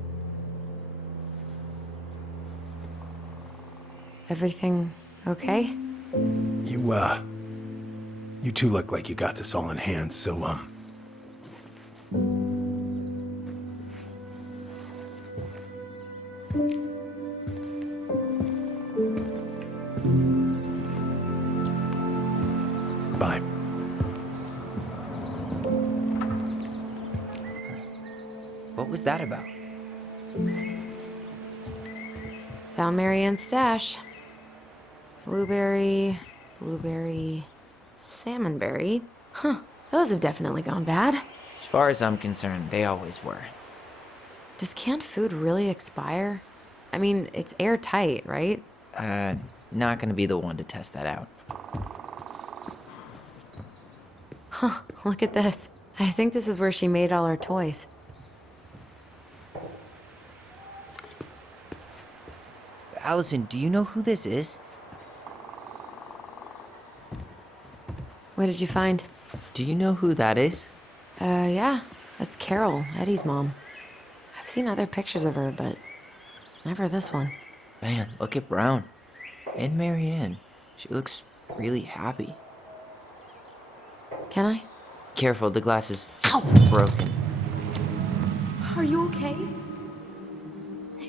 Everything okay? You two look like you got this all in hand, so, bye. What was that about? Found Marianne's stash. Blueberry, salmonberry. Huh, those have definitely gone bad. As far as I'm concerned, they always were. Does canned food really expire? I mean, it's airtight, right? Not gonna be the one to test that out. Huh, look at this. I think this is where she made all her toys. Allison, do you know who this is? What did you find? Do you know who that is? Yeah. That's Carol, Eddie's mom. I've seen other pictures of her, but never this one. Man, look at Brown. And Marianne. She looks really happy. Can I? Careful, the glass is broken. Are you okay?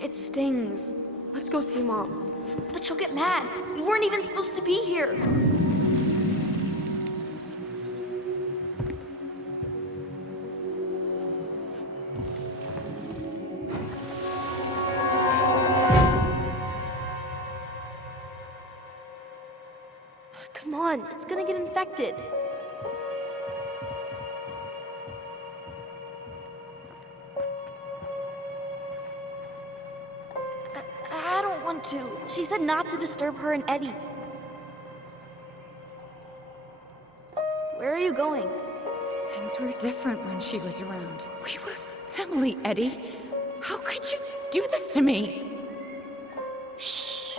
It stings. Let's go see Mom. But she'll get mad. We weren't even supposed to be here. Come on, it's gonna get infected. I don't want to. She said not to disturb her and Eddie. Where are you going? Things were different when she was around. We were family, Eddie. How could you do this to me? Shh.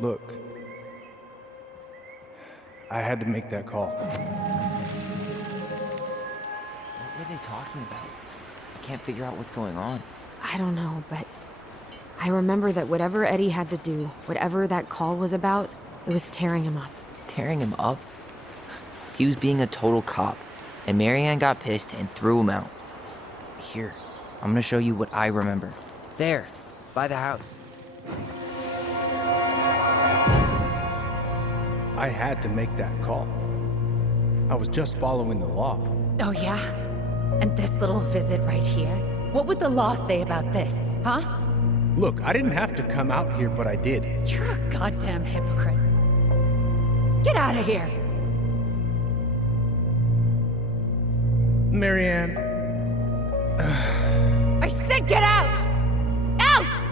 Look. I had to make that call. What were they talking about? I can't figure out what's going on. I don't know, but I remember that whatever Eddie had to do, whatever that call was about, it was tearing him up. Tearing him up? He was being a total cop, and Marianne got pissed and threw him out. Here, I'm gonna show you what I remember. There, by the house. I had to make that call. I was just following the law. Oh, yeah? And this little visit right here? What would the law say about this, huh? Look, I didn't have to come out here, but I did. You're a goddamn hypocrite. Get out of here! Marianne. I said get out! Out!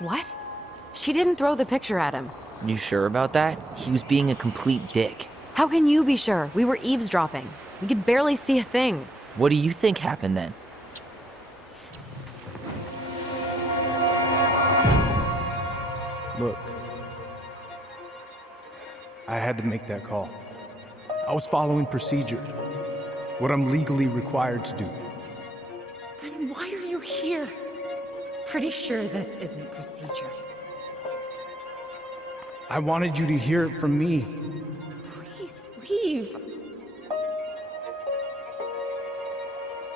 What? She didn't throw the picture at him. You sure about that? He was being a complete dick. How can you be sure? We were eavesdropping. We could barely see a thing. What do you think happened then? Look. I had to make that call. I was following procedure. What I'm legally required to do. Then why are you here? Pretty sure this isn't procedure. I wanted you to hear it from me. Please leave.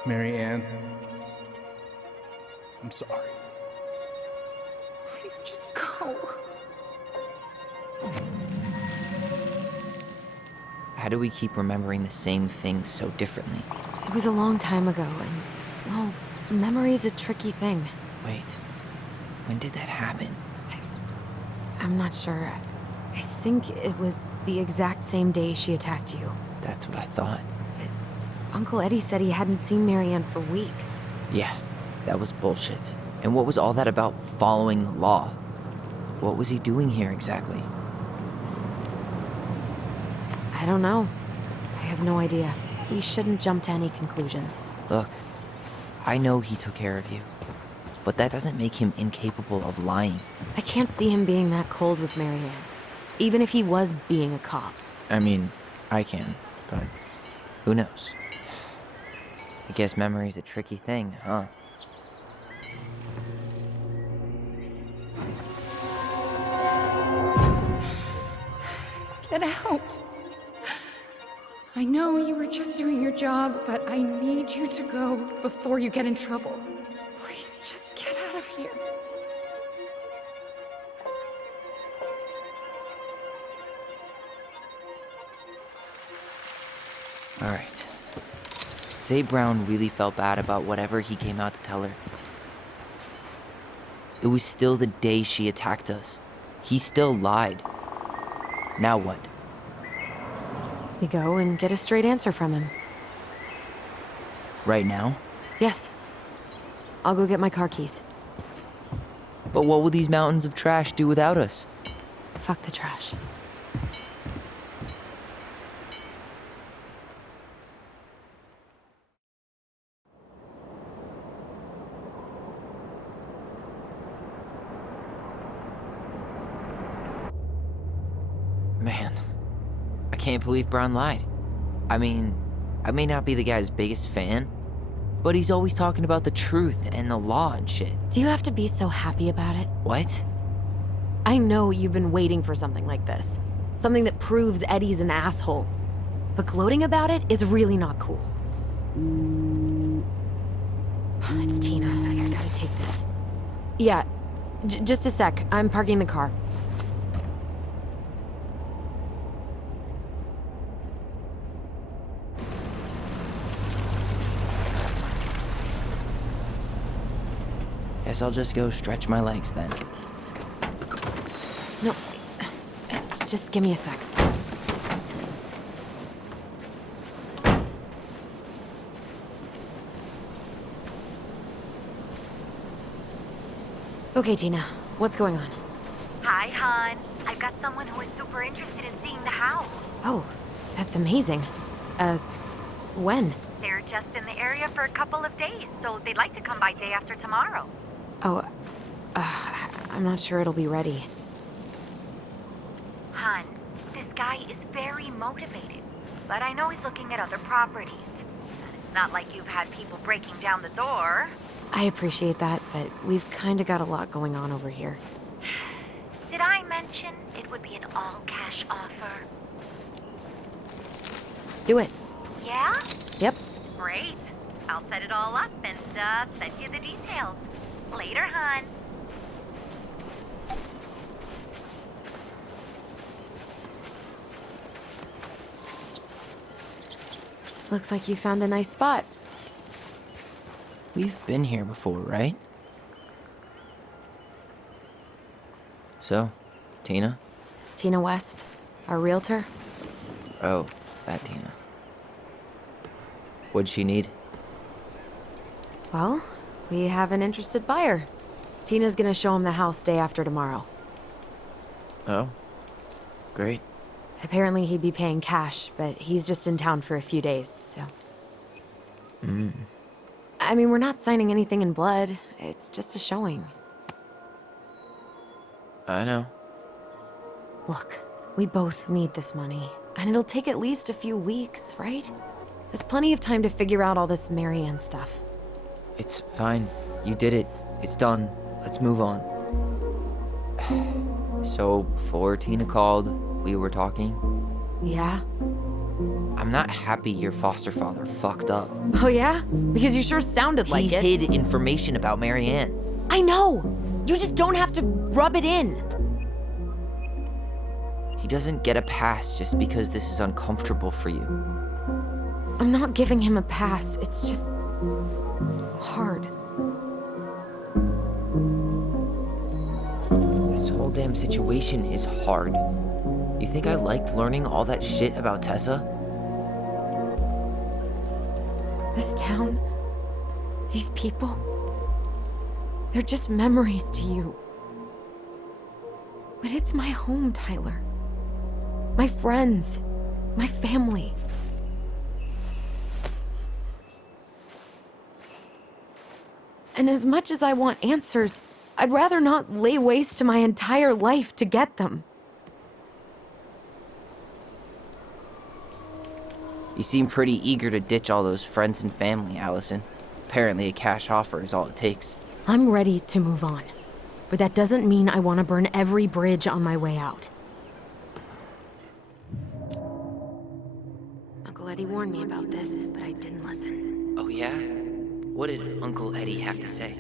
Marianne. I'm sorry. Please just go. How do we keep remembering the same things so differently? It was a long time ago, and, well, memory's a tricky thing. Wait, when did that happen? I'm not sure. I think it was the exact same day she attacked you. That's what I thought. Uncle Eddie said he hadn't seen Marianne for weeks. Yeah, that was bullshit. And what was all that about following the law? What was he doing here exactly? I don't know. I have no idea. We shouldn't jump to any conclusions. Look, I know he took care of you, but that doesn't make him incapable of lying. I can't see him being that cold with Marianne, even if he was being a cop. I mean, I can, but who knows? I guess memory's a tricky thing, huh? Get out! I know you were just doing your job, but I need you to go before you get in trouble. Please, just get out of here. Alright. Say Brown really felt bad about whatever he came out to tell her. It was still the day she attacked us. He still lied. Now what? We go and get a straight answer from him. Right now? Yes. I'll go get my car keys. But what will these mountains of trash do without us? Fuck the trash. Man, I can't believe Brown lied. I mean, I may not be the guy's biggest fan, but he's always talking about the truth and the law and shit. Do you have to be so happy about it? What? I know you've been waiting for something like this. Something that proves Eddie's an asshole. But gloating about it is really not cool. It's Tina. I gotta take this. Yeah, just a sec. I'm parking the car. Guess I'll just go stretch my legs then. No, just give me a sec. Okay, Tina, what's going on? Hi, hon. I've got someone who is super interested in seeing the house. Oh, that's amazing. When? They're just in the area for a couple of days, so they'd like to come by day after tomorrow. Oh, I'm not sure it'll be ready. Hun, this guy is very motivated, but I know he's looking at other properties. It's not like you've had people breaking down the door. I appreciate that, but we've kind of got a lot going on over here. Did I mention it would be an all-cash offer? Do it. Yeah? Yep. Great. I'll set it all up and send you the details. Later, hon. Looks like you found a nice spot. We've been here before, right? So, Tina? Tina West, our realtor. Oh, that Tina. What'd she need? Well, we have an interested buyer. Tina's gonna show him the house day after tomorrow. Oh, great. Apparently he'd be paying cash, but he's just in town for a few days, so... I mean, we're not signing anything in blood. It's just a showing. I know. Look, we both need this money, and it'll take at least a few weeks, right? There's plenty of time to figure out all this Marianne stuff. It's fine. You did it. It's done. Let's move on. So, before Tina called, we were talking. Yeah? I'm not happy your foster father fucked up. Oh yeah? Because you sure sounded like it. He hid information about Marianne. I know! You just don't have to rub it in. He doesn't get a pass just because this is uncomfortable for you. I'm not giving him a pass. It's just hard. This whole damn situation is hard. You think I liked learning all that shit about Tessa? This town, these people, they're just memories to you. But it's my home, Tyler. My friends, my family. And as much as I want answers, I'd rather not lay waste to my entire life to get them. You seem pretty eager to ditch all those friends and family, Allison. Apparently a cash offer is all it takes. I'm ready to move on. But that doesn't mean I want to burn every bridge on my way out. Uncle Eddie warned me about this, but I didn't listen. Oh yeah? What did Uncle Eddie have to say?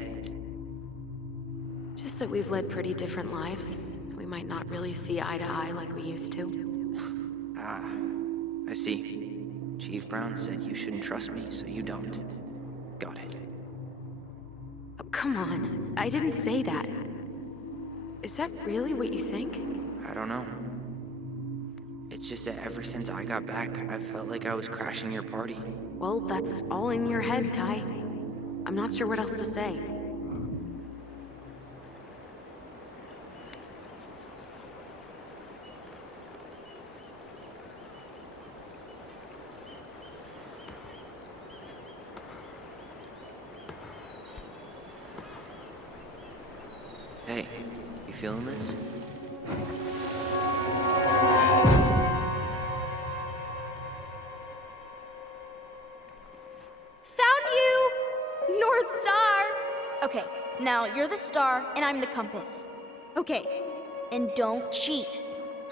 Just that we've led pretty different lives. We might not really see eye to eye like we used to. Ah, I see. Chief Brown said you shouldn't trust me, so you don't. Got it. Oh, come on. I didn't say that. Is that really what you think? I don't know. It's just that ever since I got back, I felt like I was crashing your party. Well, that's all in your head, Ty. I'm not sure what else to say. Hey, you feeling this? Found you! North Star! Okay, now you're the star and I'm the compass. Okay, and don't cheat.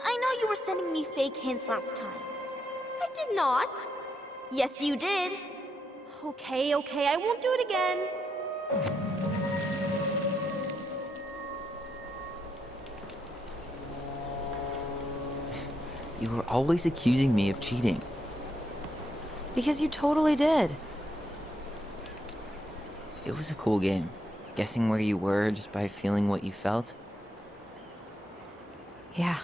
I know you were sending me fake hints last time. I did not. Yes, you did. Okay, I won't do it again. You were always accusing me of cheating. Because you totally did. It was a cool game. Guessing where you were just by feeling what you felt. Yeah.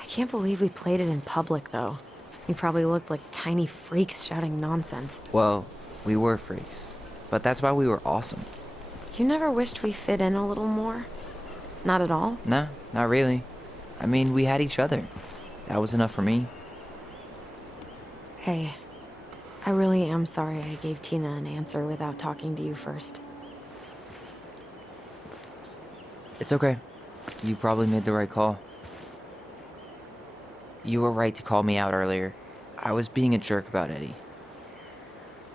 I can't believe we played it in public, though. We probably looked like tiny freaks shouting nonsense. Well, we were freaks. But that's why we were awesome. You never wished we fit in a little more? Not at all? Nah, not really. I mean, we had each other. That was enough for me. Hey, I really am sorry I gave Tina an answer without talking to you first. It's okay. You probably made the right call. You were right to call me out earlier. I was being a jerk about Eddie.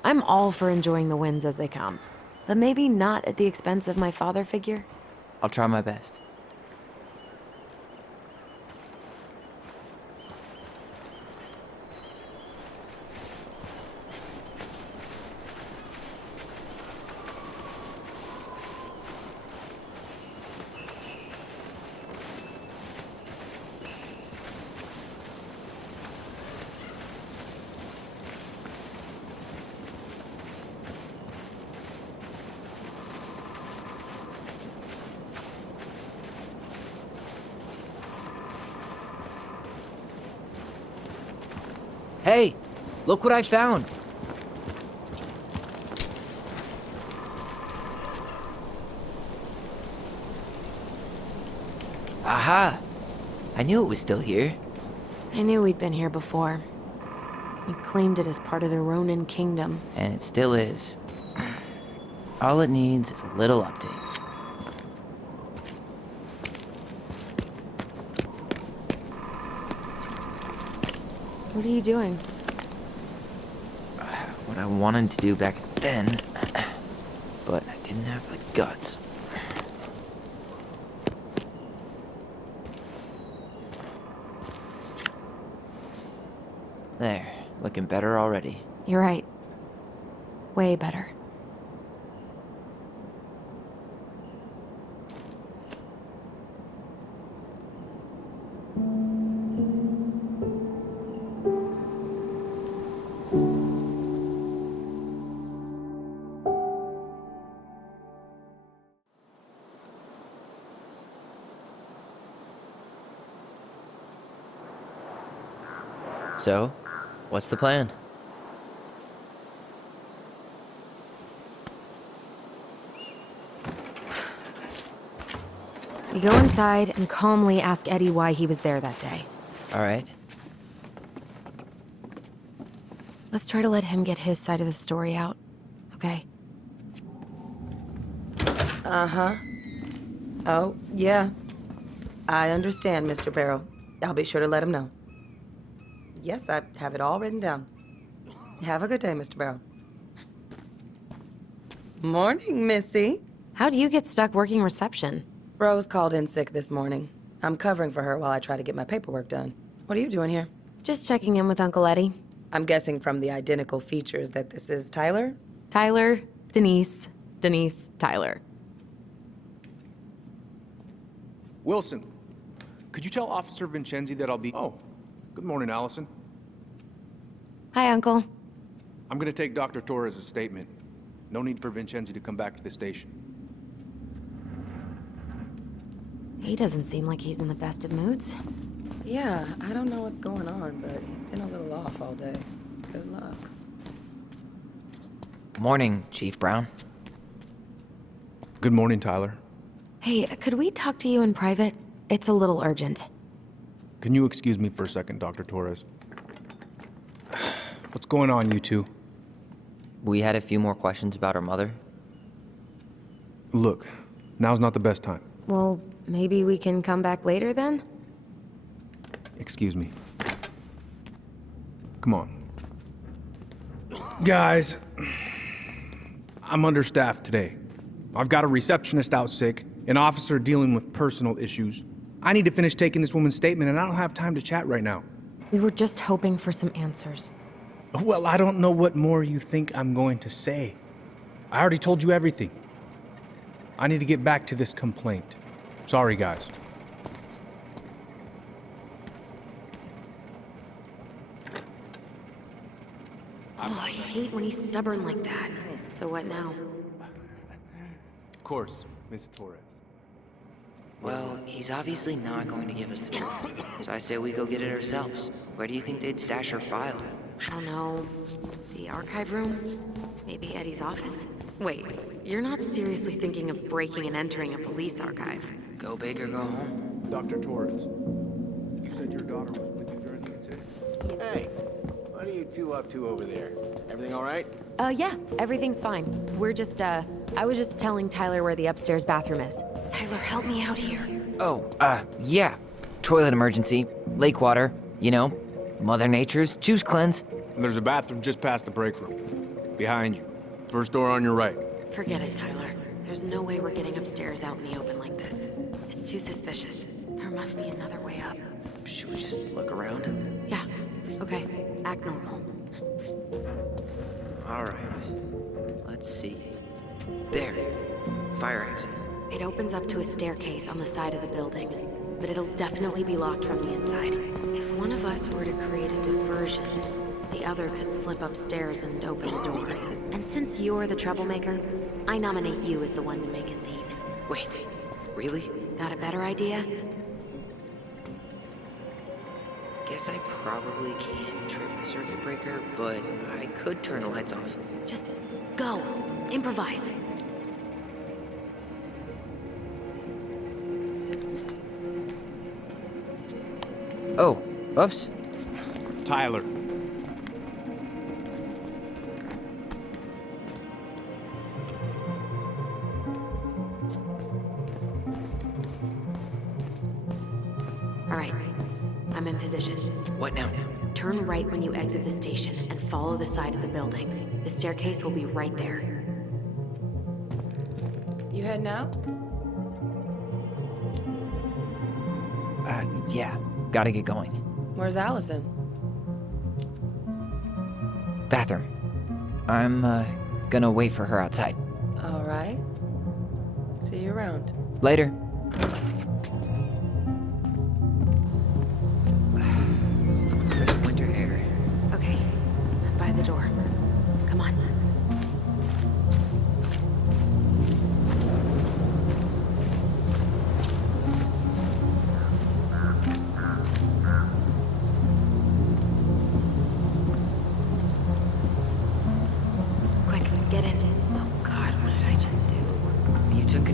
I'm all for enjoying the wins as they come, but maybe not at the expense of my father figure. I'll try my best. Hey, look what I found. Aha! I knew it was still here. I knew we'd been here before. We claimed it as part of the Ronin kingdom. And it still is. All it needs is a little update. What are you doing? What I wanted to do back then, but I didn't have the guts. There, looking better already. You're right. Way better. So, what's the plan? We go inside and calmly ask Eddie why he was there that day. All right. Let's try to let him get his side of the story out, okay? Uh-huh. Oh, yeah. I understand, Mr. Barrow. I'll be sure to let him know. Yes, I have it all written down. Have a good day, Mr. Barrow. Morning, Missy. How'd you get stuck working reception? Rose called in sick this morning. I'm covering for her while I try to get my paperwork done. What are you doing here? Just checking in with Uncle Eddie. I'm guessing from the identical features that this is Tyler? Tyler, Denise, Tyler. Wilson, could you tell Officer Vincenzi that I'll be... Oh, good morning, Allison. Hi, Uncle. I'm gonna take Dr. Torres' statement. No need for Vincenzi to come back to the station. He doesn't seem like he's in the best of moods. Yeah, I don't know what's going on, but he's been a little off all day. Good luck. Morning, Chief Brown. Good morning, Tyler. Hey, could we talk to you in private? It's a little urgent. Can you excuse me for a second, Dr. Torres? What's going on, you two? We had a few more questions about our mother. Look, now's not the best time. Well, maybe we can come back later then? Excuse me. Come on. Guys, I'm understaffed today. I've got a receptionist out sick, an officer dealing with personal issues. I need to finish taking this woman's statement, and I don't have time to chat right now. We were just hoping for some answers. Well, I don't know what more you think I'm going to say. I already told you everything. I need to get back to this complaint. Sorry, guys. Oh, I hate when he's stubborn like that. So what now? Of course, Miss Torres. Well, he's obviously not going to give us the truth. So I say we go get it ourselves. Where do you think they'd stash our file? I don't know. The archive room? Maybe Eddie's office? Wait, you're not seriously thinking of breaking and entering a police archive? Go big or go home. Dr. Torres, you said your daughter was with you during the incident? Hey, what are you two up to over there? Everything all right? Yeah, everything's fine. We're just, I was just telling Tyler where the upstairs bathroom is. Tyler, help me out here. Oh, yeah. Toilet emergency, lake water, you know, Mother Nature's juice cleanse. And there's a bathroom just past the break room. Behind you. First door on your right. Forget it, Tyler. There's no way we're getting upstairs out in the open like this. It's too suspicious. There must be another way up. Should we just look around? Yeah, okay. Act normal. All right. Let's see. There. Fire exit. It opens up to a staircase on the side of the building, but it'll definitely be locked from the inside. If one of us were to create a diversion, the other could slip upstairs and open the door. And since you're the troublemaker, I nominate you as the one to make a scene. Wait, really? Got a better idea? Guess I probably can't trip the circuit breaker, but I could turn the lights off. Just go. Improvise. Oh, oops. Tyler. All right. I'm in position. What now? Turn right when you exit the station and follow the side of the building. The staircase will be right there. You heading out? Yeah. Gotta get going. Where's Allison? Bathroom. I'm, gonna wait for her outside. All right. See you around. Later. Crisp winter air. Okay. I'm by the door. Come on.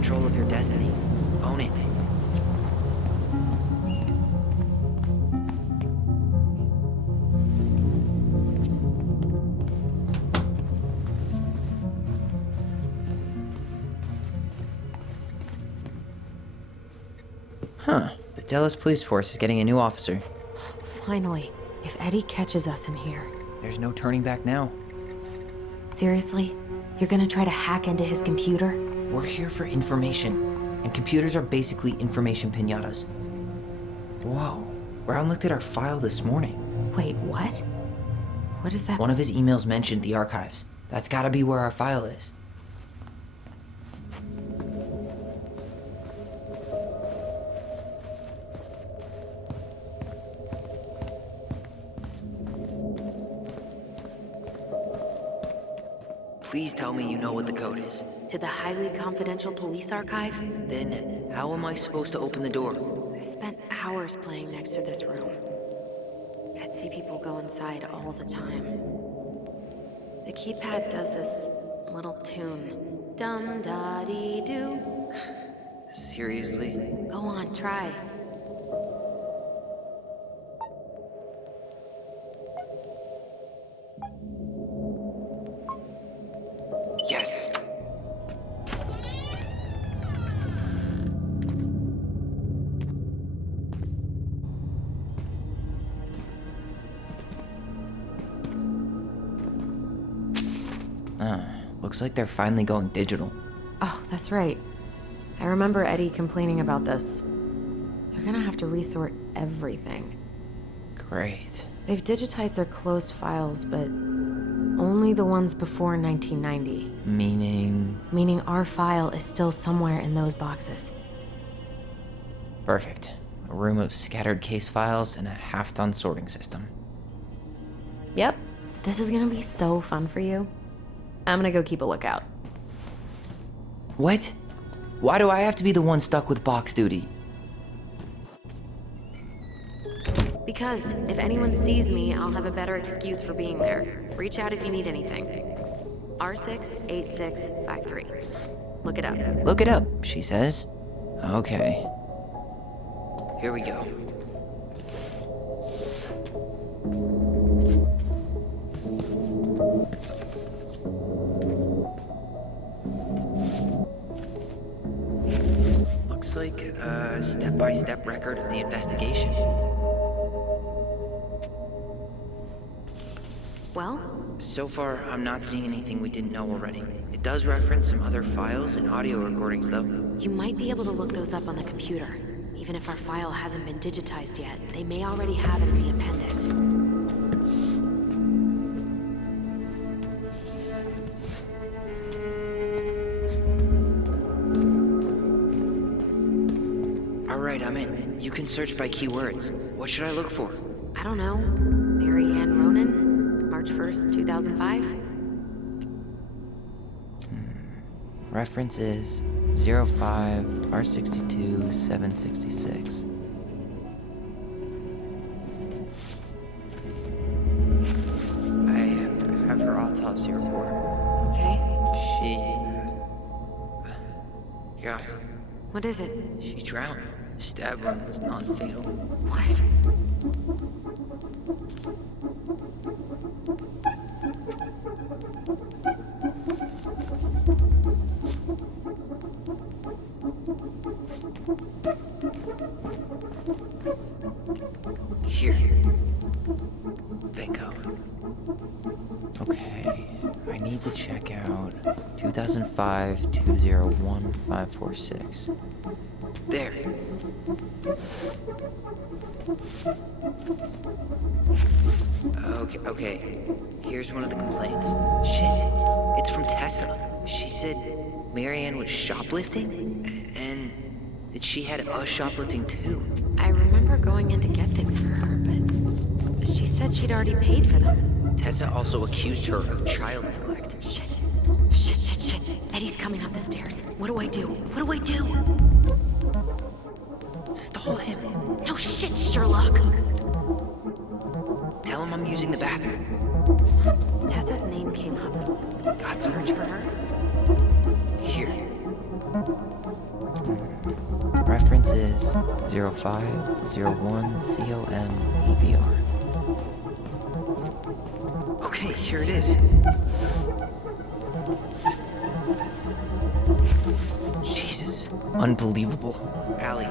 control of your destiny. Own it. Huh. The Dallas Police Force is getting a new officer. Finally. If Eddie catches us in here. There's no turning back now. Seriously? You're gonna try to hack into his computer? We're here for information, and computers are basically information piñatas. Whoa. Brown looked at our file this morning. Wait, what? What is that? One of his emails mentioned the archives. That's gotta be where our file is. Please tell me you know what the code is. To the highly confidential police archive? Then, how am I supposed to open the door? I spent hours playing next to this room. I'd see people go inside all the time. The keypad does this little tune. Dum-da-dee-doo. Seriously? Go on, try. Yes. Looks like they're finally going digital. Oh, that's right. I remember Eddie complaining about this. They're gonna have to resort everything. Great. They've digitized their closed files, but only the ones before 1990. Meaning? Meaning our file is still somewhere in those boxes. Perfect. A room of scattered case files and a half-done sorting system. Yep. This is gonna be so fun for you. I'm gonna go keep a lookout. What? Why do I have to be the one stuck with box duty? Because if anyone sees me, I'll have a better excuse for being there. Reach out if you need anything. R68653. Look it up. Look it up, she says. Okay. Here we go. Looks like a step-by-step record of the investigation. Well? So far, I'm not seeing anything we didn't know already. It does reference some other files and audio recordings, though. You might be able to look those up on the computer. Even if our file hasn't been digitized yet, they may already have it in the appendix. Alright, I'm in. You can search by keywords. What should I look for? I don't know. Mary Ann Ronan? March 1st, 2005? Reference is 05 R62 766. I have her autopsy report. Okay. God. What is it? She drowned. Stab wound was non-fatal. What? Here. Bingo. Okay. I need to check out 2005-201-546. There. Okay. Here's one of the complaints. Shit. It's from Tessa. She said Mary Ann was shoplifting, and that she had us shoplifting too. I remember going in to get things for her, but she said she'd already paid for them. Tessa also accused her of child neglect. Shit. Eddie's coming up the stairs. What do I do? Stall him. No shit, Sherlock! Tell him I'm using the bathroom. Tessa's name came up. Got some. Search for her? Here. Reference is 0501COMEBR. Okay, here it is. Jesus. Unbelievable. Allie,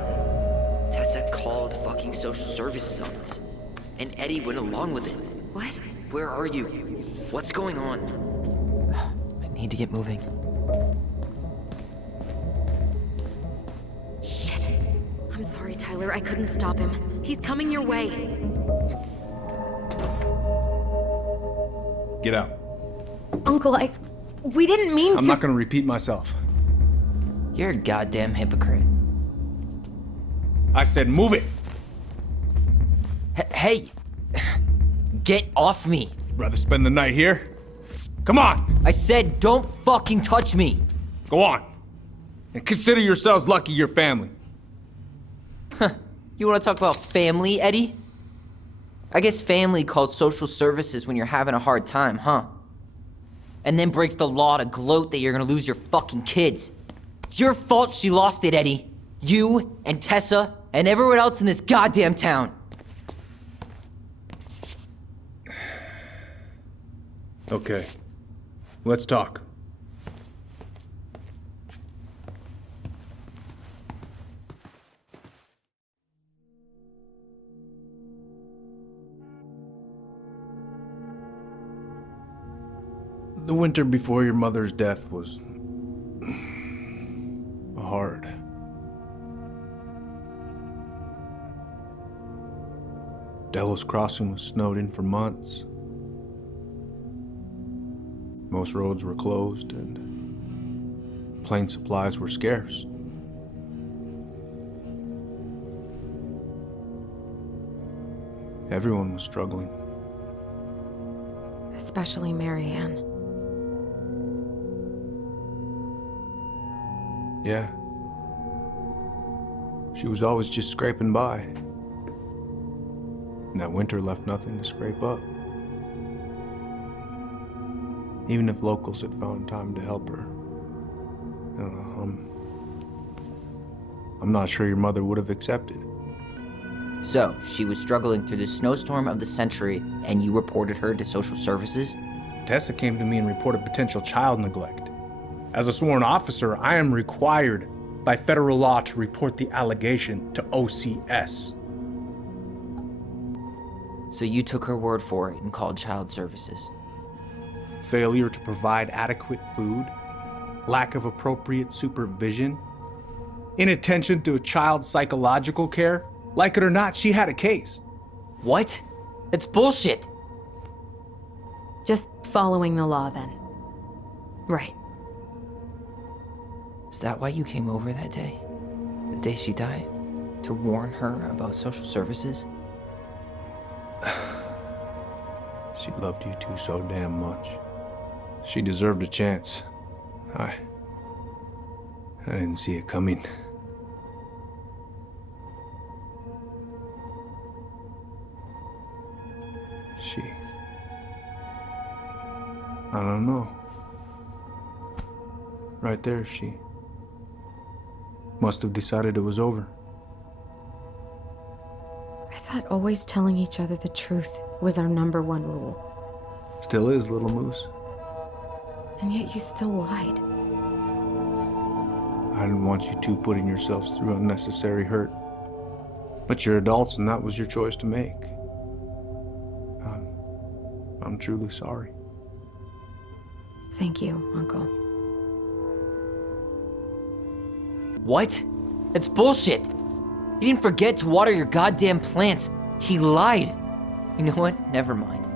Tessa called fucking social services on us. And Eddie went along with it. What? Where are you? What's going on? I need to get moving. Shit. I'm sorry, Tyler. I couldn't stop him. He's coming your way. Get out. Uncle, we didn't mean to. I'm not gonna repeat myself. You're a goddamn hypocrite. I said move it! Hey! Get off me! Rather spend the night here? Come on! I said don't fucking touch me! Go on. And consider yourselves lucky you're family. You wanna talk about family, Eddie? I guess family calls social services when you're having a hard time, huh? And then breaks the law to gloat that you're gonna lose your fucking kids. It's your fault she lost it, Eddie. You and Tessa and everyone else in this goddamn town. Okay. Let's talk. The winter before your mother's death was hard. Delos Crossing was snowed in for months. Most roads were closed and plane supplies were scarce. Everyone was struggling. Especially Marianne. Yeah. She was always just scraping by. And that winter left nothing to scrape up. Even if locals had found time to help her. I don't know, I'm not sure your mother would have accepted. So, she was struggling through the snowstorm of the century, and you reported her to social services? Tessa came to me and reported potential child neglect. As a sworn officer, I am required by federal law to report the allegation to OCS. So you took her word for it and called child services? Failure to provide adequate food, lack of appropriate supervision, inattention to a child's psychological care. Like it or not, she had a case. What? That's bullshit! Just following the law, then. Right. Is that why you came over that day? The day she died? To warn her about social services? She loved you two so damn much. She deserved a chance. I didn't see it coming. I don't know. Right there, she must have decided it was over. I thought always telling each other the truth was our #1 rule. Still is, little moose. And yet you still lied. I didn't want you two putting yourselves through unnecessary hurt. But you're adults and that was your choice to make. I'm truly sorry. Thank you, Uncle. What? That's bullshit! He didn't forget to water your goddamn plants. He lied. You know what? Never mind.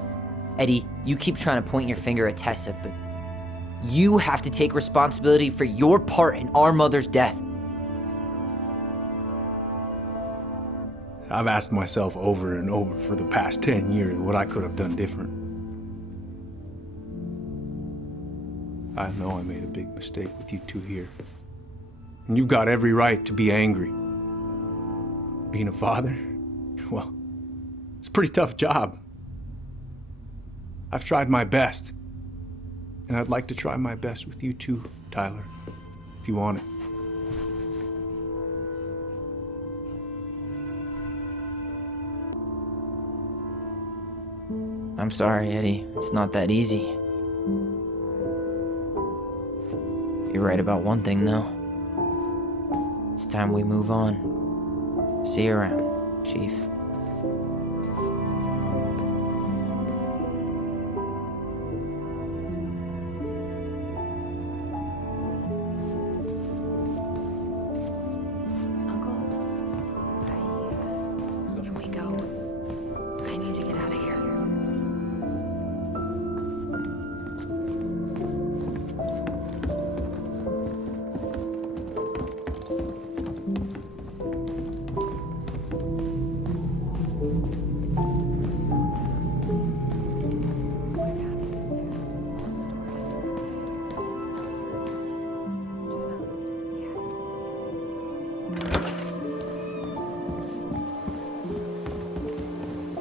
Eddie, you keep trying to point your finger at Tessa, but you have to take responsibility for your part in our mother's death. I've asked myself over and over for the past 10 years what I could have done different. I know I made a big mistake with you two here. And you've got every right to be angry. Being a father, well, it's a pretty tough job. I've tried my best. And I'd like to try my best with you too, Tyler, if you want it. I'm sorry, Eddie. It's not that easy. You're right about one thing, though. It's time we move on. See you around, Chief. Can we go? I need to get out of here.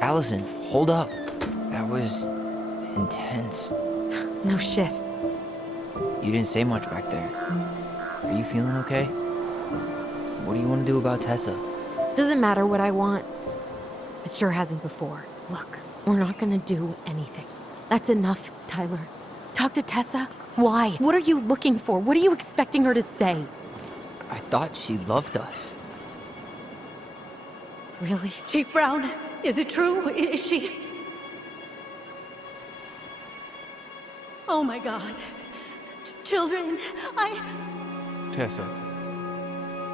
Allison, hold up. That was intense. No shit. You didn't say much back there. Are you feeling okay? What do you want to do about Tessa? Doesn't matter what I want. It sure hasn't before. Look, we're not gonna do anything. That's enough, Tyler. Talk to Tessa? Why? What are you looking for? What are you expecting her to say? I thought she loved us. Really? Chief Brown, is it true? Is she... Oh my God. Children, Tessa.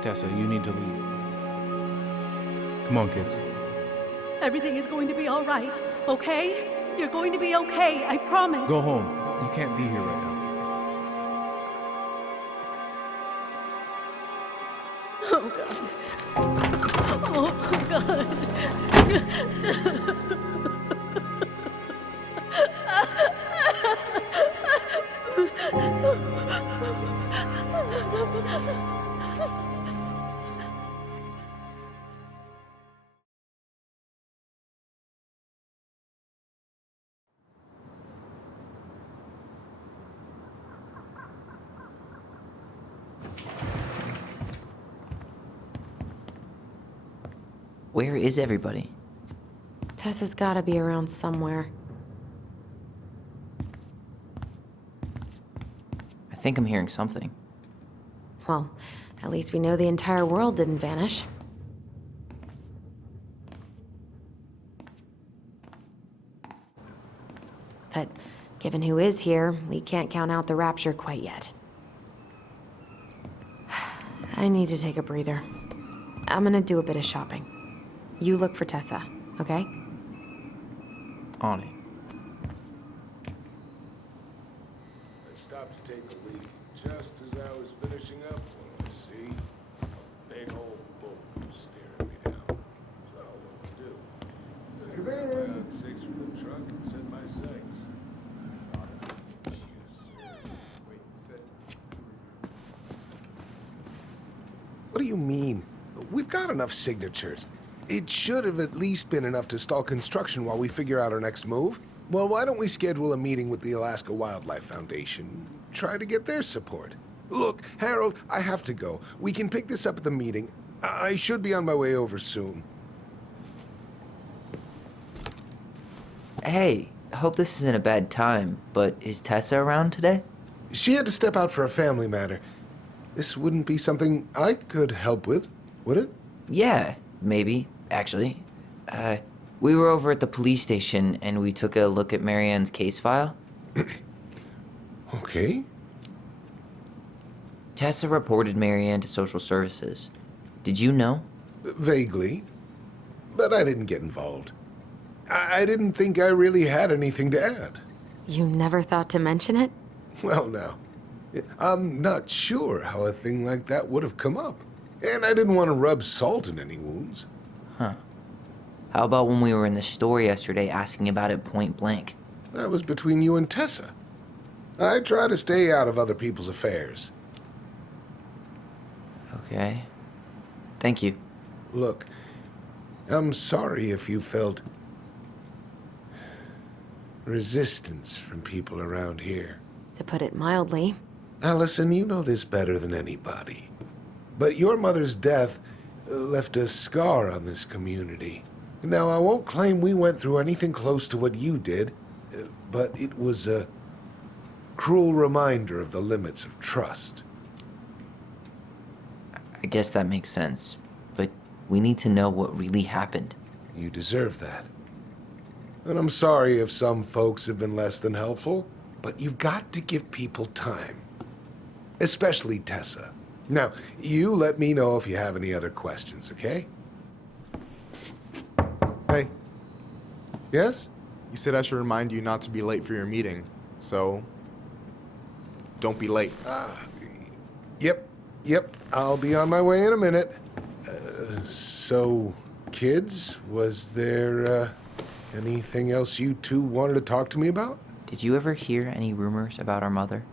Tessa, you need to leave. Come on, kids. Everything is going to be all right, okay? You're going to be okay, I promise. Go home. You can't be here right now. Oh God. Oh God. Where is everybody? Tessa's gotta be around somewhere. I think I'm hearing something. Well, at least we know the entire world didn't vanish. But given who is here, we can't count out the rapture quite yet. I need to take a breather. I'm gonna do a bit of shopping. You look for Tessa, okay? On it. I stopped to take a leak, and just as I was finishing up, when I see a big old bull staring me down. So what to do? I grabbed my six from the trunk and set my sights. What do you mean? We've got enough signatures. It should have at least been enough to stall construction while we figure out our next move. Well, why don't we schedule a meeting with the Alaska Wildlife Foundation? Try to get their support. Look, Harold, I have to go. We can pick this up at the meeting. I should be on my way over soon. Hey, I hope this isn't a bad time, but is Tessa around today? She had to step out for a family matter. This wouldn't be something I could help with, would it? Yeah, maybe, actually. We were over at the police station and we took a look at Marianne's case file. Okay. Tessa reported Marianne to social services. Did you know? Vaguely. But I didn't get involved. I didn't think I really had anything to add. You never thought to mention it? Well, now, I'm not sure how a thing like that would have come up. And I didn't want to rub salt in any wounds. Huh. How about when we were in the store yesterday asking about it point blank? That was between you and Tessa. I try to stay out of other people's affairs. Okay. Thank you. Look, I'm sorry if you felt resistance from people around here. To put it mildly. Allison, you know this better than anybody. But your mother's death left a scar on this community. Now, I won't claim we went through anything close to what you did, but it was a cruel reminder of the limits of trust. I guess that makes sense, but we need to know what really happened. You deserve that. And I'm sorry if some folks have been less than helpful, but you've got to give people time. Especially Tessa. Now, you let me know if you have any other questions, okay? Hey. Yes? You said I should remind you not to be late for your meeting, so don't be late. Yep, I'll be on my way in a minute. So, kids, was there, anything else you two wanted to talk to me about? Did you ever hear any rumors about our mother?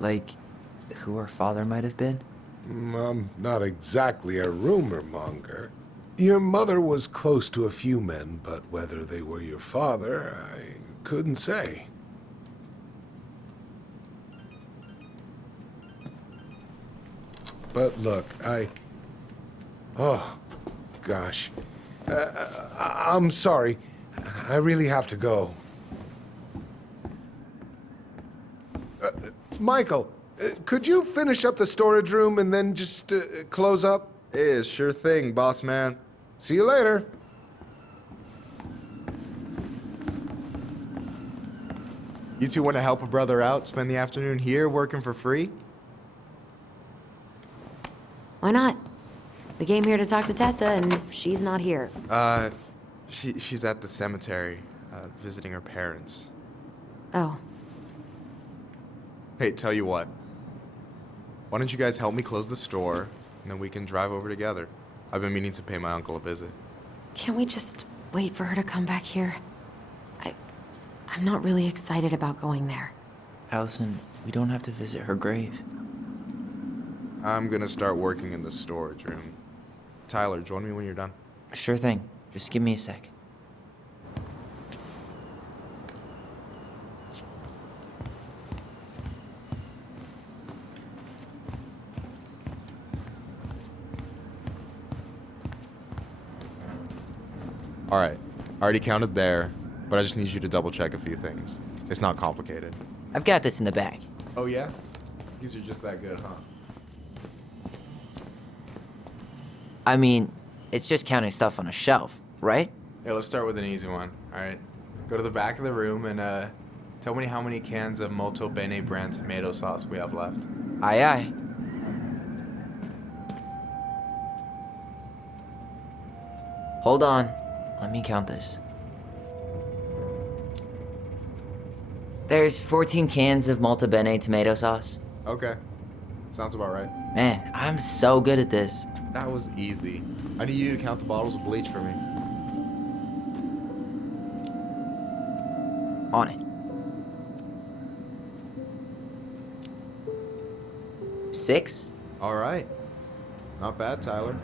Like, who our father might have been? I'm not exactly a rumor monger. Your mother was close to a few men, but whether they were your father, I couldn't say. But look, oh, gosh. I'm sorry. I really have to go. Michael, could you finish up the storage room and then just close up? Yeah, sure thing, boss man. See you later. You two want to help a brother out, spend the afternoon here working for free? Why not? We came here to talk to Tessa, and she's not here. She's at the cemetery, visiting her parents. Oh. Hey, tell you what. Why don't you guys help me close the store, and then we can drive over together? I've been meaning to pay my uncle a visit. Can't we just wait for her to come back here? I'm not really excited about going there. Allison, we don't have to visit her grave. I'm gonna start working in the storage room. Tyler, join me when you're done. Sure thing. Just give me a sec. Alright, I already counted there, but I just need you to double check a few things. It's not complicated. I've got this in the bag. Oh yeah? These are just that good, huh? I mean, it's just counting stuff on a shelf, right? Yeah, let's start with an easy one, alright? Go to the back of the room and, tell me how many cans of Molto Bene brand tomato sauce we have left. Aye, aye. Hold on. Let me count this. There's 14 cans of Molto Bene tomato sauce. Okay. Sounds about right. Man, I'm so good at this. That was easy. I need you to count the bottles of bleach for me. On it. 6? Alright. Not bad, Tyler.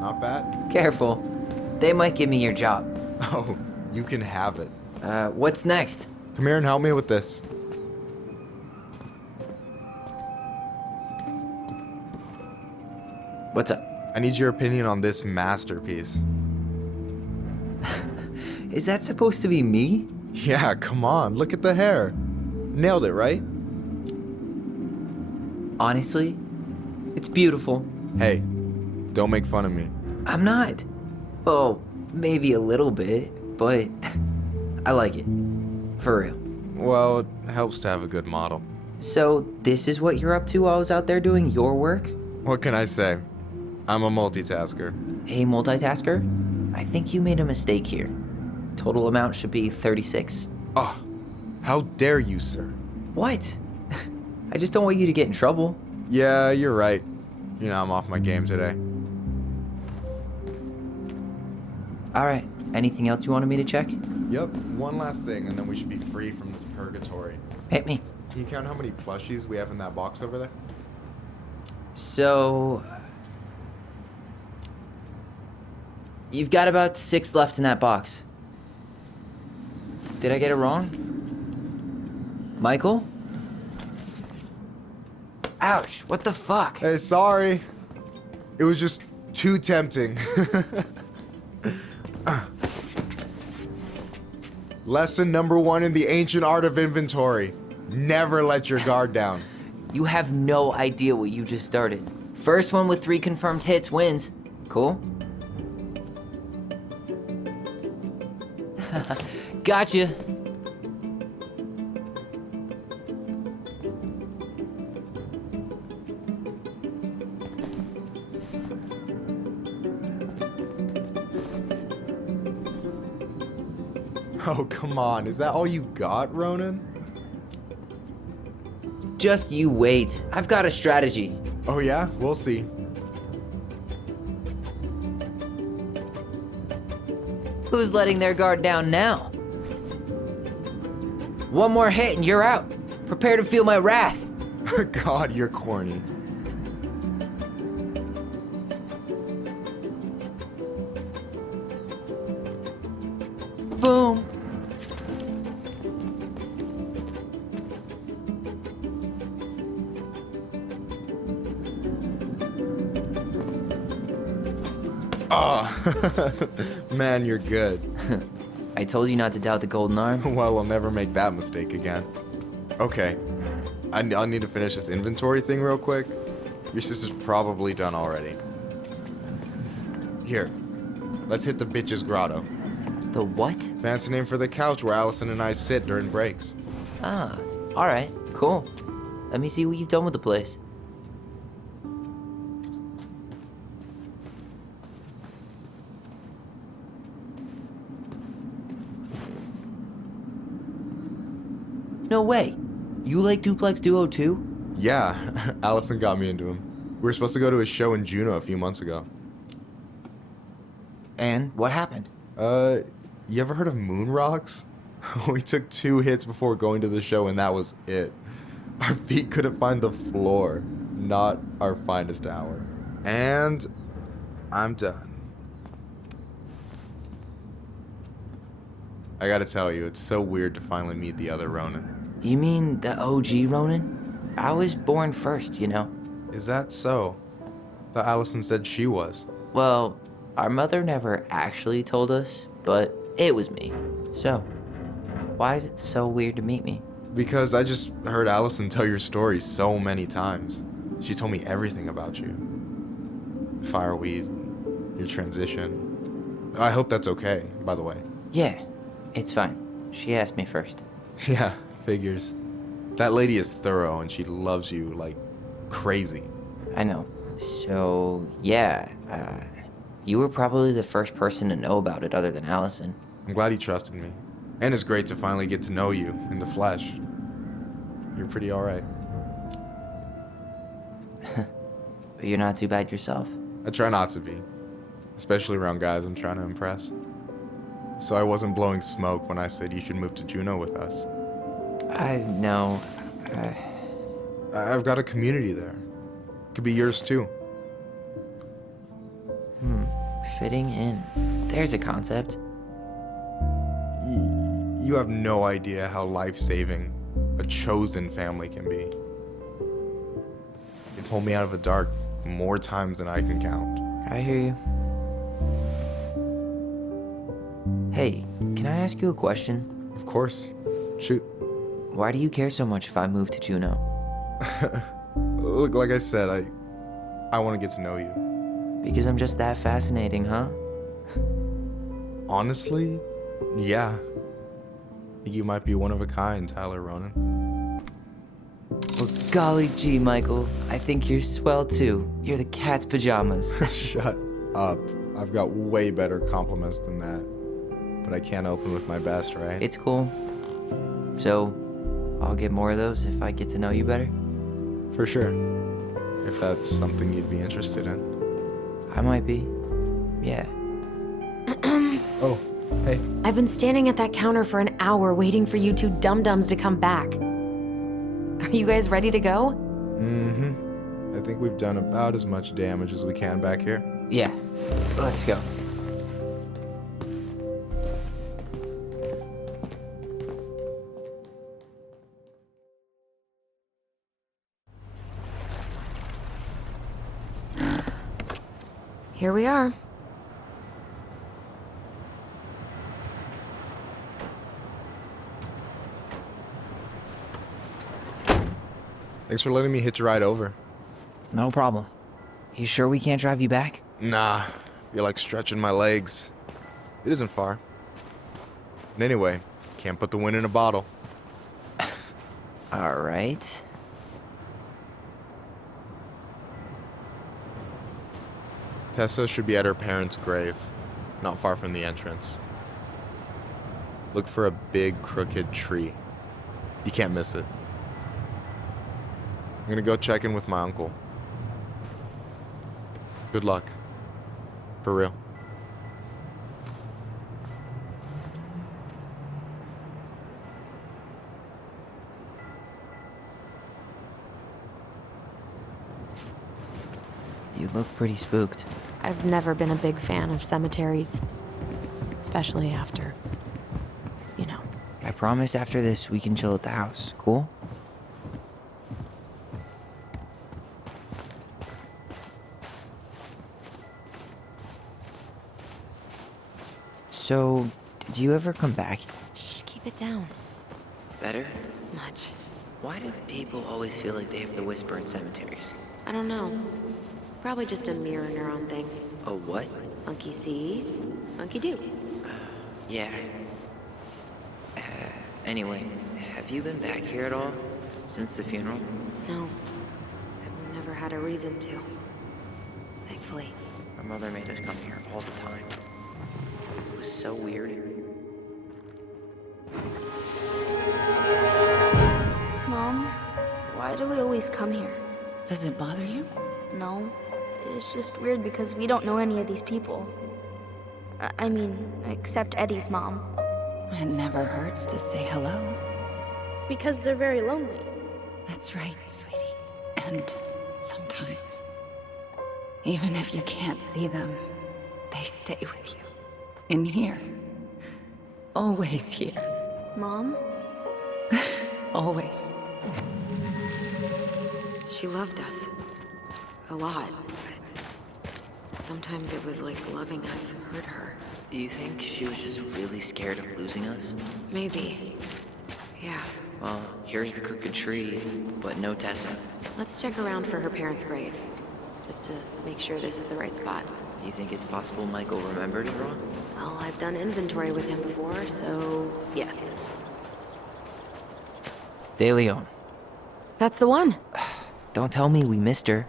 Not bad. Careful. They might give me your job. Oh, you can have it. What's next? Come here and help me with this. What's up? I need your opinion on this masterpiece. Is that supposed to be me? Yeah, come on, look at the hair. Nailed it, right? Honestly, it's beautiful. Hey, don't make fun of me. I'm not. Oh, maybe a little bit, but I like it. For real. Well, it helps to have a good model. So, this is what you're up to while I was out there doing your work? What can I say? I'm a multitasker. Hey, multitasker? I think you made a mistake here. Total amount should be 36. Oh, how dare you, sir? What? I just don't want you to get in trouble. Yeah, you're right. You know, I'm off my game today. Alright, anything else you wanted me to check? Yep, one last thing, and then we should be free from this purgatory. Hit me. Can you count how many plushies we have in that box over there? So... you've got about 6 left in that box. Did I get it wrong? Michael? Ouch, what the fuck? Hey, sorry. It was just too tempting. Lesson number 1 in the ancient art of inventory. Never let your guard down. You have no idea what you just started. First one with 3 confirmed hits wins. Cool? Gotcha. Oh, come on. Is that all you got, Ronan? Just you wait. I've got a strategy. Oh yeah? We'll see. Who's letting their guard down now? One more hit and you're out. Prepare to feel my wrath. God, you're corny. Boom. Oh, man, you're good. I told you not to doubt the golden arm. Well, we'll never make that mistake again. Okay, I'll need to finish this inventory thing real quick. Your sister's probably done already. Here, let's hit the bitch's grotto. The what? Fancy name for the couch where Allison and I sit during breaks. Ah, alright, cool. Let me see what you've done with the place. No way. You like Duplex Duo too? Yeah, Allison got me into him. We were supposed to go to a show in Juneau a few months ago. And what happened? You ever heard of moon rocks? We took 2 hits before going to the show and that was it. Our feet couldn't find the floor. Not our finest hour. And I'm done. I gotta tell you, it's so weird to finally meet the other Ronan. You mean the OG Ronan? I was born first, you know. Is that so? Thought Allison said she was. Well, our mother never actually told us, but it was me. So, why is it so weird to meet me? Because I just heard Allison tell your story so many times. She told me everything about you. Fireweed, your transition. I hope that's okay, by the way. Yeah, it's fine. She asked me first. Yeah, figures. That lady is thorough and she loves you like crazy. I know. So, yeah, you were probably the first person to know about it other than Allison. I'm glad he trusted me. And it's great to finally get to know you in the flesh. You're pretty alright. But you're not too bad yourself. I try not to be. Especially around guys I'm trying to impress. So I wasn't blowing smoke when I said you should move to Juneau with us. I know. I've got a community there. Could be yours too. Fitting in. There's a concept. You have no idea how life-saving a chosen family can be. It pulled me out of the dark more times than I can count. I hear you. Hey, can I ask you a question? Of course. Shoot. Why do you care so much if I move to Juneau? Look, like I said, I want to get to know you. Because I'm just that fascinating, huh? Honestly, yeah. I think you might be one of a kind, Tyler Ronan. Well, golly gee, Michael. I think you're swell too. You're the cat's pajamas. Shut up. I've got way better compliments than that. But I can't open with my best, right? It's cool. So, I'll get more of those if I get to know you better? For sure. If that's something you'd be interested in. I might be. Yeah. Oh, hey. I've been standing at that counter for an hour waiting for you two dum-dums to come back. Are you guys ready to go? Mm-hmm. I think we've done about as much damage as we can back here. Yeah. Let's go. Here we are. Thanks for letting me hitch a ride over. No problem. You sure we can't drive you back? Nah, you're like stretching my legs. It isn't far. And anyway, can't put the wind in a bottle. All right. Tessa should be at her parents' grave, not far from the entrance. Look for a big crooked tree. You can't miss it. I'm gonna go check in with my uncle. Good luck. For real. You look pretty spooked. I've never been a big fan of cemeteries. Especially after, you know. I promise after this we can chill at the house. Cool? So, did you ever come back? Shh, keep it down. Better? Much. Why do people always feel like they have to whisper in cemeteries? I don't know. Probably just a mirror neuron thing. A what? Monkey see, monkey do. Yeah. Anyway, have you been back here at all? Since the funeral? No. I've never had a reason to. Thankfully. Our mother made us come here all the time. It was so weird. Mom, why do we always come here? Does it bother you? No. It's just weird because we don't know any of these people. I mean, except Eddie's mom. It never hurts to say hello. Because they're very lonely. That's right, sweetie. And sometimes, even if you can't see them, they stay with you. In here. Always here. Mom? Always. She loved us. A lot. But sometimes it was like loving us hurt her. Do you think she was just really scared of losing us? Maybe. Yeah. Well, here's the crooked tree, but no Tessa. Let's check around for her parents' grave. Just to make sure this is the right spot. You think it's possible Michael remembered it wrong? Well, I've done inventory with him before, so yes. De Leon. That's the one. Don't tell me we missed her.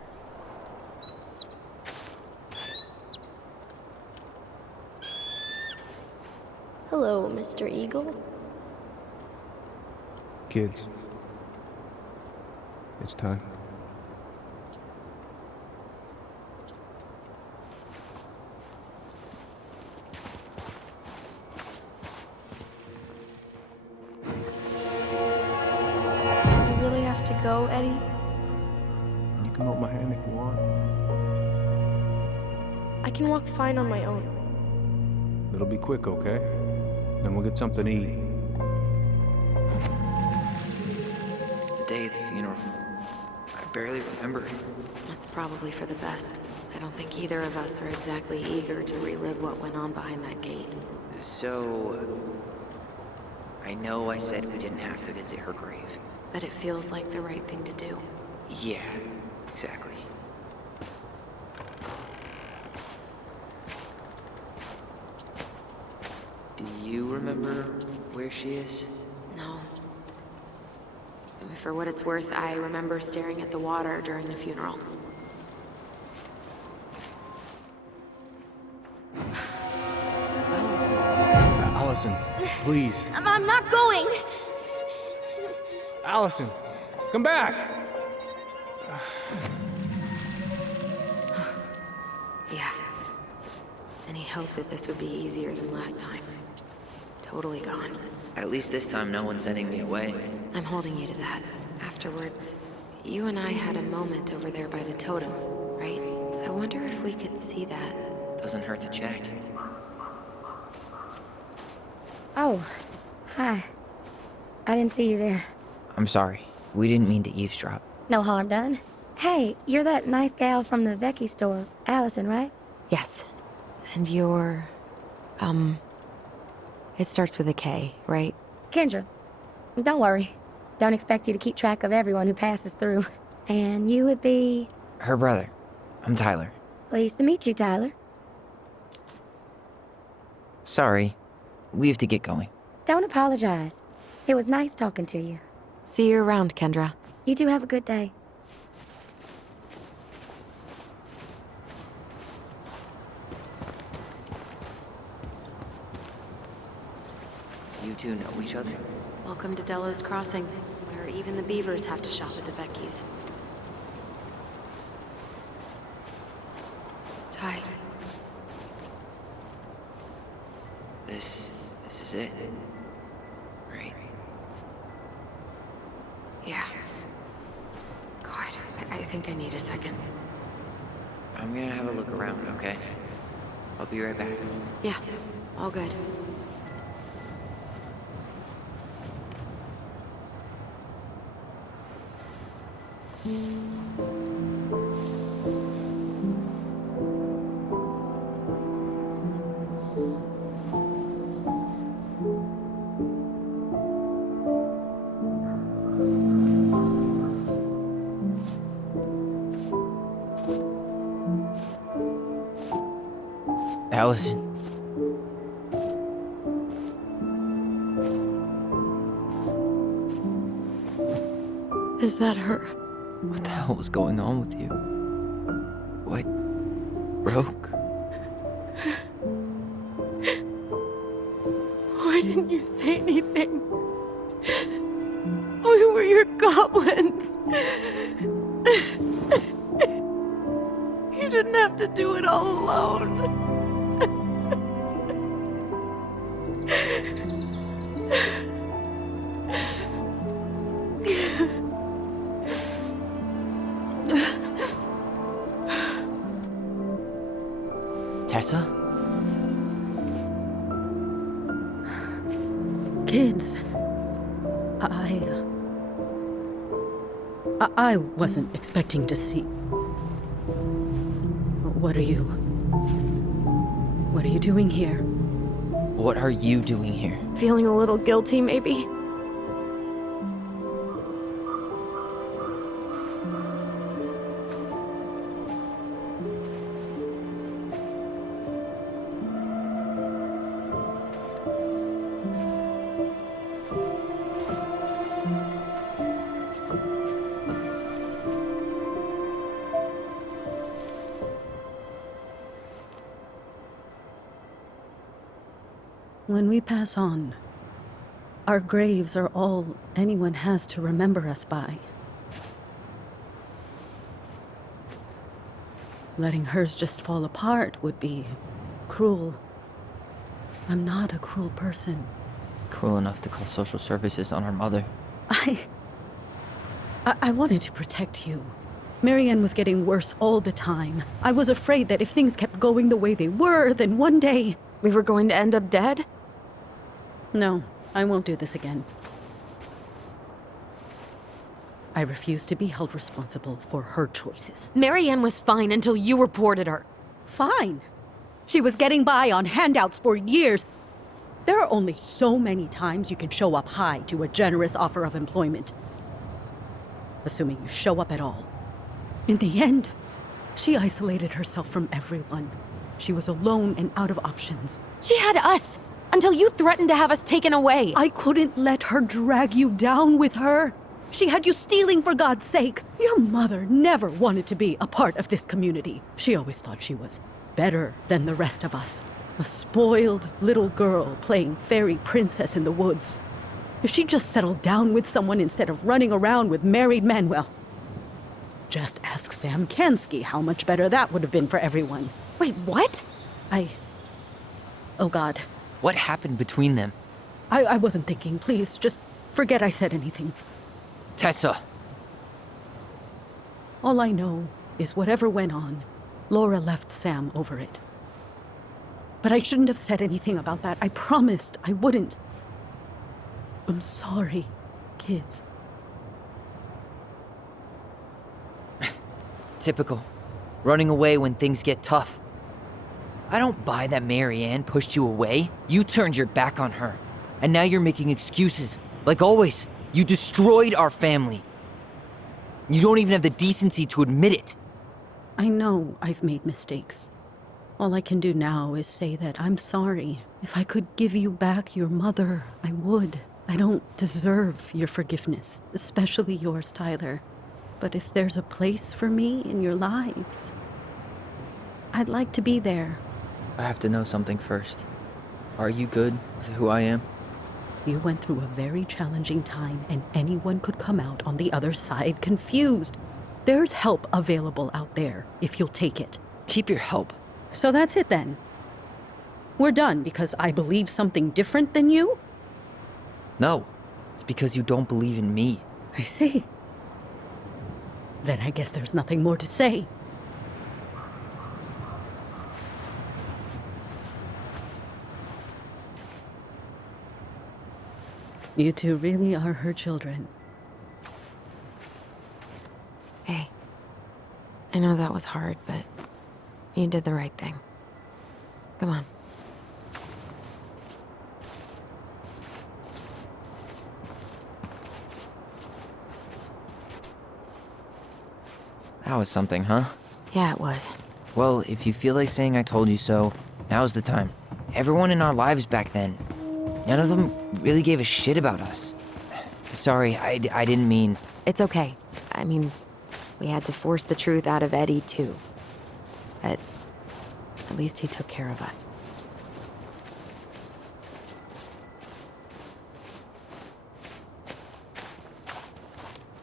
Hello, Mr. Eagle. Kids. It's time. You really have to go, Eddie? You can hold my hand if you want. I can walk fine on my own. It'll be quick, okay? Then we'll get something to eat. The day of the funeral. I barely remember it. That's probably for the best. I don't think either of us are exactly eager to relive what went on behind that gate. So... I know I said we didn't have to visit her grave. But it feels like the right thing to do. Yeah, exactly. Do you remember where she is? No. For what it's worth, I remember staring at the water during the funeral. Allison, please. I'm not going! Allison, come back! Yeah. Any hope that this would be easier than last time? Totally gone. At least this time no one's sending me away. I'm holding you to that. Afterwards, you and I had a moment over there by the totem, right? I wonder if we could see that. Doesn't hurt to check. Oh, hi. I didn't see you there. I'm sorry. We didn't mean to eavesdrop. No harm done. Hey, you're that nice gal from the Vecchi store, Allison, right? Yes. And you're... It starts with a K, right? Kendra. Don't worry. Don't expect you to keep track of everyone who passes through. And you would be... Her brother. I'm Tyler. Pleased to meet you, Tyler. Sorry. We have to get going. Don't apologize. It was nice talking to you. See you around, Kendra. You two have a good day. You two know each other? Welcome to Delos Crossing, where even the beavers have to shop at the Beckies. Ty. This is it. Right? Yeah. God, I think I need a second. I'm gonna have a look around, okay? I'll be right back. Yeah, all good. Allison. Is that her? What the hell was going on with you? What? Broke? Why didn't you say anything? We were your goblins. You didn't have to do it all alone. Tessa? Kids, I wasn't expecting to see. What are you doing here? What are you doing here? Feeling a little guilty, maybe? When we pass on, our graves are all anyone has to remember us by. Letting hers just fall apart would be cruel. I'm not a cruel person. Cruel enough to call social services on our mother. I wanted to protect you. Marianne was getting worse all the time. I was afraid that if things kept going the way they were, then one day... We were going to end up dead? No, I won't do this again. I refuse to be held responsible for her choices. Marianne was fine until you reported her. Fine. She was getting by on handouts for years. There are only so many times you can show up high to a generous offer of employment. Assuming you show up at all. In the end, she isolated herself from everyone. She was alone and out of options. She had us, until you threatened to have us taken away. I couldn't let her drag you down with her. She had you stealing for God's sake. Your mother never wanted to be a part of this community. She always thought she was better than the rest of us. A spoiled little girl playing fairy princess in the woods. If she just settled down with someone instead of running around with married men, well, just ask Sam Kansky how much better that would have been for everyone. Wait, what? Oh God. What happened between them? I wasn't thinking. Please, just forget I said anything. Tessa! All I know is whatever went on, Laura left Sam over it. But I shouldn't have said anything about that. I promised I wouldn't. I'm sorry, kids. Typical. Running away when things get tough. I don't buy that Marianne pushed you away. You turned your back on her. And now you're making excuses, like always. You destroyed our family. You don't even have the decency to admit it. I know I've made mistakes. All I can do now is say that I'm sorry. If I could give you back your mother, I would. I don't deserve your forgiveness, especially yours, Tyler. But if there's a place for me in your lives, I'd like to be there. I have to know something first. Are you good with who I am? You went through a very challenging time, and anyone could come out on the other side confused. There's help available out there, if you'll take it. Keep your help. So that's it then. We're done because I believe something different than you? No, it's because you don't believe in me. I see. Then I guess there's nothing more to say. You two really are her children. Hey, I know that was hard, but you did the right thing. Come on. That was something, huh? Yeah, it was. Well, if you feel like saying I told you so, now's the time. Everyone in our lives back then, none of them really gave a shit about us. Sorry, I didn't mean... It's okay. I mean, we had to force the truth out of Eddie, too. But at least he took care of us.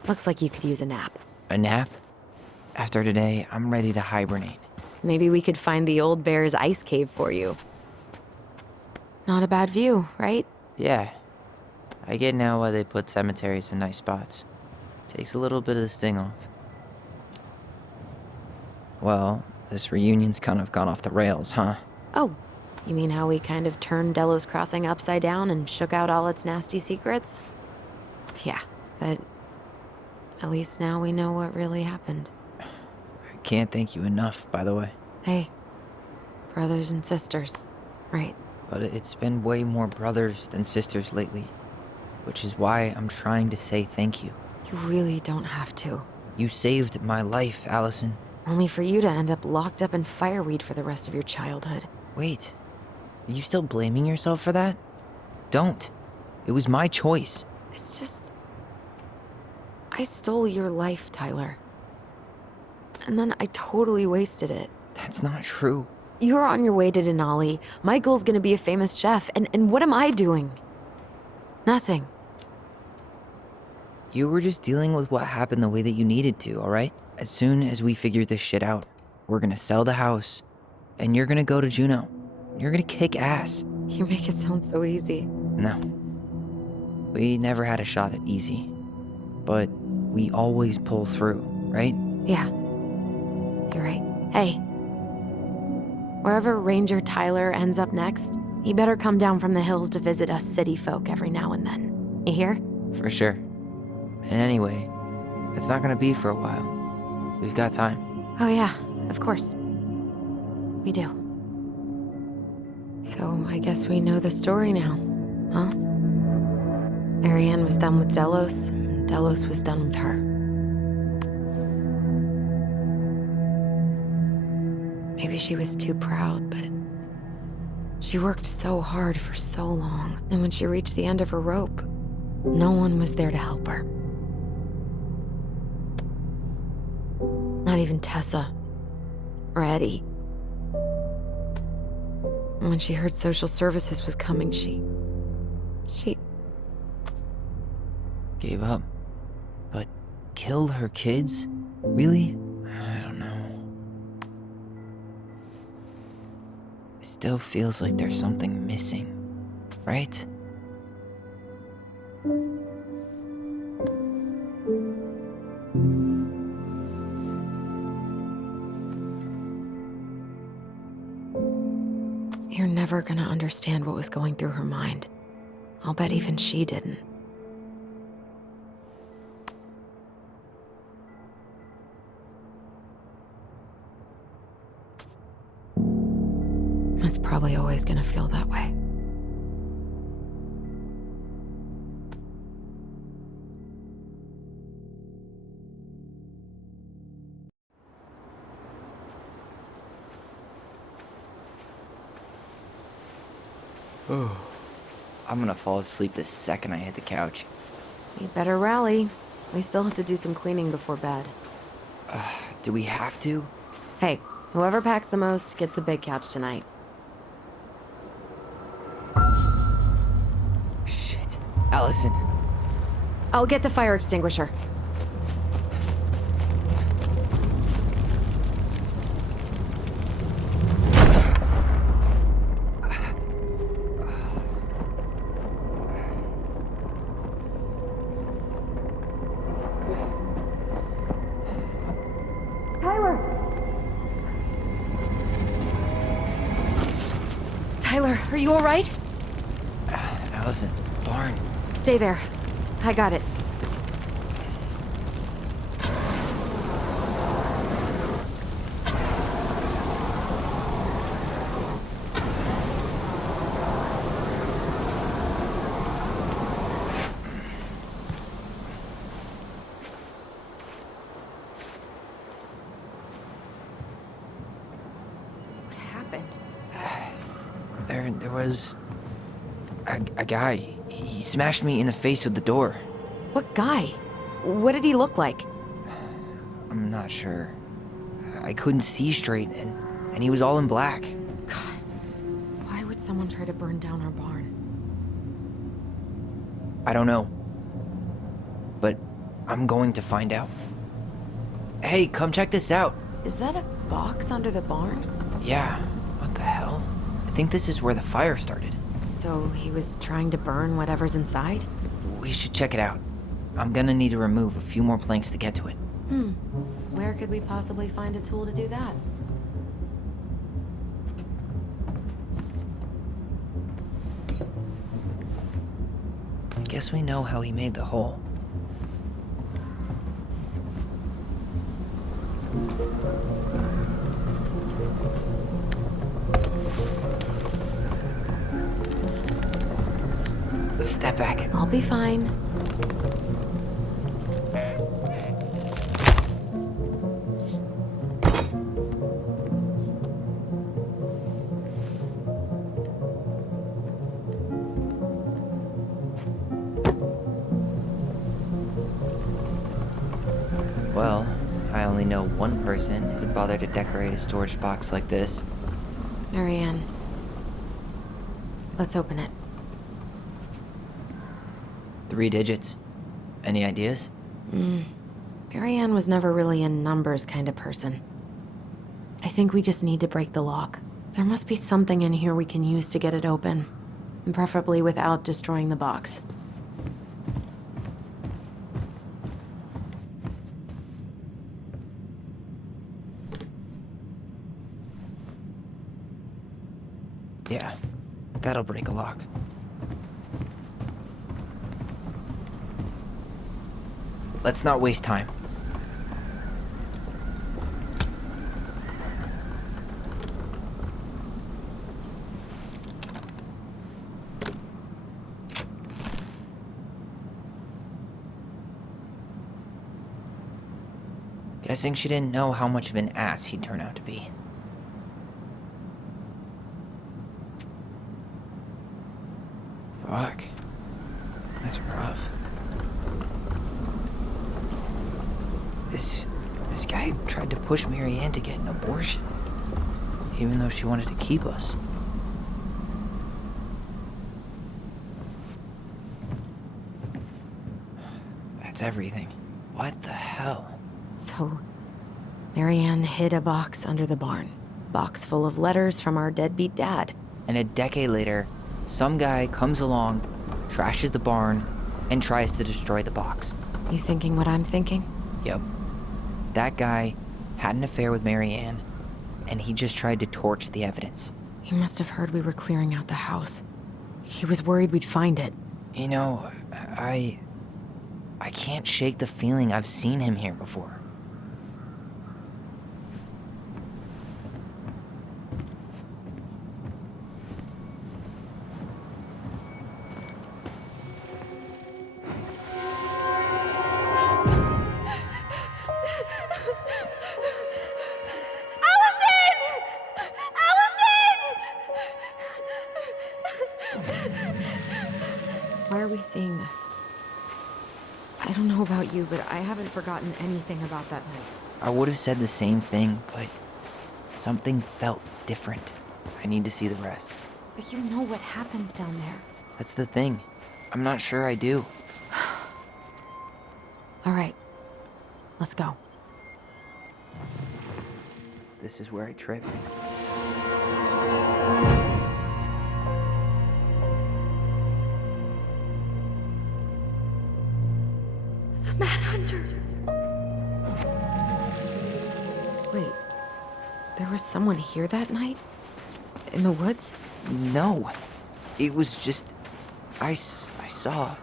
Looks like you could use a nap. A nap? After today, I'm ready to hibernate. Maybe we could find the old bear's ice cave for you. Not a bad view, right? Yeah. I get now why they put cemeteries in nice spots. Takes a little bit of the sting off. Well, this reunion's kind of gone off the rails, huh? Oh, you mean how we kind of turned Delos Crossing upside down and shook out all its nasty secrets? Yeah, but at least now we know what really happened. I can't thank you enough, by the way. Hey, brothers and sisters, right? But it's been way more brothers than sisters lately, which is why I'm trying to say thank you. You really don't have to. You saved my life, Allison. Only for you to end up locked up in fireweed for the rest of your childhood. Wait, are you still blaming yourself for that? Don't. It was my choice. It's just... I stole your life, Tyler. And then I totally wasted it. That's not true. You're on your way to Denali. Michael's gonna be a famous chef, and what am I doing? Nothing. You were just dealing with what happened the way that you needed to, alright? As soon as we figure this shit out, we're gonna sell the house, and you're gonna go to Juneau. You're gonna kick ass. You make it sound so easy. No. We never had a shot at easy. But we always pull through, right? Yeah. You're right. Hey. Wherever Ranger Tyler ends up next, he better come down from the hills to visit us city folk every now and then. You hear? For sure. And anyway, it's not gonna be for a while. We've got time. Oh yeah, of course. We do. So I guess we know the story now, huh? Marianne was done with Delos, and Delos was done with her. Maybe she was too proud, but she worked so hard for so long, and when she reached the end of her rope, no one was there to help her. Not even Tessa or Eddie. And when she heard social services was coming, she gave up. But killed her kids? Really? I don't know. It still feels like there's something missing, right? You're never gonna understand what was going through her mind. I'll bet even she didn't. It's probably always gonna feel that way. I'm gonna fall asleep the second I hit the couch. You better rally. We still have to do some cleaning before bed. Do we have to? Hey, whoever packs the most gets the big couch tonight. Shit. Allison. I'll get the fire extinguisher. Tyler, are you all right? Allison, barn. Stay there. I got it. What happened? There was a guy. He smashed me in the face with the door. What guy? What did he look like? I'm not sure. I couldn't see straight, and he was all in black. God, why would someone try to burn down our barn? I don't know. But I'm going to find out. Hey, come check this out. Is that a box under the barn? Yeah, what the hell? I think this is where the fire started. So he was trying to burn whatever's inside? We should check it out. I'm gonna need to remove a few more planks to get to it. Where could we possibly find a tool to do that? I guess we know how he made the hole. Step back. I'll be fine. Well, I only know one person who'd bother to decorate a storage box like this. Marianne. Let's open it. 3 digits. Any ideas? Marianne was never really a numbers kind of person. I think we just need to break the lock. There must be something in here we can use to get it open. Preferably without destroying the box. Yeah, that'll break a lock. Let's not waste time. Guessing she didn't know how much of an ass he'd turn out to be. Fuck. That's rough. This guy tried to push Marianne to get an abortion, even though she wanted to keep us. That's everything. What the hell? So, Marianne hid a box under the barn. Box full of letters from our deadbeat dad. And a decade later, some guy comes along, trashes the barn, and tries to destroy the box. You thinking what I'm thinking? Yep. That guy had an affair with Marianne, and he just tried to torch the evidence. He must have heard we were clearing out the house. He was worried we'd find it. You know, I can't shake the feeling I've seen him here before. Why are we seeing this? I don't know about you, but I haven't forgotten anything about that night. I would have said the same thing, but something felt different. I need to see the rest. But you know what happens down there. That's the thing. I'm not sure I do. All right, let's go. This is where I tripped. The Mad Hunter. Wait, there was someone here that night? In the woods? No. It was just... I saw...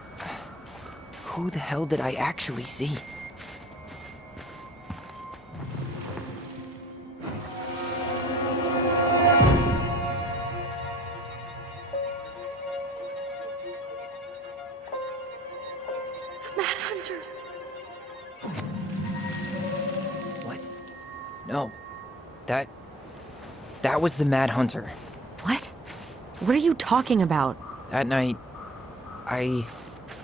Who the hell did I actually see? The Mad Hunter. What? No. That was the Mad Hunter. What? What are you talking about? That night, I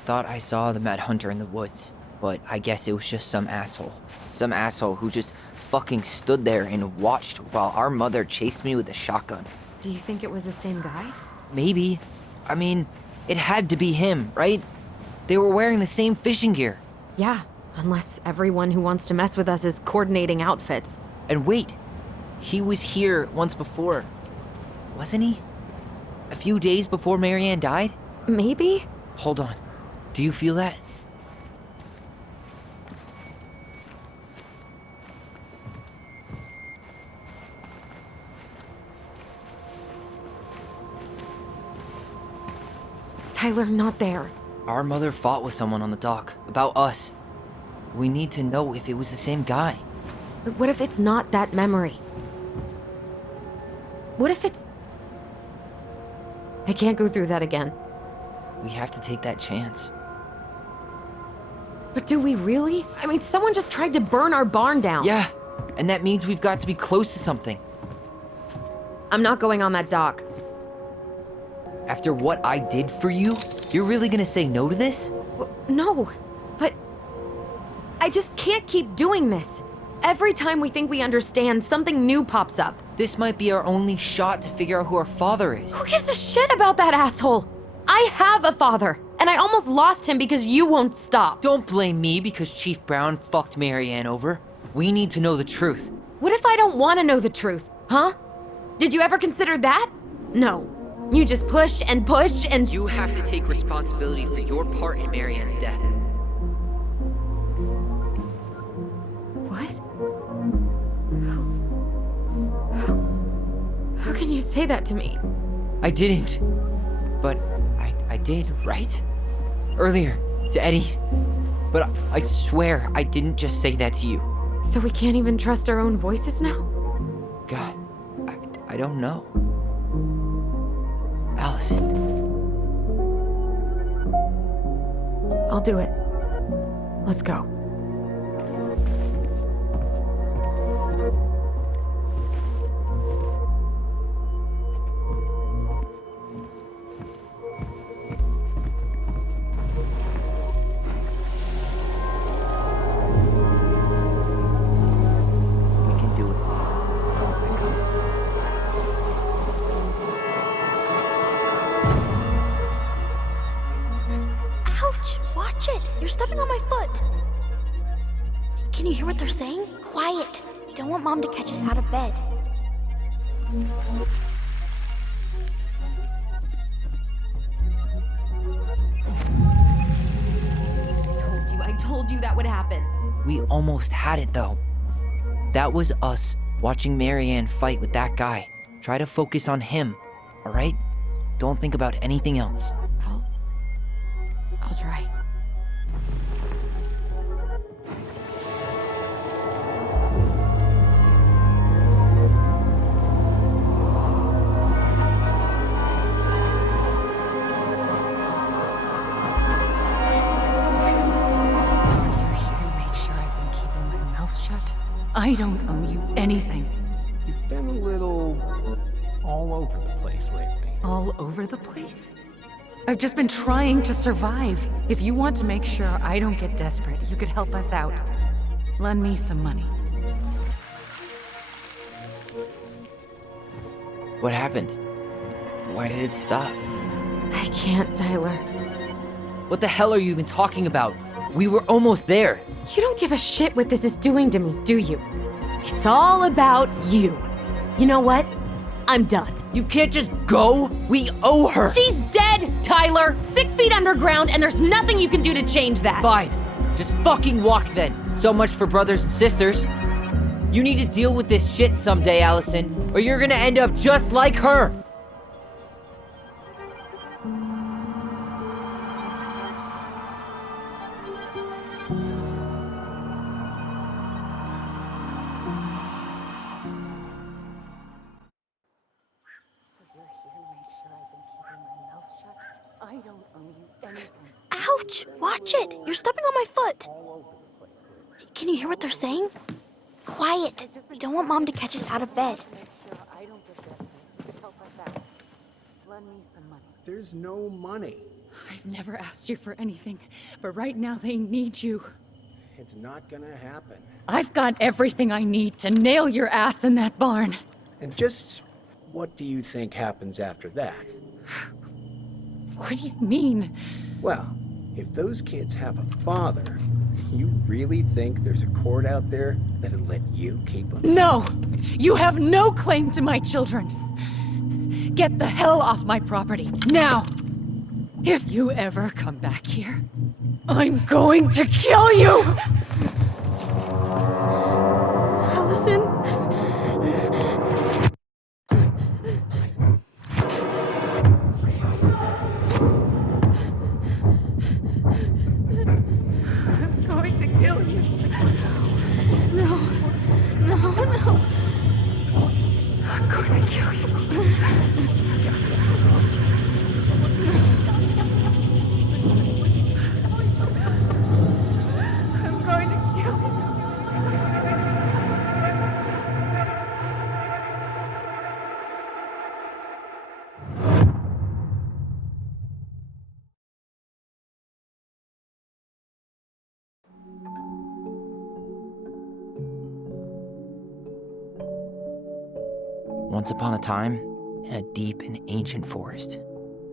thought I saw the Mad Hunter in the woods, but I guess it was just some asshole. Some asshole who just fucking stood there and watched while our mother chased me with a shotgun. Do you think it was the same guy? Maybe. I mean, it had to be him, right? They were wearing the same fishing gear. Yeah, unless everyone who wants to mess with us is coordinating outfits. And wait, he was here once before, wasn't he? A few days before Marianne died? Maybe? Hold on. Do you feel that? Tyler, not there. Our mother fought with someone on the dock about us. We need to know if it was the same guy. But what if it's not that memory? What if it's... I can't go through that again. We have to take that chance. But do we really? I mean, someone just tried to burn our barn down. Yeah, and that means we've got to be close to something. I'm not going on that dock. After what I did for you, you're really gonna say no to this? No, but I just can't keep doing this. Every time we think we understand, something new pops up. This might be our only shot to figure out who our father is. Who gives a shit about that asshole? I have a father, and I almost lost him because you won't stop. Don't blame me because Chief Brown fucked Marianne over. We need to know the truth. What if I don't want to know the truth, huh? Did you ever consider that? No. You just push and push and... You have to take responsibility for your part in Marianne's death. What? How can you say that to me? I didn't. But I did, right? Earlier, to Eddie. But I swear I didn't just say that to you. So we can't even trust our own voices now? God, I don't know. Allison. I'll do it. Let's go. You're stepping on my foot. Can you hear what they're saying? Quiet. We don't want Mom to catch us out of bed. I told you that would happen. We almost had it though. That was us watching Marianne fight with that guy. Try to focus on him, all right? Don't think about anything else. I'll try. I don't owe you anything. You've been a little all over the place lately. All over the place? I've just been trying to survive. If you want to make sure I don't get desperate, you could help us out. Lend me some money. What happened? Why did it stop? I can't, Tyler. What the hell are you even talking about? We were almost there. You don't give a shit what this is doing to me, do you? It's all about you. You know what? I'm done. You can't just go. We owe her. She's dead, Tyler! 6 feet underground, and there's nothing you can do to change that. Fine. Just fucking walk then. So much for brothers and sisters. You need to deal with this shit someday, Allison, or you're gonna end up just like her. Ouch! Watch it! You're stepping on my foot! Can you hear what they're saying? Quiet! We don't want Mom to catch us out of bed. There's no money. I've never asked you for anything, but right now they need you. It's not gonna happen. I've got everything I need to nail your ass in that barn. And just what do you think happens after that? What do you mean? Well, if those kids have a father, you really think there's a court out there that'll let you keep them? No! You have no claim to my children! Get the hell off my property, now! If you ever come back here, I'm going to kill you! Allison? I'm going to kill you. No. I'm going to kill you. I'm going to kill you. Once upon a time, in a deep and ancient forest,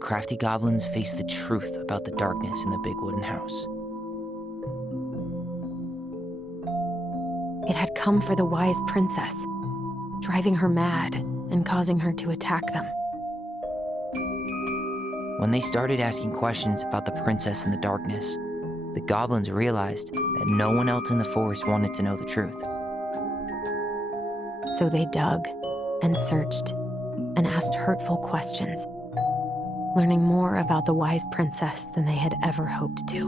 crafty goblins faced the truth about the darkness in the big wooden house. It had come for the wise princess, driving her mad and causing her to attack them. When they started asking questions about the princess in the darkness, the goblins realized that no one else in the forest wanted to know the truth. So they dug and searched and asked hurtful questions, learning more about the wise princess than they had ever hoped to.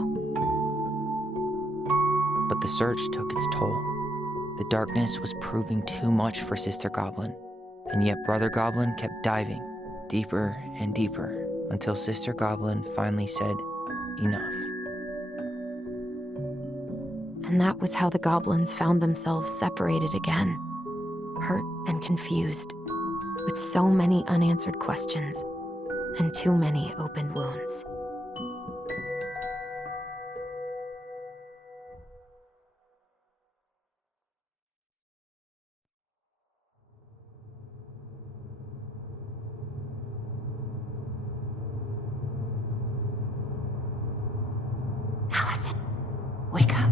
But the search took its toll. The darkness was proving too much for Sister Goblin, and yet Brother Goblin kept diving deeper and deeper until Sister Goblin finally said, enough. And that was how the goblins found themselves separated again, hurt and confused, with so many unanswered questions and too many open wounds. Allison, wake up.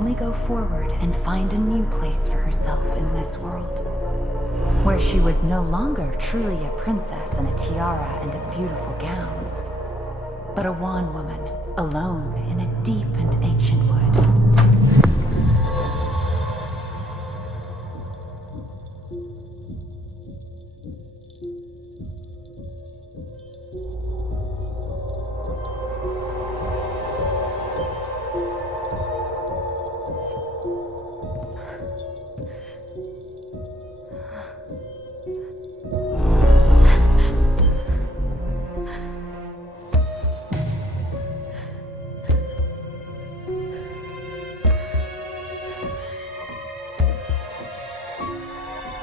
only go forward and find a new place for herself in this world, where she was no longer truly a princess in a tiara and a beautiful gown, but a wan woman, alone in a deep and ancient wood.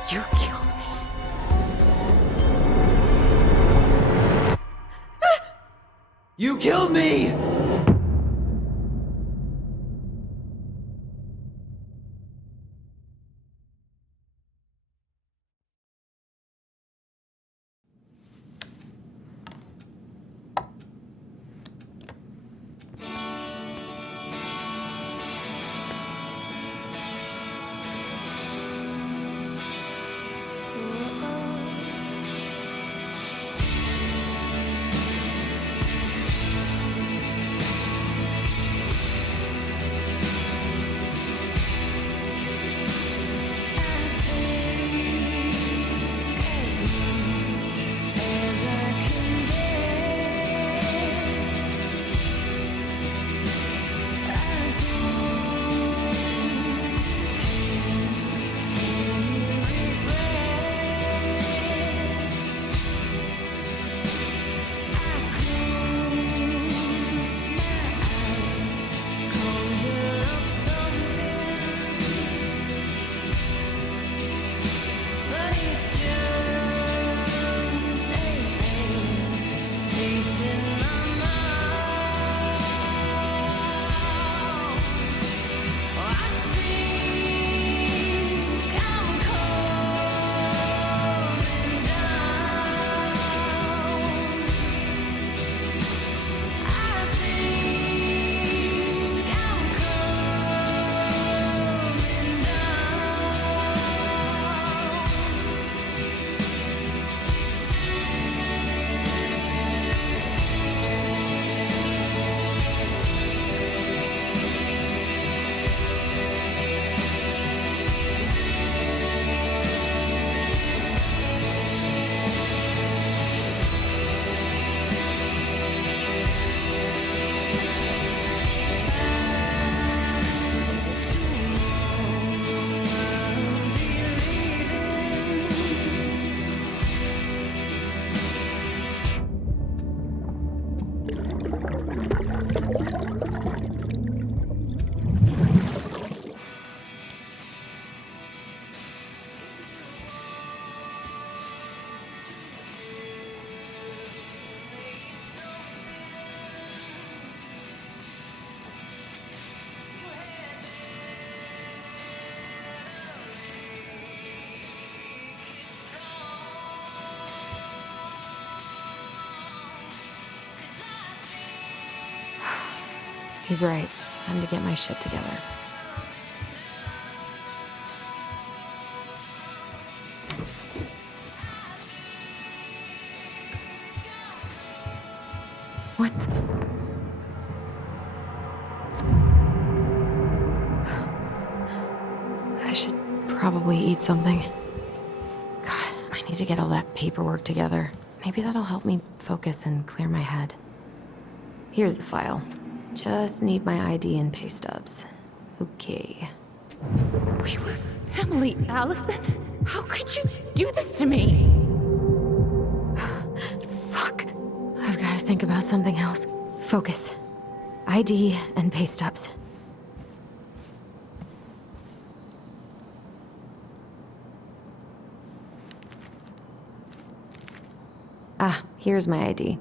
You killed me. You killed me! He's right. Time to get my shit together. What the? I should probably eat something. God, I need to get all that paperwork together. Maybe that'll help me focus and clear my head. Here's the file. Just need my ID and pay stubs. Okay. We were family, Allison. How could you do this to me? Fuck. I've got to think about something else. Focus. ID and pay stubs. Ah, here's my ID.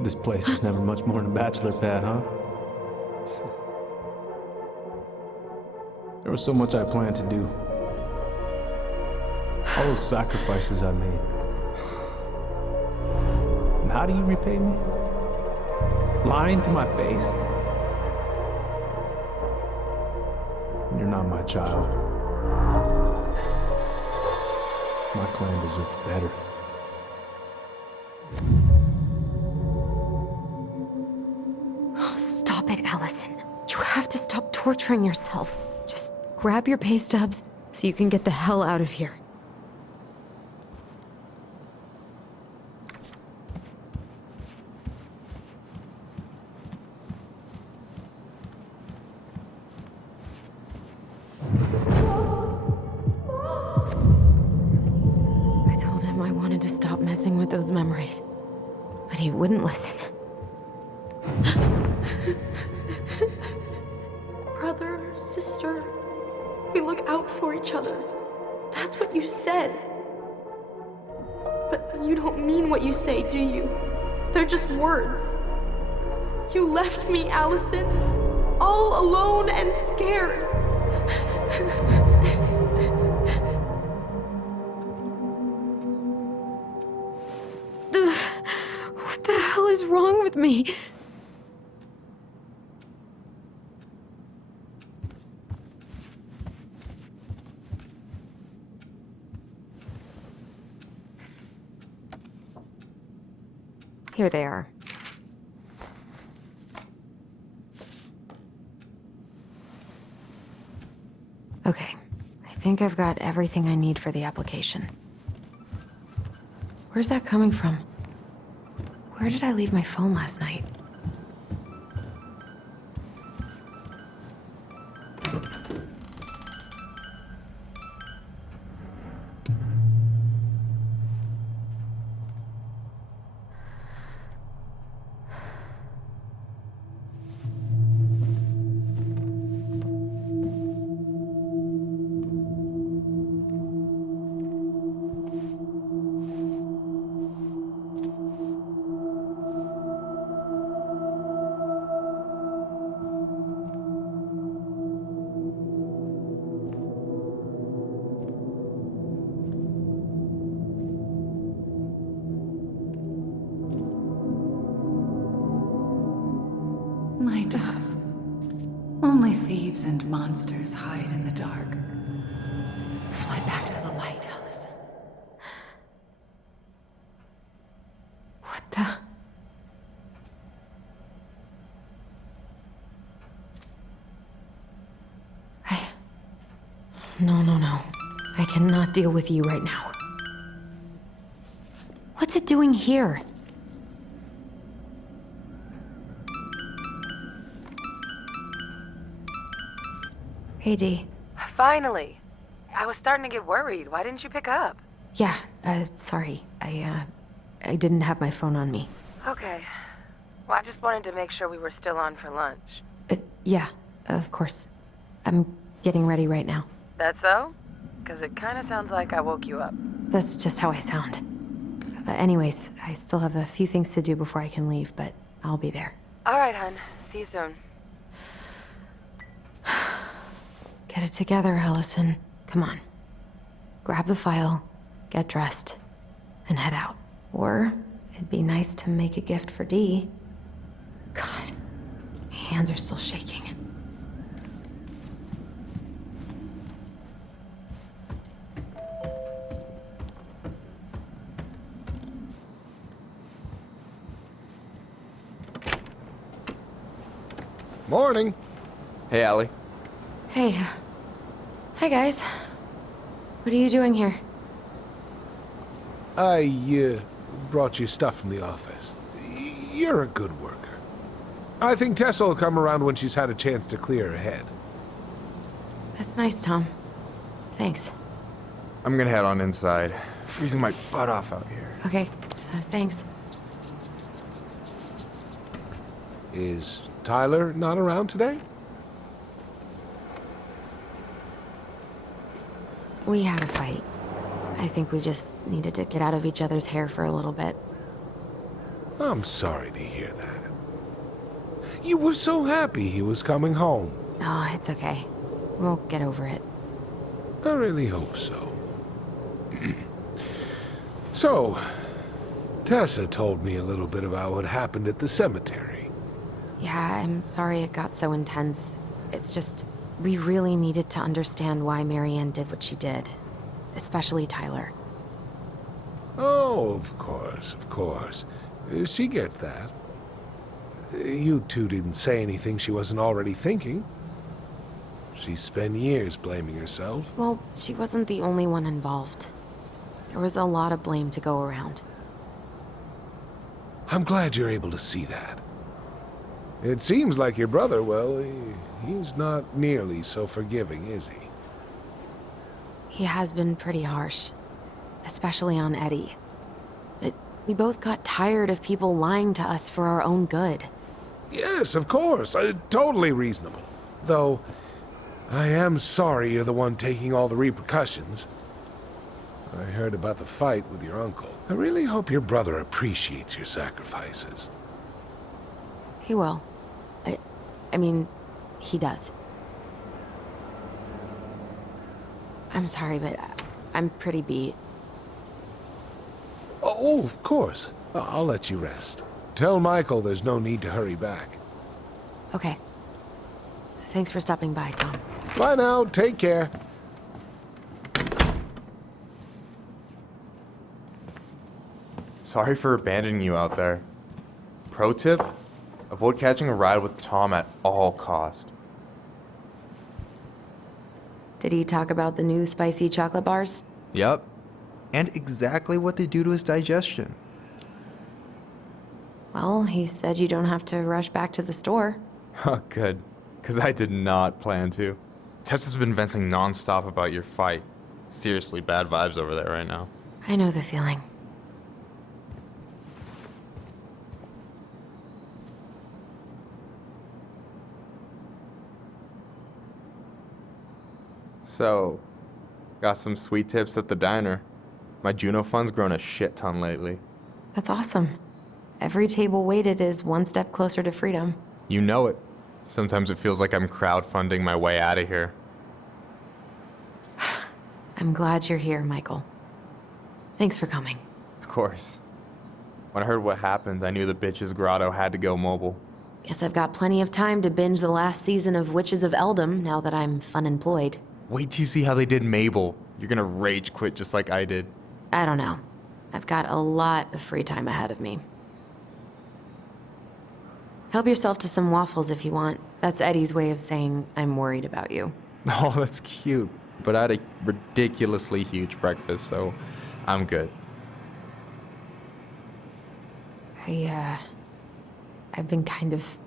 This place was never much more than a bachelor pad, huh? There was so much I planned to do. All those sacrifices I made. how do you repay me? Lying to my face? You're not my child. My clan deserves better. Oh, stop it, Allison. You have to stop torturing yourself. Just grab your pay stubs so you can get the hell out of here. Those memories, but he wouldn't listen. Brother, sister, we look out for each other. That's what you said. But you don't mean what you say, do you? They're just words. You left me, Allison, all alone and scared. What the hell is wrong with me? Here they are. Okay, I think I've got everything I need for the application. Where's that coming from? Where did I leave my phone last night? My dove. Only thieves and monsters hide in the dark. Fly back to the light, Allison. What the? No. I cannot deal with you right now. What's it doing here? Hey, Dee. Finally. I was starting to get worried. Why didn't you pick up? Yeah, sorry. I didn't have my phone on me. Okay. Well, I just wanted to make sure we were still on for lunch. Yeah, of course. I'm getting ready right now. That so? Because it kind of sounds like I woke you up. That's just how I sound. Anyways, I still have a few things to do before I can leave, but I'll be there. All right, hun. See you soon. Get it together, Allison. Come on. Grab the file, get dressed, and head out. Or it'd be nice to make a gift for Dee. God, my hands are still shaking. Morning. Hey, Allie. Hey. Hi, guys. What are you doing here? I, brought you stuff from the office. You're a good worker. I think Tessa will come around when she's had a chance to clear her head. That's nice, Tom. Thanks. I'm gonna head on inside. Freezing my butt off out here. Okay, thanks. Is Tyler not around today? We had a fight. I think we just needed to get out of each other's hair for a little bit. I'm sorry to hear that. You were so happy he was coming home. Oh, it's okay. We'll get over it. I really hope so. So, Tessa told me a little bit about what happened at the cemetery. Yeah, I'm sorry it got so intense. It's just, we really needed to understand why Marianne did what she did. Especially Tyler. Oh, of course, of course. She gets that. You two didn't say anything she wasn't already thinking. She spent years blaming herself. Well, she wasn't the only one involved. There was a lot of blame to go around. I'm glad you're able to see that. It seems like your brother, well, he's not nearly so forgiving, is he? He has been pretty harsh. Especially on Eddie. But we both got tired of people lying to us for our own good. Yes, of course. Totally reasonable. Though, I am sorry you're the one taking all the repercussions. I heard about the fight with your uncle. I really hope your brother appreciates your sacrifices. He will. I mean, he does. I'm sorry, but I'm pretty beat. Oh, of course. I'll let you rest. Tell Michael there's no need to hurry back. Okay. Thanks for stopping by, Tom. Bye now. Take care. Sorry for abandoning you out there. Pro tip? Avoid catching a ride with Tom at all cost. Did he talk about the new spicy chocolate bars? Yep. And exactly what they do to his digestion. Well, he said you don't have to rush back to the store. Oh, good. Because I did not plan to. Tessa's been venting nonstop about your fight. Seriously, bad vibes over there right now. I know the feeling. So, got some sweet tips at the diner. My Juno fund's grown a shit ton lately. That's awesome. Every table waited is one step closer to freedom. You know it. Sometimes it feels like I'm crowdfunding my way out of here. I'm glad you're here, Michael. Thanks for coming. Of course. When I heard what happened, I knew the bitch's grotto had to go mobile. Guess I've got plenty of time to binge the last season of Witches of Eldom now that I'm fun-employed. Wait till you see how they did Mabel. You're gonna rage quit just like I did. I don't know. I've got a lot of free time ahead of me. Help yourself to some waffles if you want. That's Eddie's way of saying I'm worried about you. Oh, that's cute. But I had a ridiculously huge breakfast, so I'm good. I've been kind of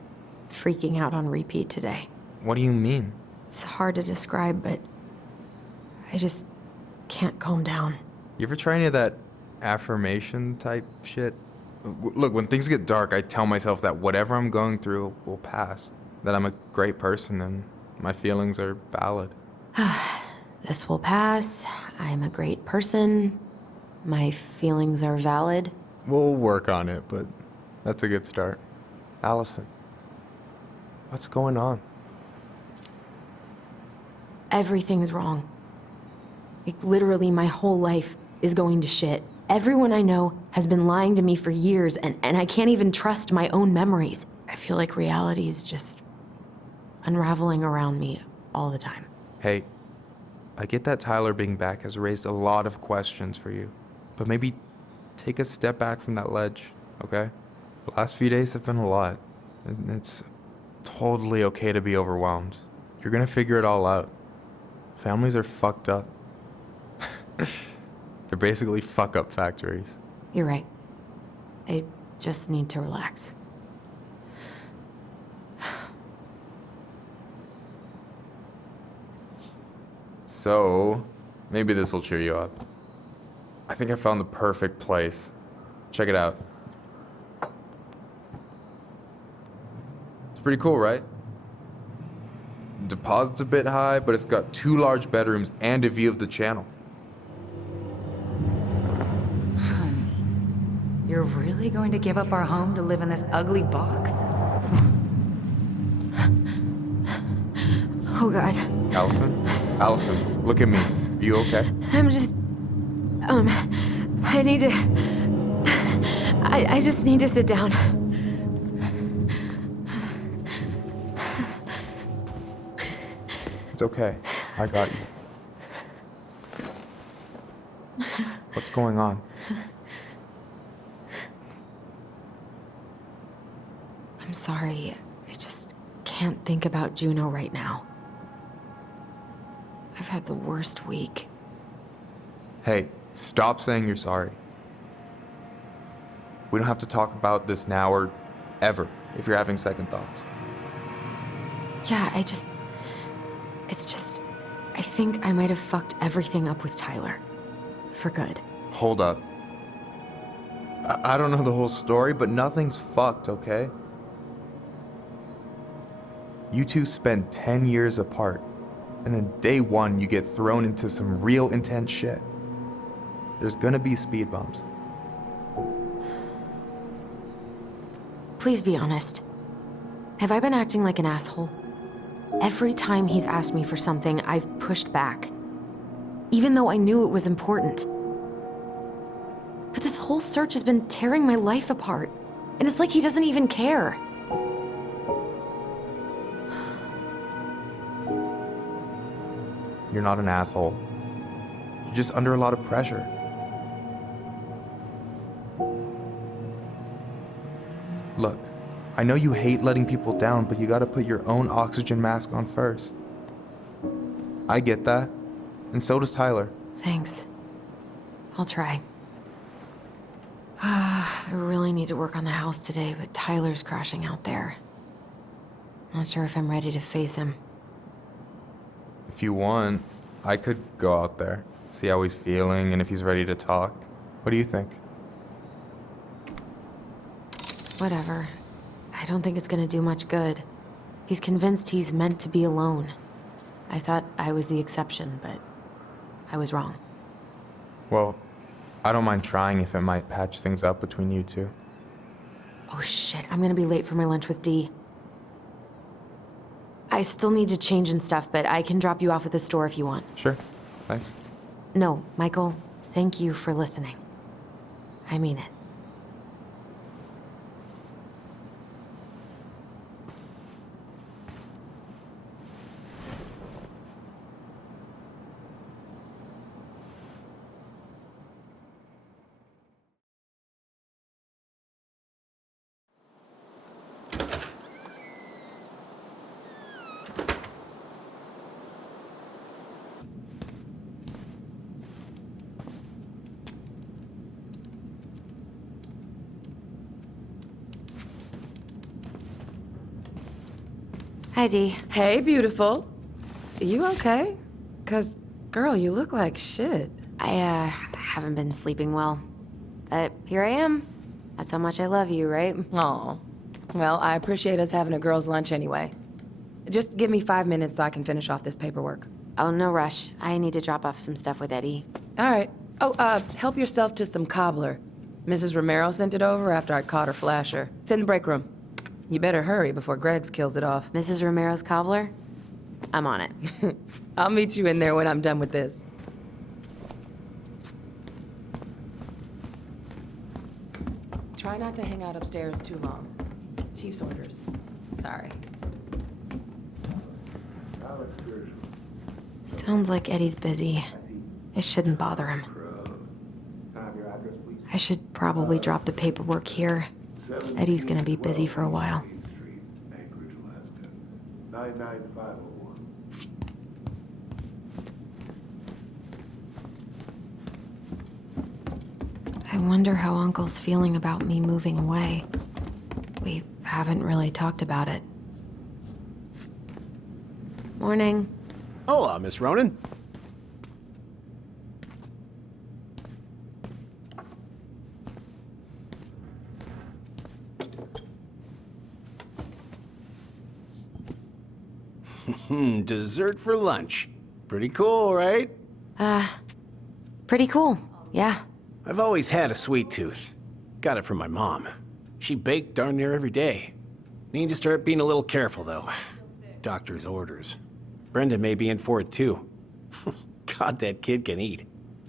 freaking out on repeat today. What do you mean? It's hard to describe, but I just can't calm down. You ever try any of that affirmation type shit? Look, when things get dark, I tell myself that whatever I'm going through will pass. That I'm a great person and my feelings are valid. This will pass. I'm a great person. My feelings are valid. We'll work on it, but that's a good start. Allison, what's going on? Everything's wrong. Like, literally, my whole life is going to shit. Everyone I know has been lying to me for years, and I can't even trust my own memories. I feel like reality is just unraveling around me all the time. Hey, I get that Tyler being back has raised a lot of questions for you, but maybe take a step back from that ledge, okay? The last few days have been a lot, and it's totally okay to be overwhelmed. You're gonna figure it all out. Families are fucked up. They're basically fuck-up factories. You're right. I just need to relax. So, maybe this will cheer you up. I think I found the perfect place. Check it out. It's pretty cool, right? Deposit's a bit high, but it's got 2 large bedrooms and a view of the channel. Honey, you're really going to give up our home to live in this ugly box? Oh, God. Allison, look at me. Are you okay? I'm just... I need to... I just need to sit down. It's okay. I got you. What's going on? I'm sorry. I just can't think about Juno right now. I've had the worst week. Hey, stop saying you're sorry. We don't have to talk about this now or ever if you're having second thoughts. Yeah, I think I might have fucked everything up with Tyler. For good. Hold up. I don't know the whole story, but nothing's fucked, okay? You two spend 10 years apart, and then day one you get thrown into some real intense shit. There's gonna be speed bumps. Please be honest. Have I been acting like an asshole? Every time he's asked me for something, I've pushed back. Even though I knew it was important. But this whole search has been tearing my life apart. And it's like he doesn't even care. You're not an asshole. You're just under a lot of pressure. Look, I know you hate letting people down, but you gotta put your own oxygen mask on first. I get that, and so does Tyler. Thanks. I'll try. I really need to work on the house today, but Tyler's crashing out there. Not sure if I'm ready to face him. If you want, I could go out there, see how he's feeling, and if he's ready to talk. What do you think? Whatever. I don't think it's gonna do much good. He's convinced he's meant to be alone. I thought I was the exception, but I was wrong. Well, I don't mind trying if it might patch things up between you two. Oh shit, I'm gonna be late for my lunch with Dee. I still need to change and stuff, but I can drop you off at the store if you want. Sure, thanks. No, Michael, thank you for listening. I mean it. Hi, Dee. Hey, beautiful. You okay? 'Cause, girl, you look like shit. I haven't been sleeping well. But here I am. That's how much I love you, right? Aw. Well, I appreciate us having a girls' lunch anyway. Just give me 5 minutes so I can finish off this paperwork. Oh, no rush. I need to drop off some stuff with Eddie. All right. Oh, help yourself to some cobbler. Mrs. Romero sent it over after I caught her flasher. It's in the break room. You better hurry before Greggs kills it off. Mrs. Romero's cobbler? I'm on it. I'll meet you in there when I'm done with this. Try not to hang out upstairs too long. Chief's orders. Sorry. Sounds like Eddie's busy. I shouldn't bother him. I should probably drop the paperwork here. Eddie's gonna be busy for a while. I wonder how Uncle's feeling about me moving away. We haven't really talked about it. Morning. Hola, Miss Ronan. Dessert for lunch. Pretty cool, right? Pretty cool, yeah. I've always had a sweet tooth. Got it from my mom. She baked darn near every day. Need to start being a little careful, though. Doctor's orders. Brenda may be in for it, too. God, that kid can eat.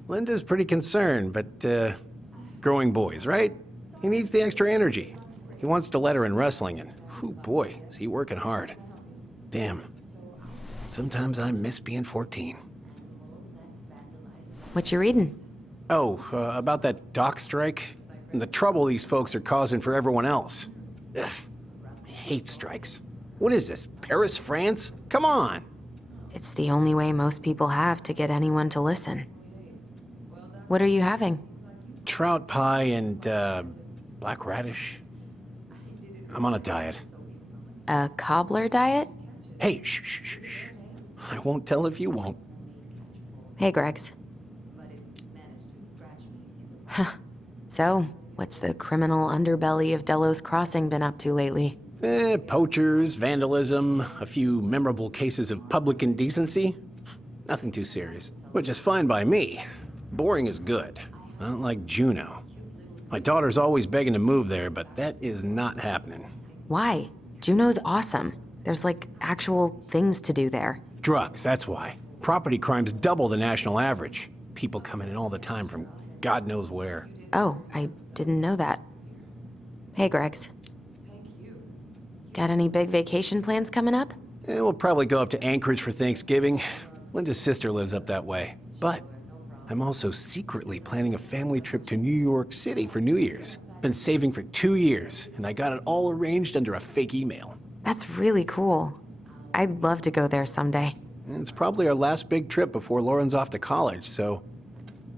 Linda's pretty concerned, but, growing boys, right? He needs the extra energy. He wants to let her in wrestling, and whew, boy, is he working hard. Damn. Sometimes I miss being 14. What you reading? Oh, about that dock strike and the trouble these folks are causing for everyone else. Ugh, I hate strikes. What is this, Paris, France? Come on! It's the only way most people have to get anyone to listen. What are you having? Trout pie and, black radish. I'm on a diet. A cobbler diet? Hey, shh, shh, shh, shh. I won't tell if you won't. Hey, Gregs. Huh. So, what's the criminal underbelly of Delos Crossing been up to lately? Poachers, vandalism, a few memorable cases of public indecency. Nothing too serious, which is fine by me. Boring is good, not like Juneau. My daughter's always begging to move there, but that is not happening. Why? Juneau's awesome. There's like actual things to do there. Drugs, that's why. Property crime's double the national average. People coming in all the time from God knows where. Oh, I didn't know that. Hey, Gregs. Got any big vacation plans coming up? We'll probably go up to Anchorage for Thanksgiving. Linda's sister lives up that way. But I'm also secretly planning a family trip to New York City for New Year's. Been saving for 2 years, and I got it all arranged under a fake email. That's really cool. I'd love to go there someday. And it's probably our last big trip before Lauren's off to college, so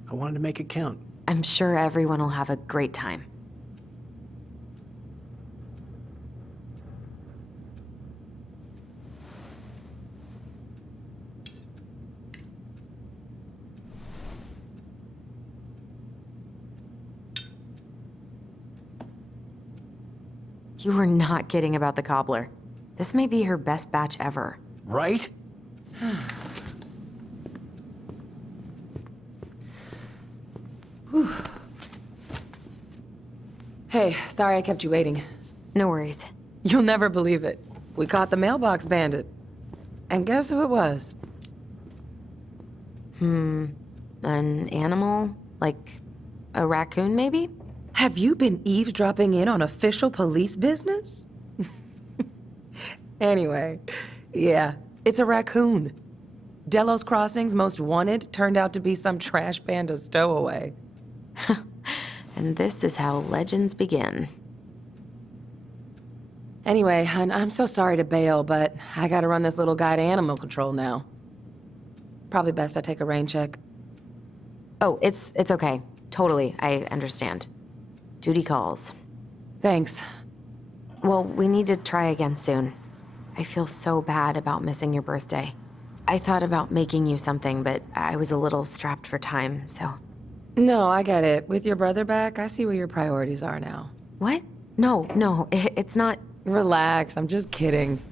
I wanted to make it count. I'm sure everyone will have a great time. You were not kidding about the cobbler. This may be her best batch ever. Right? Hey, sorry I kept you waiting. No worries. You'll never believe it. We caught the mailbox bandit. And guess who it was? An animal? Like a raccoon, maybe? Have you been eavesdropping in on official police business? Anyway, yeah, it's a raccoon. Delos Crossing's most wanted turned out to be some trash panda stowaway. And this is how legends begin. Anyway, hun, I'm so sorry to bail, but I gotta run this little guy to animal control now. Probably best I take a rain check. Oh, it's okay. Totally, I understand. Duty calls. Thanks. Well, we need to try again soon. I feel so bad about missing your birthday. I thought about making you something, but I was a little strapped for time, so... No, I get it. With your brother back, I see where your priorities are now. What? No, it's not... Relax, I'm just kidding.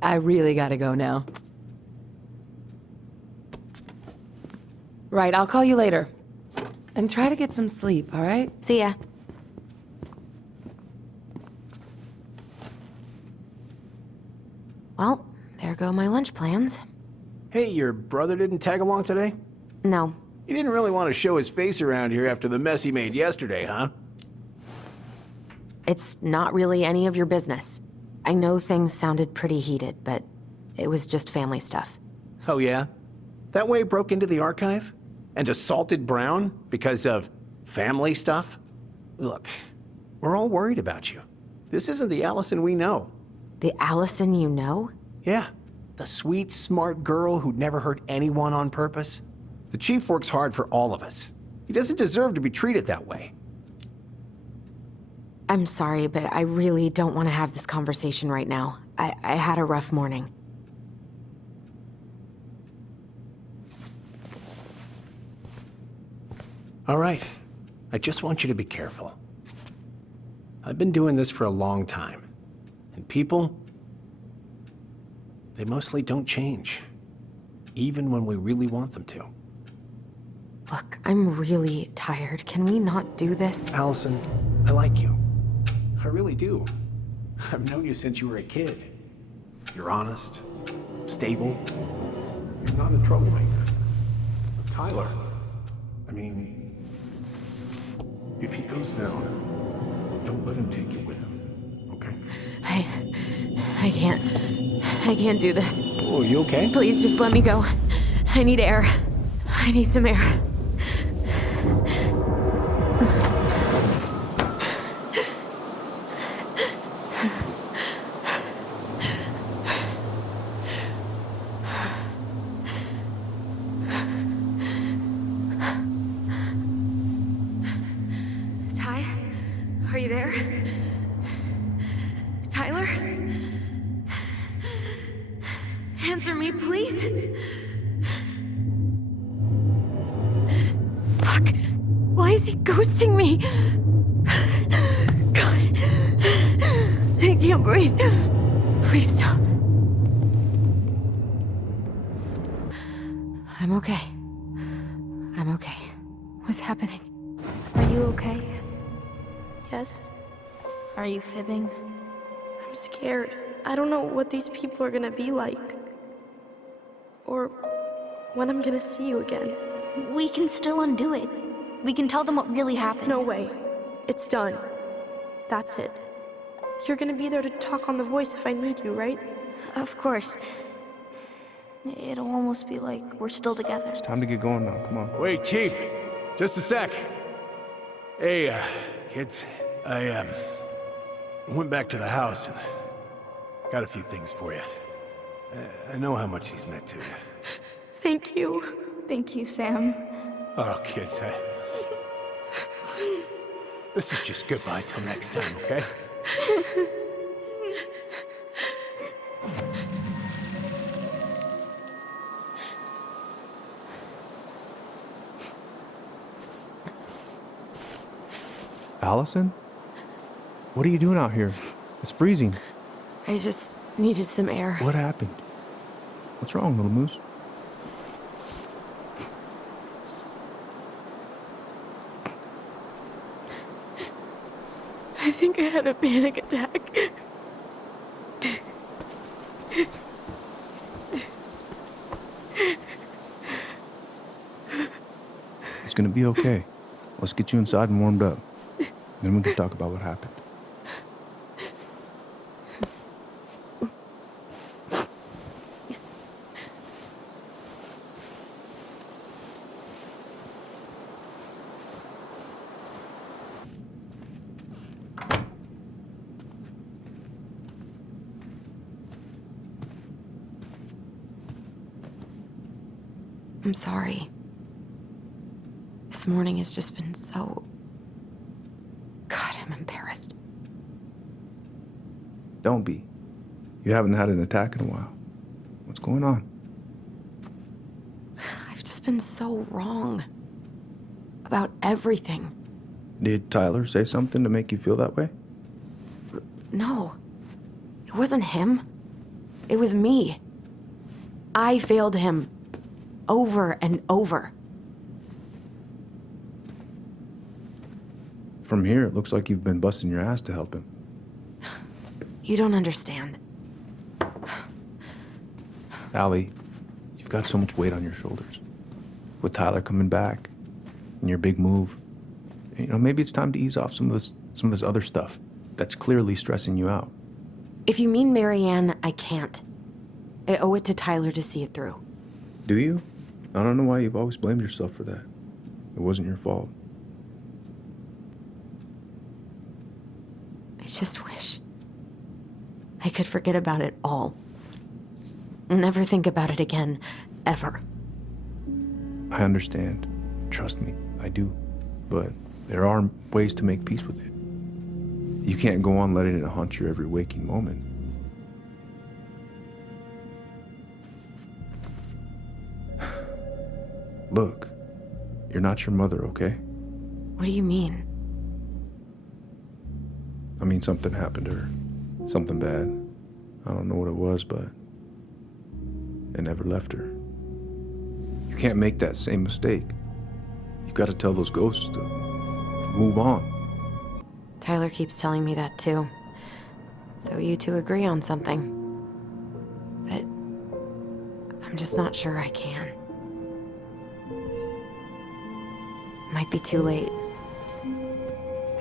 I really gotta go now. Right, I'll call you later. And try to get some sleep, all right? See ya. Well, there go my lunch plans. Hey, your brother didn't tag along today? No. He didn't really want to show his face around here after the mess he made yesterday, huh? It's not really any of your business. I know things sounded pretty heated, but it was just family stuff. Oh yeah? That way broke into the archive? And assaulted Brown because of family stuff? Look, we're all worried about you. This isn't the Allison we know. The Allison you know? Yeah, the sweet, smart girl who'd never hurt anyone on purpose. The chief works hard for all of us. He doesn't deserve to be treated that way. I'm sorry, but I really don't want to have this conversation right now. I had a rough morning. All right. I just want you to be careful. I've been doing this for a long time. And people, they mostly don't change. Even when we really want them to. Look, I'm really tired. Can we not do this? Allison, I like you. I really do. I've known you since you were a kid. You're honest, stable. You're not a troublemaker. Tyler, I mean, If he goes down, don't let him take you with him, okay? I can't. I can't do this. Oh, you okay? Please just let me go. I need air. I need some air. Ty? Are you there? Tyler? Answer me, please. Fuck. Why is he ghosting me? God. I can't breathe. Please stop. I'm okay. I'm okay. What's happening? Are you okay? Yes? Are you fibbing? I'm scared. I don't know what these people are gonna be like. Or when I'm gonna see you again. We can still undo it. We can tell them what really happened. No way. It's done. That's it. You're gonna be there to talk on the voice if I need you, right? Of course. It'll almost be like we're still together. It's time to get going now. Come on. Wait, Chief. Just a sec. Hey, kids. I went back to the house and got a few things for you. I know how much he's meant to you. Thank you. Thank you, Sam. Oh, kids, this is just goodbye till next time, okay? Allison? What are you doing out here? It's freezing. I just needed some air. What happened? What's wrong, little moose? I think I had a panic attack. It's gonna be okay. Let's get you inside and warmed up. Then we can talk about what happened. I'm sorry. This morning has just been so... God, I'm embarrassed. Don't be. You haven't had an attack in a while. What's going on? I've just been so wrong. About everything. Did Tyler say something to make you feel that way? No. It wasn't him. It was me. I failed him. Over and over. From here, it looks like you've been busting your ass to help him. You don't understand. Allie, you've got so much weight on your shoulders. With Tyler coming back, and your big move, you know, maybe it's time to ease off some of this other stuff that's clearly stressing you out. If you mean Marianne, I can't. I owe it to Tyler to see it through. Do you? I don't know why you've always blamed yourself for that. It wasn't your fault. I just wish I could forget about it all. Never think about it again, ever. I understand. Trust me, I do. But there are ways to make peace with it. You can't go on letting it haunt your every waking moment. Look, you're not your mother, okay? What do you mean? I mean, something happened to her. Something bad. I don't know what it was, but it never left her. You can't make that same mistake. You've got to tell those ghosts to move on. Tyler keeps telling me that too. So you two agree on something. But I'm just not sure I can. Might be too late.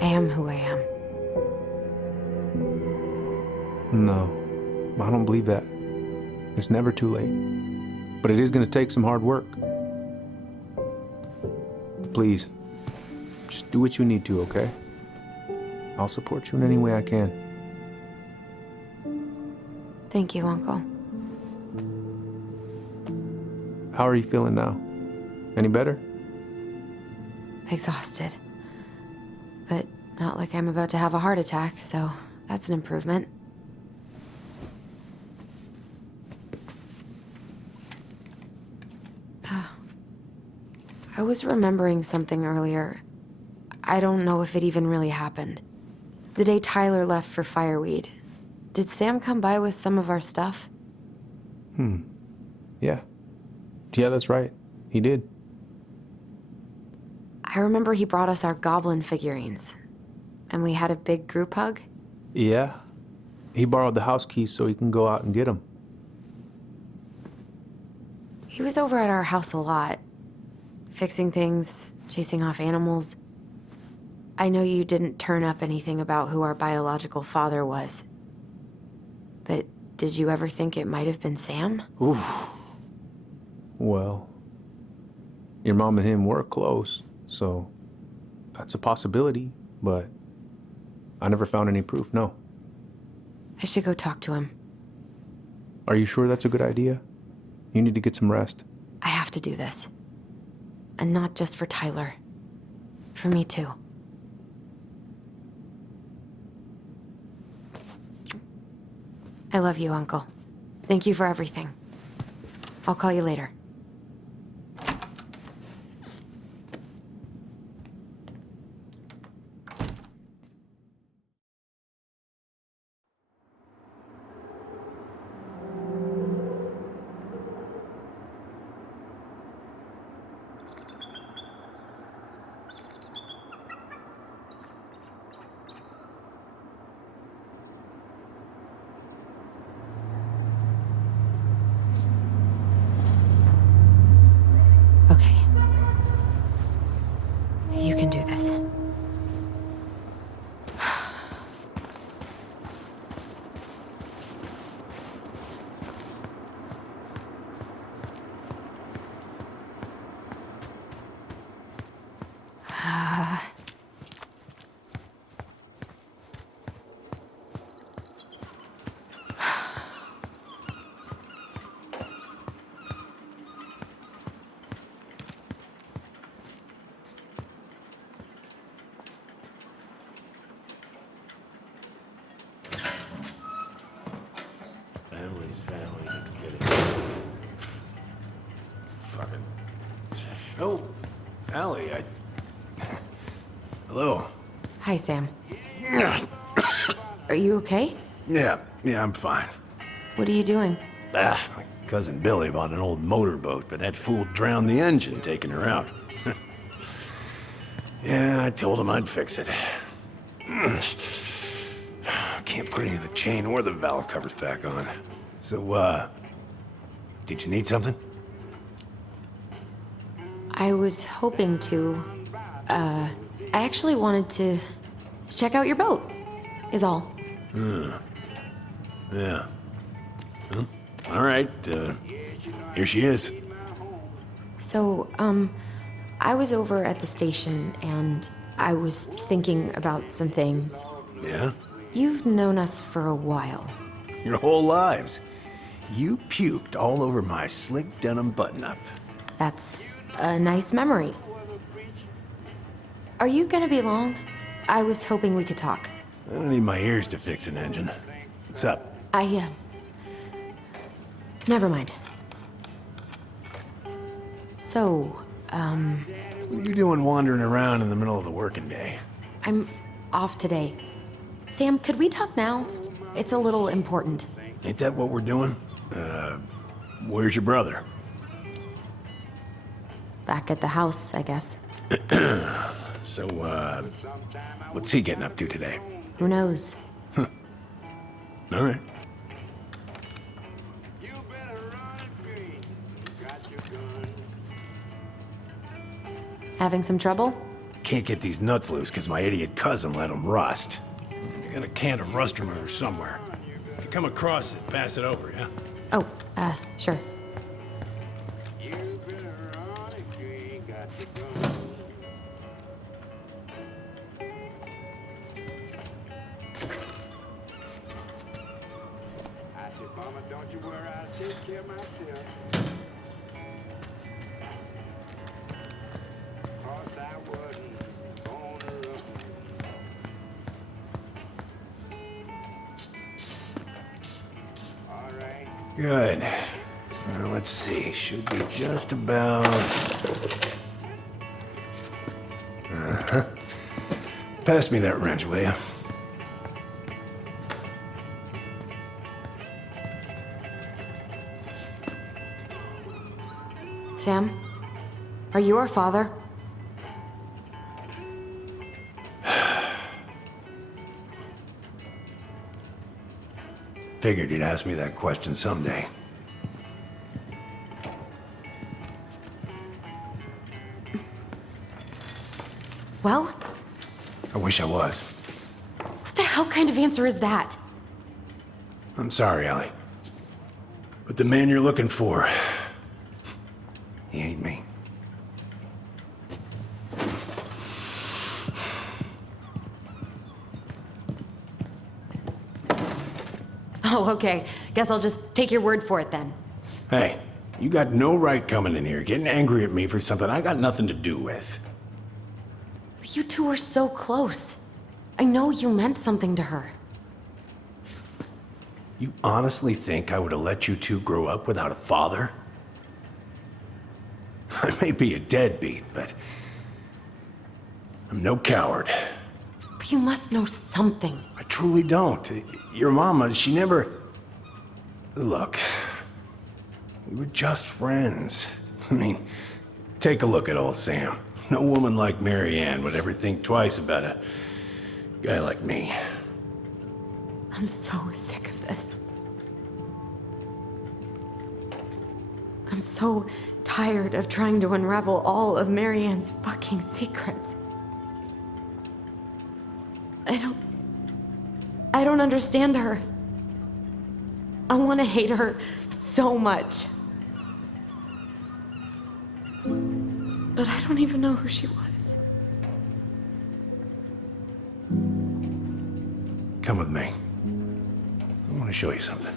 I am who I am. No, I don't believe that. It's never too late. But it is going to take some hard work. Please, just do what you need to, okay? I'll support you in any way I can. Thank you, Uncle. How are you feeling now? Any better? Exhausted. But not like I'm about to have a heart attack, so that's an improvement. I was remembering something earlier. I don't know if it even really happened. The day Tyler left for Fireweed, did Sam come by with some of our stuff? Yeah. Yeah, that's right. He did. I remember he brought us our goblin figurines. And we had a big group hug? Yeah. He borrowed the house keys so he can go out and get them. He was over at our house a lot. Fixing things, chasing off animals. I know you didn't turn up anything about who our biological father was. But did you ever think it might have been Sam? Oof. Well, your mom and him were close, so that's a possibility, but I never found any proof, no. I should go talk to him. Are you sure that's a good idea? You need to get some rest. I have to do this. And not just for Tyler. For me too. I love you, Uncle. Thank you for everything. I'll call you later. You can do this. Family's family. Get it. Fucking. Oh, Allie, Hello. Hi, Sam. Are you okay? Yeah, I'm fine. What are you doing? My cousin Billy bought an old motorboat, but that fool drowned the engine taking her out. Yeah, I told him I'd fix it. Can't put any of the chain or the valve covers back on. So, did you need something? I was hoping to. I actually wanted to check out your boat, is all. Yeah. Well, all right, here she is. So, I was over at the station and I was thinking about some things. Yeah? You've known us for a while. Your whole lives. You puked all over my slick denim button-up. That's a nice memory. Are you gonna be long? I was hoping we could talk. I don't need my ears to fix an engine. What's up? Never mind. So, What are you doing wandering around in the middle of the working day? I'm off today. Sam, could we talk now? It's a little important. Ain't that what we're doing? Where's your brother? Back at the house, I guess. So, what's he getting up to today? Who knows? All right. Having some trouble? can't get these nuts loose because my idiot cousin let them rust. I got a can of rust remover somewhere. If you come across it, pass it over, yeah? Oh, sure. Good. Well, let's see. Should be just about... Uh-huh. Pass me that wrench, will you? Sam? Are you our father? Figured you'd ask me that question someday. Well? I wish I was. What the hell kind of answer is that? I'm sorry, Ellie. But the man you're looking for, he ain't me. Oh, okay. Guess I'll just take your word for it then. Hey, you got no right coming in here getting angry at me for something I got nothing to do with. You two were so close. I know you meant something to her. You honestly think I would have let you two grow up without a father? I may be a deadbeat, but I'm no coward. But you must know something. I truly don't. Your mama, she never... Look, we were just friends. I mean, take a look at old Sam. No woman like Mary Ann would ever think twice about a guy like me. I'm so sick of this. I'm so tired of trying to unravel all of Mary Ann's fucking secrets. I don't understand her. I want to hate her so much. But I don't even know who she was. Come with me. I want to show you something.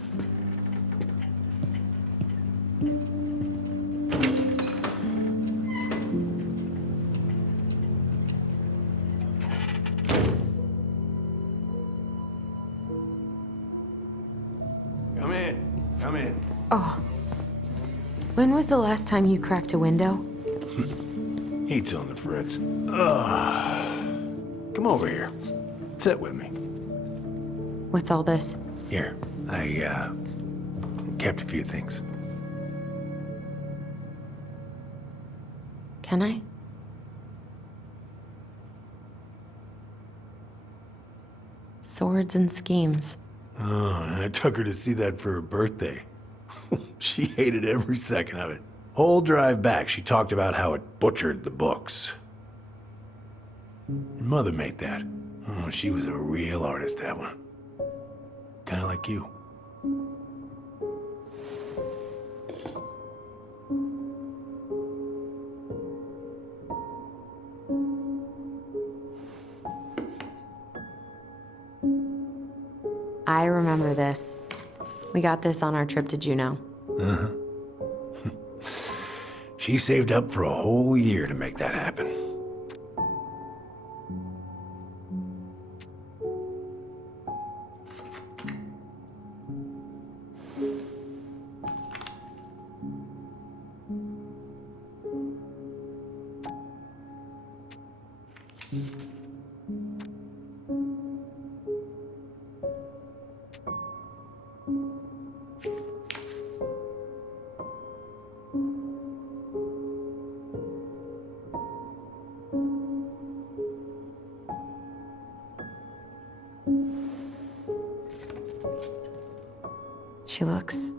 Come in. Come in. Oh. When was the last time you cracked a window? Heat's on the fritz. Come over here. Sit with me. What's all this? Here, I kept a few things. Can I? Swords and schemes. Oh, I took her to see that for her birthday. She hated every second of it. Whole drive back, she talked about how it butchered the books. Your mother made that. Oh, she was a real artist, that one. Kinda like you. I remember this. We got this on our trip to Juneau. Uh-huh. She saved up for a whole year to make that happen. She looks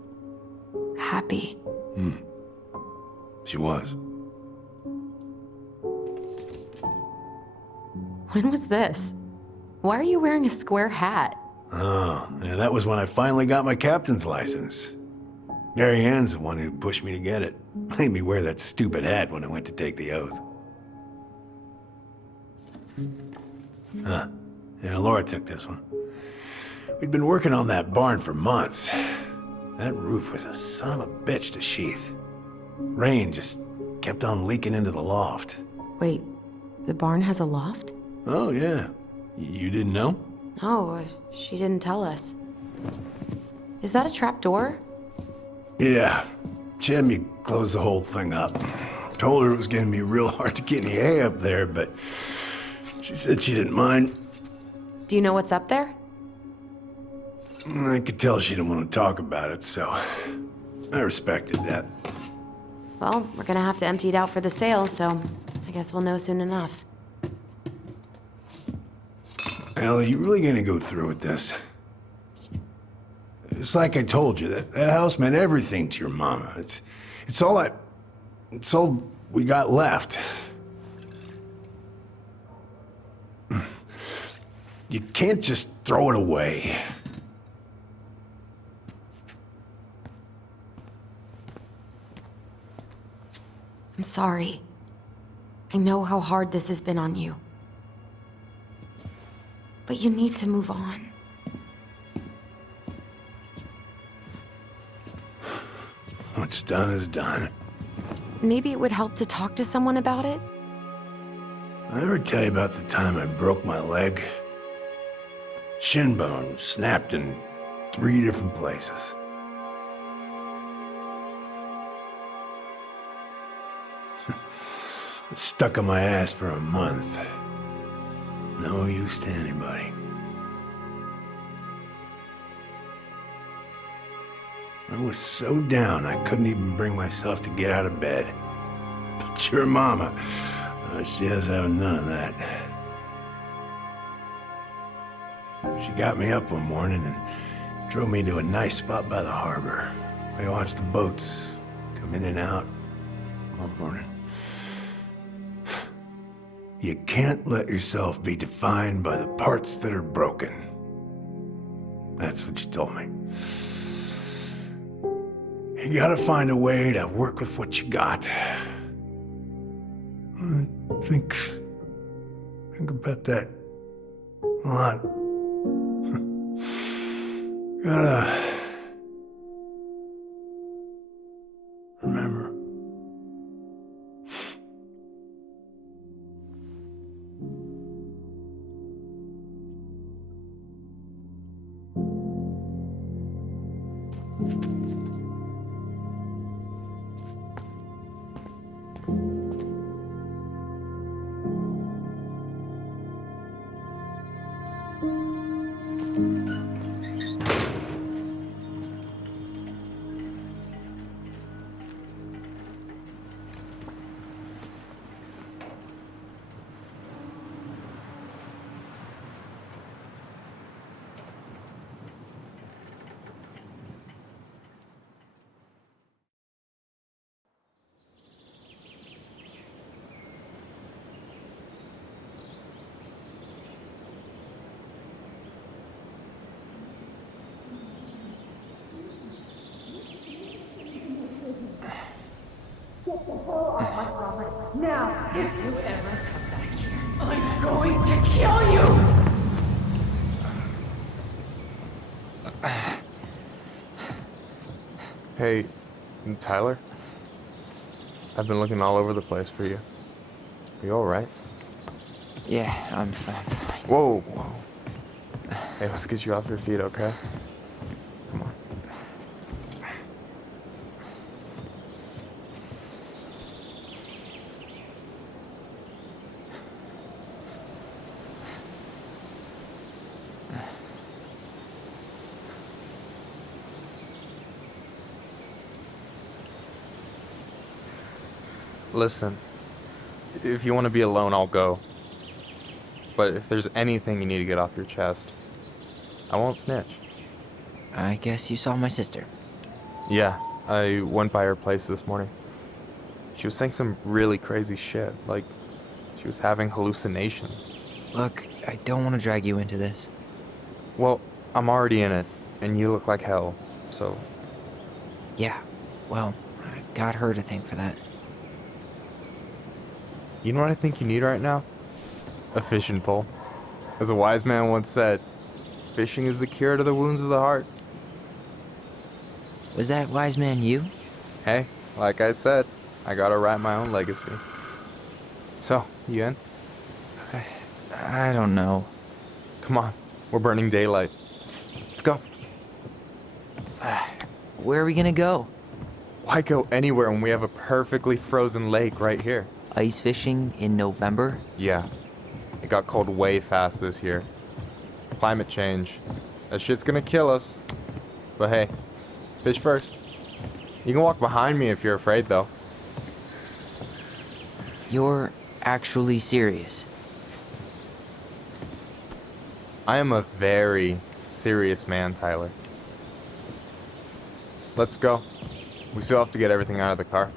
happy. She was. When was this? Why are you wearing a square hat? Oh, yeah, that was when I finally got my captain's license. Mary Ann's the one who pushed me to get it. Made me wear that stupid hat when I went to take the oath. Huh. Yeah, Laura took this one. We'd been working on that barn for months. That roof was a son of a bitch to sheath. Rain just kept on leaking into the loft. Wait, the barn has a loft? Oh, yeah. You didn't know? Oh, she didn't tell us. Is that a trap door? Yeah. She had me close the whole thing up. Told her it was gonna be real hard to get any hay up there, but she said she didn't mind. Do you know what's up there? I could tell she didn't want to talk about it, so I respected that. Well, we're gonna have to empty it out for the sale, so I guess we'll know soon enough. Ellie, you really gonna go through with this? It's like I told you, that house meant everything to your mama. It's all we got left. You can't just throw it away. I'm sorry. I know how hard this has been on you. But you need to move on. What's done is done. Maybe it would help to talk to someone about it? I ever tell you about the time I broke my leg? Shin bone snapped in 3 different places. It stuck on my ass for a month. No use to anybody. I was so down I couldn't even bring myself to get out of bed. But your mama, she has having none of that. She got me up one morning and drove me to a nice spot by the harbor. I watched the boats come in and out all morning. You can't let yourself be defined by the parts that are broken. That's what you told me. You gotta find a way to work with what you got. Think about that a lot. Gotta remember. Now, if you ever come back here, I'm going to kill you! Hey, Tyler? I've been looking all over the place for you. Are you alright? Yeah, I'm fine. Whoa, whoa. Hey, let's get you off your feet, okay? Come on. Listen, if you want to be alone, I'll go. But if there's anything you need to get off your chest, I won't snitch. I guess you saw my sister. Yeah, I went by her place this morning. She was saying some really crazy shit, like she was having hallucinations. Look, I don't want to drag you into this. Well, I'm already in it, and you look like hell, so... Yeah, well, I got her to thank for that. You know what I think you need right now? A fishing pole. As a wise man once said, fishing is the cure to the wounds of the heart. Was that wise man you? Hey, like I said, I gotta write my own legacy. So, you in? I don't know. Come on, we're burning daylight. Let's go. Where are we gonna go? Why go anywhere when we have a perfectly frozen lake right here? Ice fishing in November? Yeah. It got cold way fast this year. Climate change. That shit's gonna kill us. But hey, fish first. You can walk behind me if you're afraid, though. You're actually serious? I am a very serious man, Tyler. Let's go. We still have to get everything out of the car.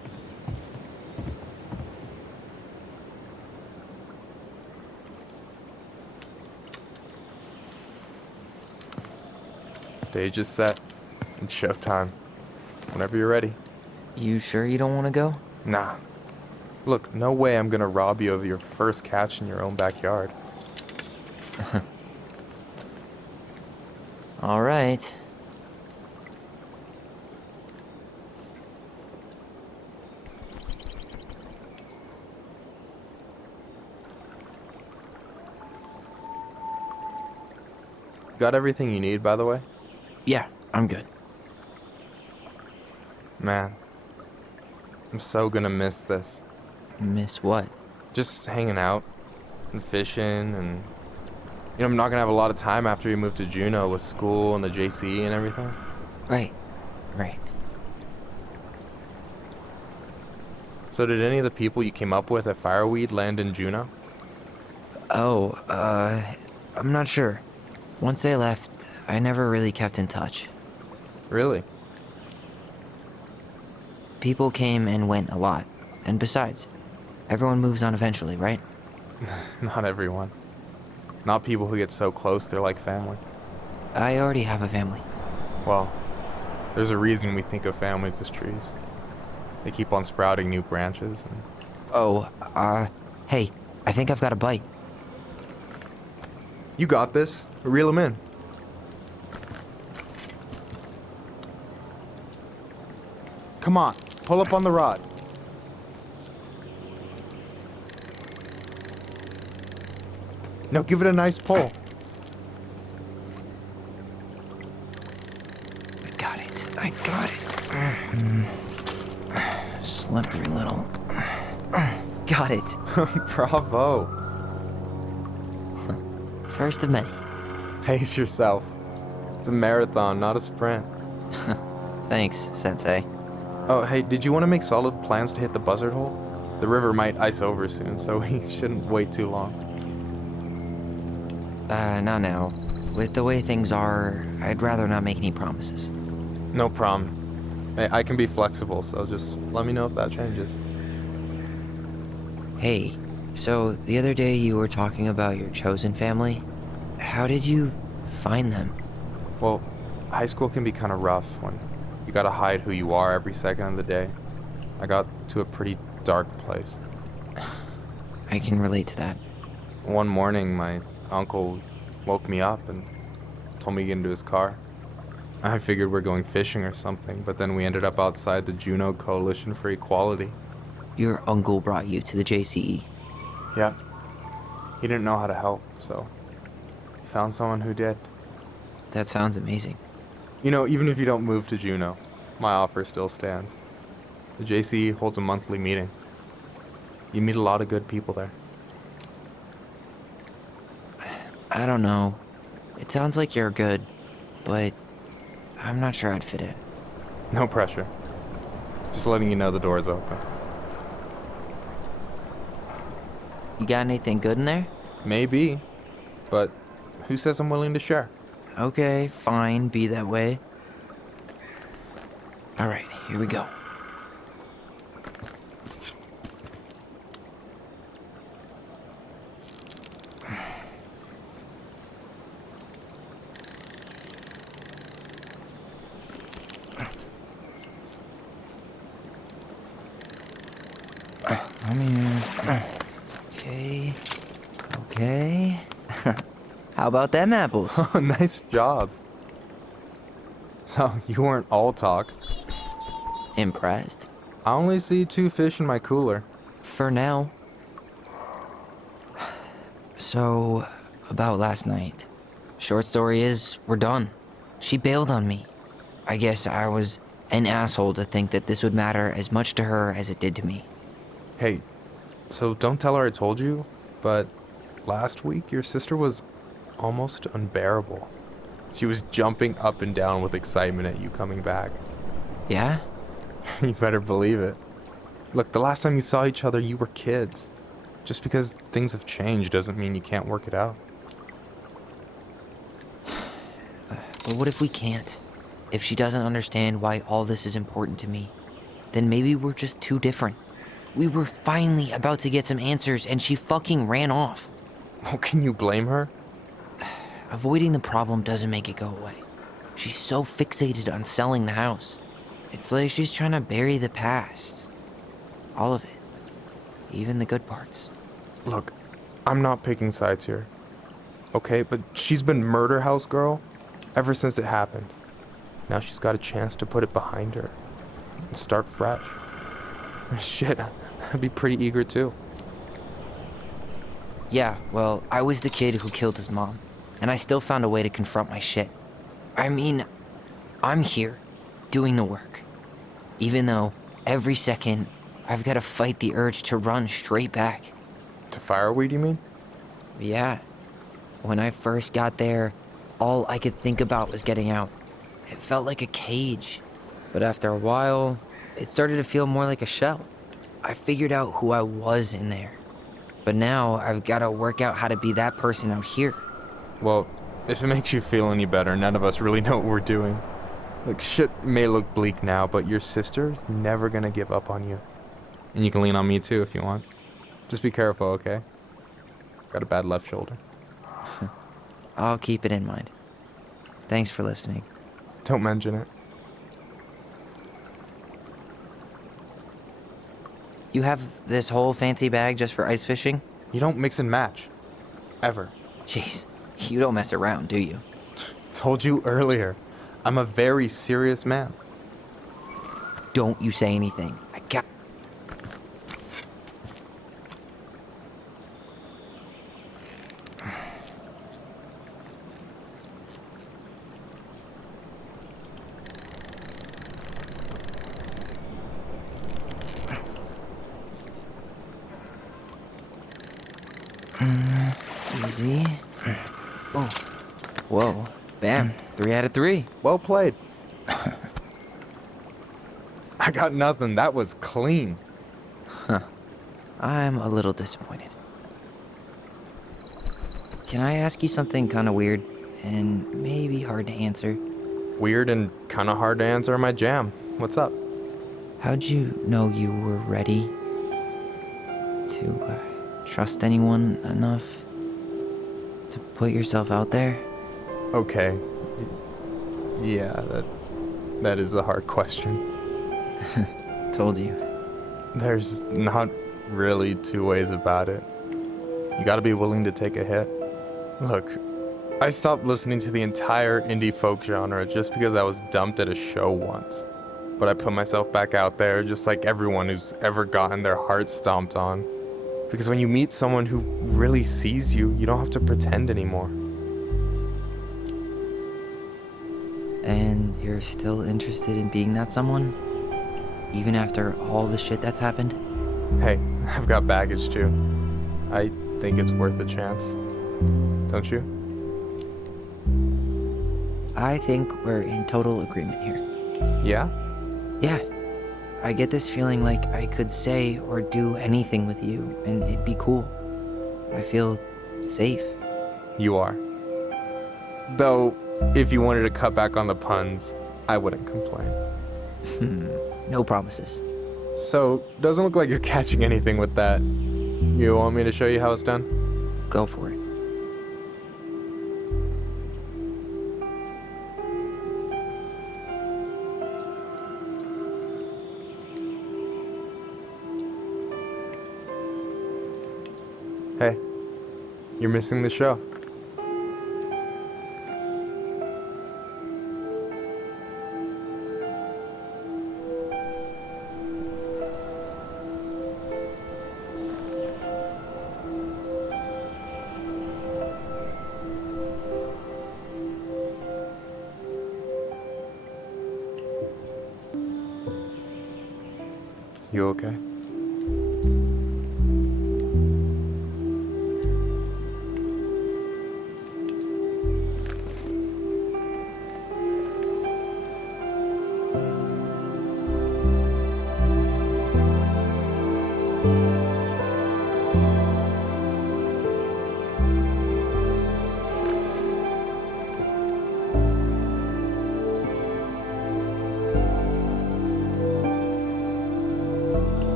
Stage is set. It's showtime. Whenever you're ready. You sure you don't want to go? Nah. Look, no way I'm gonna rob you of your first catch in your own backyard. All right. Got everything you need, by the way? Yeah, I'm good. Man, I'm so gonna miss this. Miss what? Just hanging out and fishing and... You know, I'm not gonna have a lot of time after you move to Juneau with school and the JCE and everything. Right. So did any of the people you came up with at Fireweed land in Juneau? Oh, I'm not sure. Once they left, I never really kept in touch. Really? People came and went a lot. And besides, everyone moves on eventually, right? Not everyone. Not people who get so close they're like family. I already have a family. Well, there's a reason we think of families as trees. They keep on sprouting new branches and... Oh, hey, I think I've got a bite. You got this. Reel them in. Come on, pull up on the rod. No, give it a nice pull. I got it. Slippery little. Got it. Bravo. First of many. Pace yourself. It's a marathon, not a sprint. Thanks, Sensei. Oh, hey, did you want to make solid plans to hit the buzzard hole? The river might ice over soon, so we shouldn't wait too long. Not now. With the way things are, I'd rather not make any promises. No problem. I can be flexible, so just let me know if that changes. Hey, so the other day you were talking about your chosen family. How did you find them? Well, high school can be kind of rough when you gotta hide who you are every second of the day. I got to a pretty dark place. I can relate to that. One morning, my uncle woke me up and told me to get into his car. I figured we're going fishing or something, but then we ended up outside the Juneau Coalition for Equality. Your uncle brought you to the JCE? Yeah. He didn't know how to help, so he found someone who did. That sounds amazing. You know, even if you don't move to Juneau, my offer still stands. The JCE holds a monthly meeting. You meet a lot of good people there. I don't know. It sounds like you're good, but I'm not sure I'd fit in. No pressure. Just letting you know the door's open. You got anything good in there? Maybe, but who says I'm willing to share? Okay, fine, be that way. Alright, here we go. Okay. Okay. How about them apples? Oh, nice job. So, you weren't all talk. Impressed? I only see 2 fish in my cooler. For now. So, about last night. Short story is, we're done. She bailed on me. I guess I was an asshole to think that this would matter as much to her as it did to me. Hey, so don't tell her I told you, but last week your sister was almost unbearable. She was jumping up and down with excitement at you coming back. Yeah? You better believe it. Look, the last time you saw each other, you were kids. Just because things have changed doesn't mean you can't work it out. But what if we can't? If she doesn't understand why all this is important to me, then maybe we're just too different. We were finally about to get some answers and she fucking ran off. Well, can you blame her? Avoiding the problem doesn't make it go away. She's so fixated on selling the house. It's like she's trying to bury the past. All of it. Even the good parts. Look, I'm not picking sides here. Okay, but she's been murder house girl ever since it happened. Now she's got a chance to put it behind her and start fresh. Shit, I'd be pretty eager too. Yeah, well, I was the kid who killed his mom, and I still found a way to confront my shit. I mean, I'm here, doing the work. Even though, every second, I've got to fight the urge to run straight back. To fireweed, you mean? Yeah. When I first got there, all I could think about was getting out. It felt like a cage. But after a while, it started to feel more like a shell. I figured out who I was in there. But now, I've got to work out how to be that person out here. Well, if it makes you feel any better, none of us really know what we're doing. Like, shit may look bleak now, but your sister's never gonna give up on you. And you can lean on me too if you want. Just be careful, okay? Got a bad left shoulder. I'll keep it in mind. Thanks for listening. Don't mention it. You have this whole fancy bag just for ice fishing? You don't mix and match. Ever. Jeez, you don't mess around, do you? Told you earlier. I'm a very serious man. Don't you say anything. I got... Easy. Oh. Whoa. Bam. 3 out of 3. Well played. I got nothing. That was clean. Huh. I'm a little disappointed. Can I ask you something kind of weird and maybe hard to answer? Weird and kind of hard to answer are my jam. What's up? How'd you know you were ready to trust anyone enough to put yourself out there? Okay. Yeah, that is a hard question. Told you. There's not really 2 ways about it. You gotta be willing to take a hit. Look, I stopped listening to the entire indie folk genre just because I was dumped at a show once. But I put myself back out there just like everyone who's ever gotten their heart stomped on. Because when you meet someone who really sees you, you don't have to pretend anymore. And you're still interested in being that someone? Even after all the shit that's happened? Hey, I've got baggage too. I think it's worth a chance. Don't you? I think we're in total agreement here. Yeah? Yeah. I get this feeling like I could say or do anything with you, and it'd be cool. I feel safe. You are. Though, if you wanted to cut back on the puns, I wouldn't complain. No promises. So, doesn't look like you're catching anything with that. You want me to show you how it's done? Go for it. Hey, you're missing the show. You okay?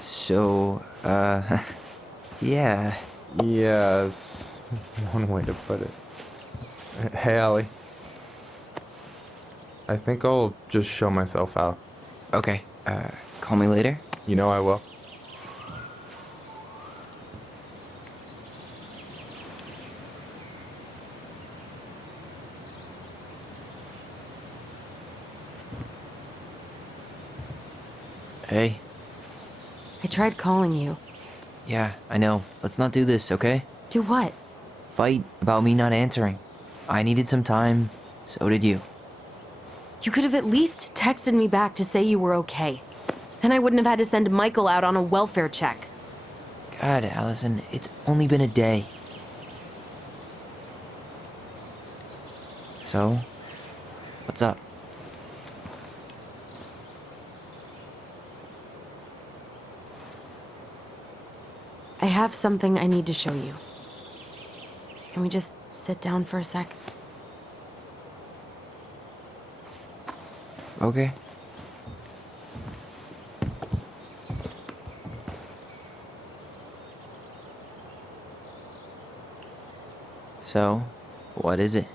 So, yeah. Yes, one way to put it. Hey, Allie. I think I'll just show myself out. Okay, call me later? You know I will. Hey. I tried calling you. Yeah, I know. Let's not do this, okay? Do what? Fight about me not answering. I needed some time, so did you. You could have at least texted me back to say you were okay. Then I wouldn't have had to send Michael out on a welfare check. God, Allison, it's only been a day. So, what's up? I have something I need to show you. Can we just sit down for a sec? Okay. So, what is it?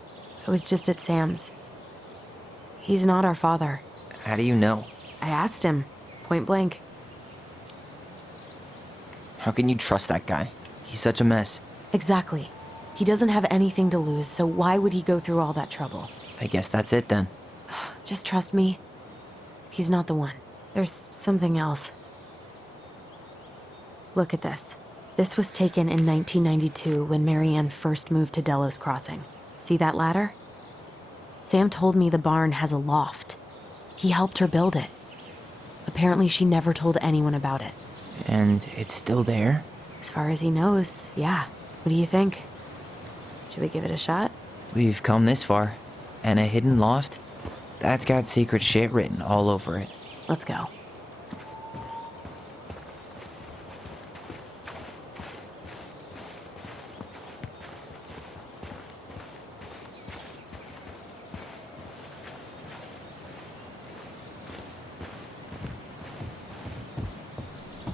I was just at Sam's. He's not our father. How do you know? I asked him, point blank. How can you trust that guy? He's such a mess. Exactly. He doesn't have anything to lose, so why would he go through all that trouble? I guess that's it then. Just trust me. He's not the one. There's something else. Look at this. This was taken in 1992 when Marianne first moved to Delos Crossing. See that ladder? Sam told me the barn has a loft. He helped her build it. Apparently she never told anyone about it. And it's still there? As far as he knows, yeah. What do you think? Should we give it a shot? We've come this far. And a hidden loft? That's got secret shit written all over it. Let's go.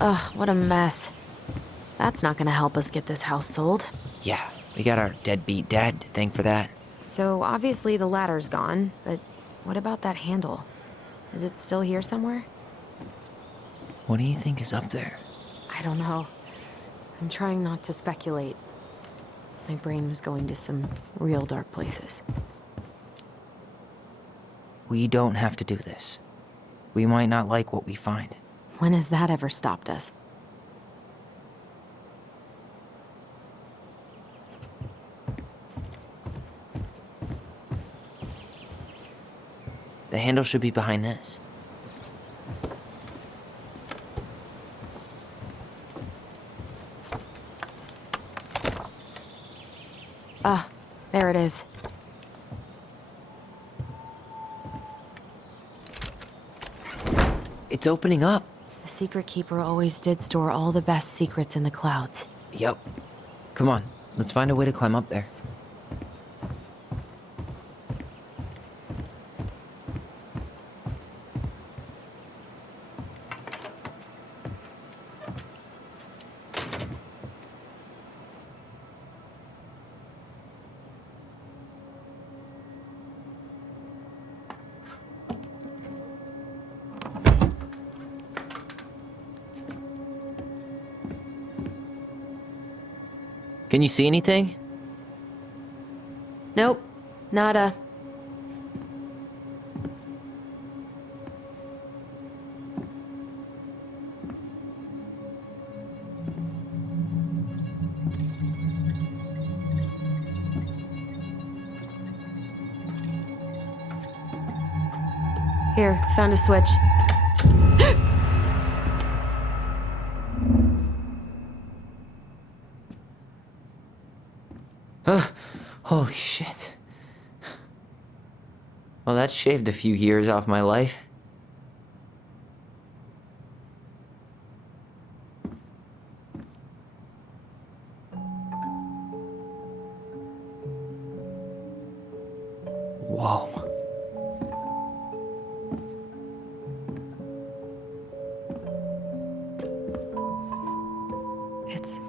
Ugh, what a mess. That's not gonna help us get this house sold. Yeah, we got our deadbeat dad to thank for that. So obviously the ladder's gone, but what about that handle? Is it still here somewhere? What do you think is up there? I don't know. I'm trying not to speculate. My brain was going to some real dark places. We don't have to do this. We might not like what we find. When has that ever stopped us? The handle should be behind this. Ah, there it is. It's opening up. The Secret Keeper always did store all the best secrets in the clouds. Yep. Come on, let's find a way to climb up there. Can you see anything? Nope. Nada. Here, found a switch. Holy shit. Well, that shaved a few years off my life. Whoa. It's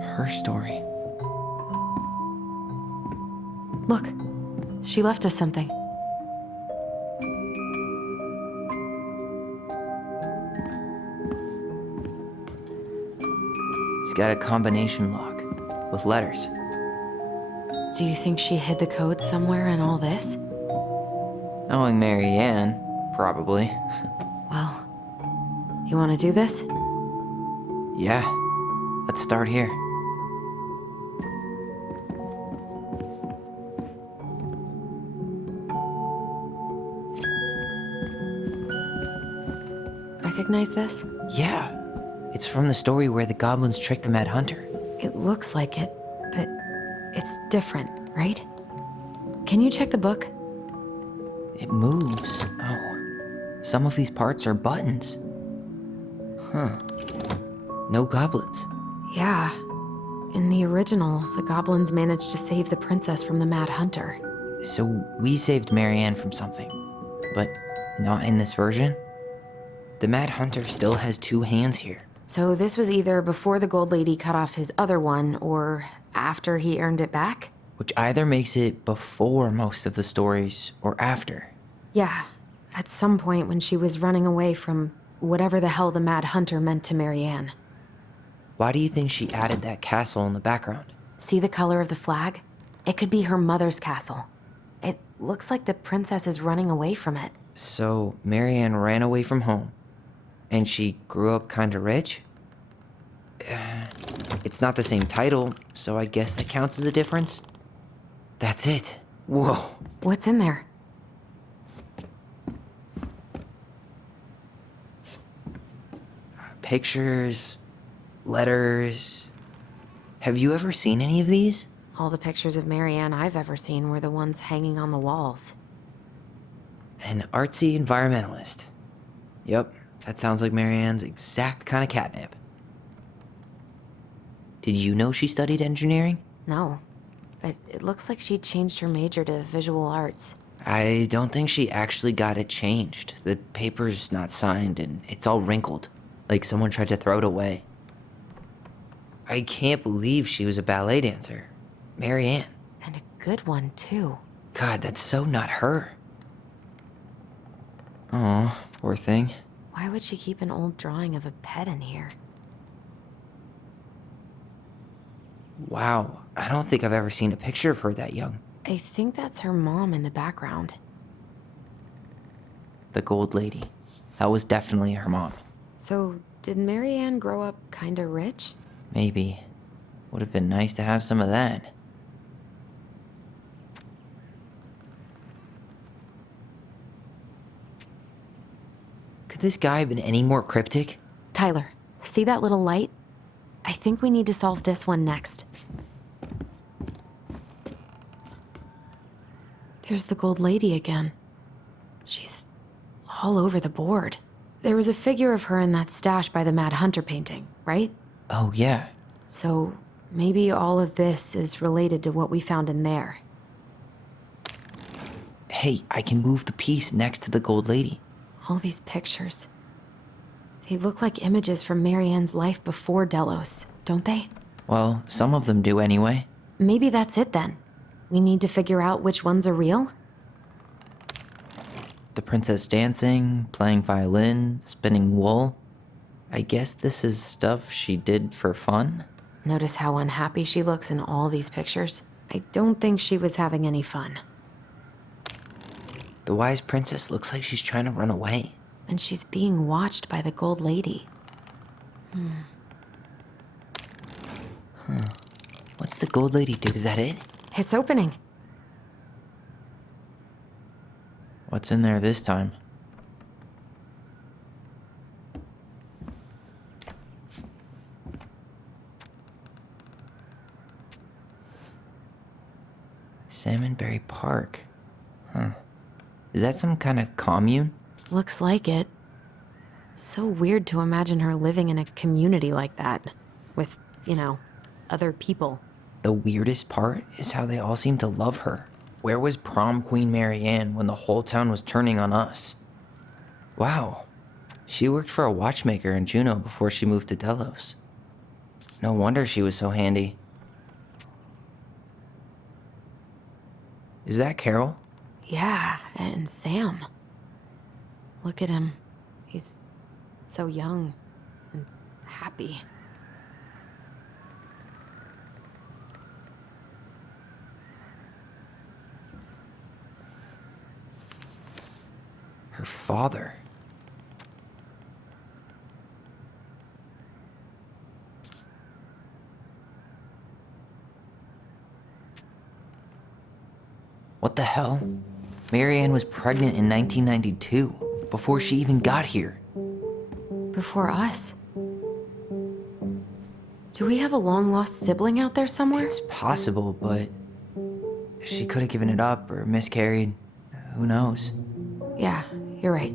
her story. Look, she left us something. It's got a combination lock with letters. Do you think she hid the code somewhere in all this? Knowing Mary Ann, probably. Well, you want to do this? Yeah, let's start here. Recognize this? Yeah, it's from the story where the goblins tricked the Mad Hunter. It looks like it, but it's different, right? Can you check the book? It moves. Oh, some of these parts are buttons. Huh. No goblins. Yeah. In the original, the goblins managed to save the princess from the Mad Hunter. So we saved Mary Ann from something, but not in this version? The Mad Hunter still has two hands here. So this was either before the Gold Lady cut off his other one, or after he earned it back? Which either makes it before most of the stories, or after. Yeah, at some point when she was running away from whatever the hell the Mad Hunter meant to Mary Ann. Why do you think she added that castle in the background? See the color of the flag? It could be her mother's castle. It looks like the princess is running away from it. So Mary Ann ran away from home, and she grew up kinda rich? It's not the same title, so I guess that counts as a difference? That's it. Whoa. What's in there? Pictures, letters. Have you ever seen any of these? All the pictures of Mary Ann I've ever seen were the ones hanging on the walls. An artsy environmentalist. Yep, that sounds like Mary Ann's exact kind of catnip. Did you know she studied engineering? No, but it looks like she changed her major to visual arts. I don't think she actually got it changed. The paper's not signed and it's all wrinkled, like someone tried to throw it away. I can't believe she was a ballet dancer. Mary Ann. And a good one, too. God, that's so not her. Oh, poor thing. Why would she keep an old drawing of a pet in here? Wow, I don't think I've ever seen a picture of her that young. I think that's her mom in the background. The Gold Lady. That was definitely her mom. So, did Mary Ann grow up kinda rich? Maybe. Would have been nice to have some of that. Could this guy have been any more cryptic? Tyler, see that little light? I think we need to solve this one next. There's the Gold Lady again. She's all over the board. There was a figure of her in that stash by the Mad Hunter painting, right? Oh, yeah. So maybe all of this is related to what we found in there. Hey, I can move the piece next to the Gold Lady. All these pictures. They look like images from Mary Ann's life before Delos, don't they? Well, some of them do anyway. Maybe that's it then. We need to figure out which ones are real? The princess dancing, playing violin, spinning wool. I guess this is stuff she did for fun? Notice how unhappy she looks in all these pictures? I don't think she was having any fun. The wise princess looks like she's trying to run away. And she's being watched by the gold lady. What's the gold lady do? Is that it? It's opening. What's in there this time? Salmonberry Park. Is that some kind of commune? Looks like it. So weird to imagine her living in a community like that. With, other people. The weirdest part is how they all seem to love her. Where was prom queen Marianne when the whole town was turning on us? Wow. She worked for a watchmaker in Juneau before she moved to Delos. No wonder she was so handy. Is that Carol? Yeah, and Sam. Look at him. He's so young and happy. Her father. What the hell? Marianne was pregnant in 1992, before she even got here. Before us? Do we have a long-lost sibling out there somewhere? It's possible, but she could have given it up or miscarried. Who knows? Yeah, you're right.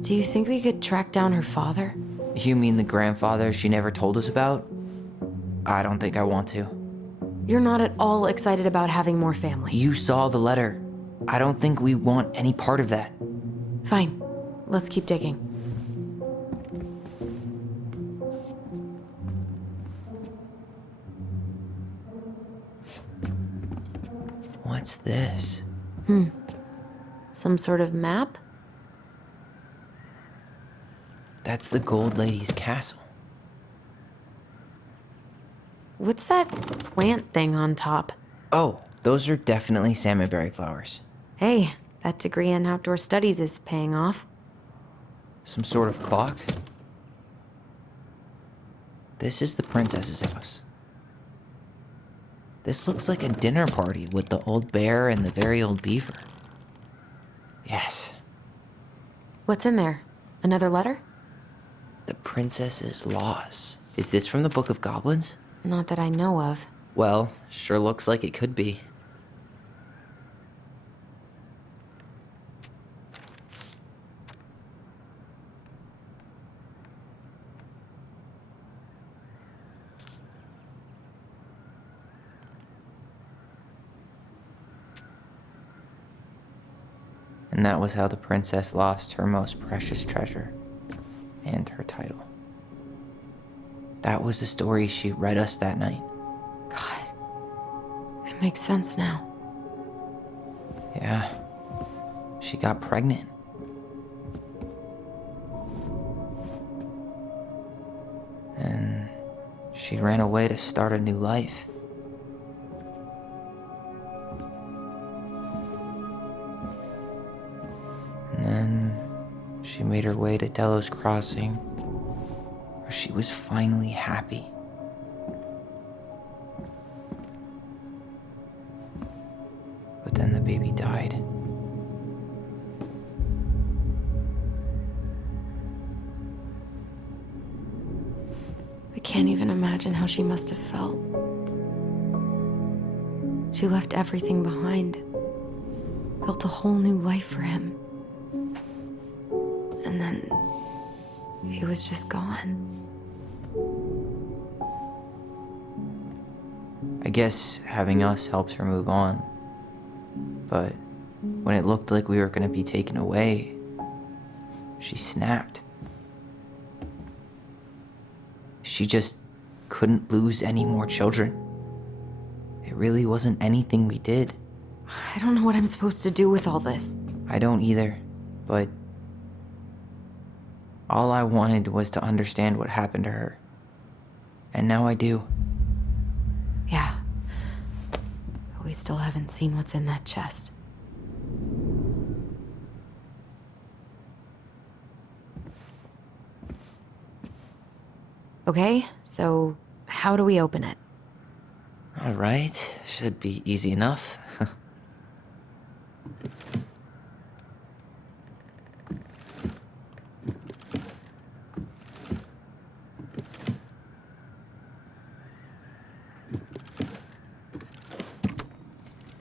Do you think we could track down her father? You mean the grandfather she never told us about? I don't think I want to. You're not at all excited about having more family. You saw the letter. I don't think we want any part of that. Fine. Let's keep digging. What's this? Some sort of map? That's the Gold Lady's castle. What's that plant thing on top? Oh, those are definitely salmonberry flowers. Hey, that degree in outdoor studies is paying off. Some sort of clock? This is the princess's house. This looks like a dinner party with the old bear and the very old beaver. Yes. What's in there? Another letter? The princess's laws. Is this from the Book of Goblins? Not that I know of. Well, sure looks like it could be. And that was how the princess lost her most precious treasure and her title. That was the story she read us that night. God, it makes sense now. Yeah, she got pregnant. And she ran away to start a new life. And then she made her way to Delos Crossing, where she was finally happy. But then the baby died. I can't even imagine how she must have felt. She left everything behind, built a whole new life for him. And then he was just gone. I guess having us helped her move on. But when it looked like we were gonna be taken away, she snapped. She just couldn't lose any more children. It really wasn't anything we did. I don't know what I'm supposed to do with all this. I don't either, but All I wanted was to understand what happened to her. And now I do. Yeah. But we still haven't seen what's in that chest. Okay, so how do we open it? Alright, should be easy enough.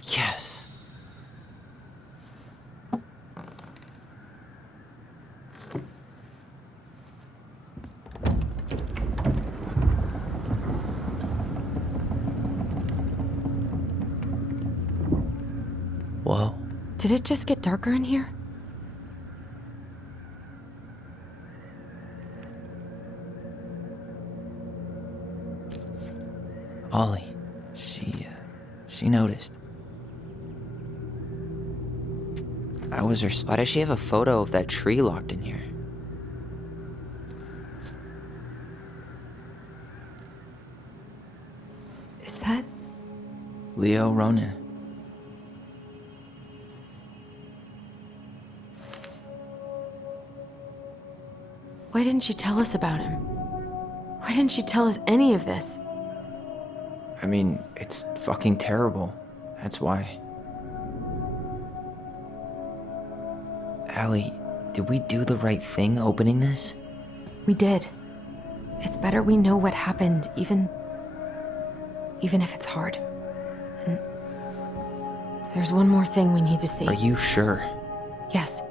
Yes. Whoa. Did it just get darker in here? Ollie. She noticed. I was her. Why does she have a photo of that tree locked in here? Is that... Leo Ronan. Why didn't she tell us about him? Why didn't she tell us any of this? I mean, it's fucking terrible. That's why. Allie, did we do the right thing opening this? We did. It's better we know what happened, even if it's hard. And there's one more thing we need to see. Are you sure? Yes.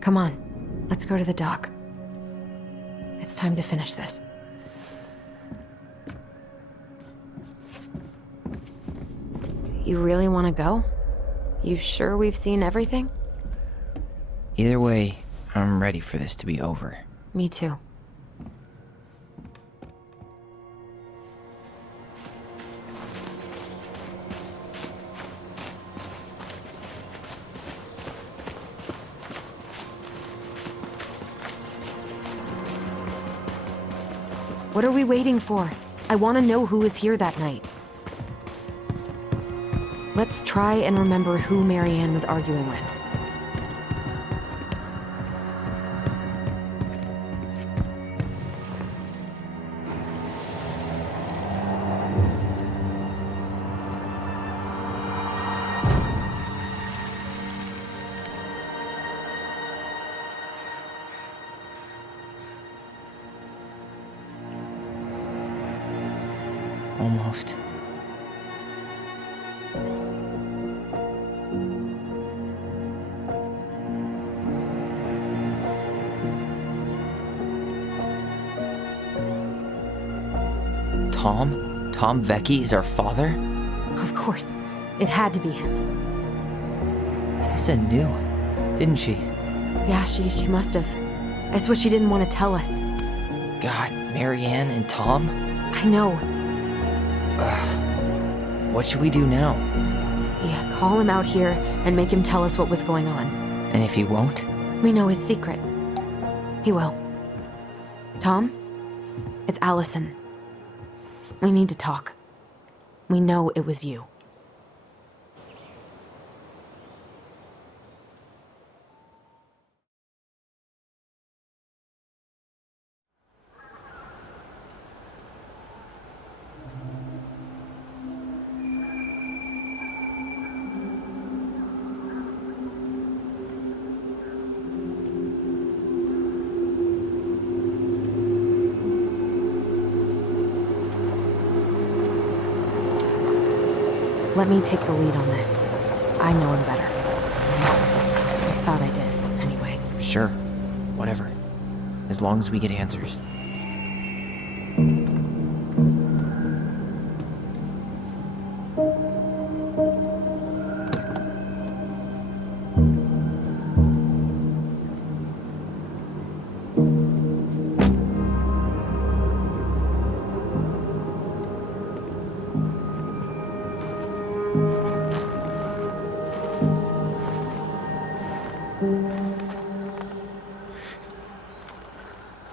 Come on, let's go to the dock. It's time to finish this. You really want to go? You sure we've seen everything? Either way, I'm ready for this to be over. Me too. What are we waiting for? I want to know who was here that night. Let's try and remember who Marianne was arguing with. Almost. Tom? Tom Vecchi is our father? Of course. It had to be him. Tessa knew, didn't she? Yeah, she must have. That's what she didn't want to tell us. God, Marianne and Tom? I know. Ugh. What should we do now? Yeah, call him out here and make him tell us what was going on. And if he won't? We know his secret. He will. Tom? It's Allison. We need to talk. We know it was you. Let me take the lead on this. I know him better. I thought I did, anyway. Sure. Whatever. As long as we get answers.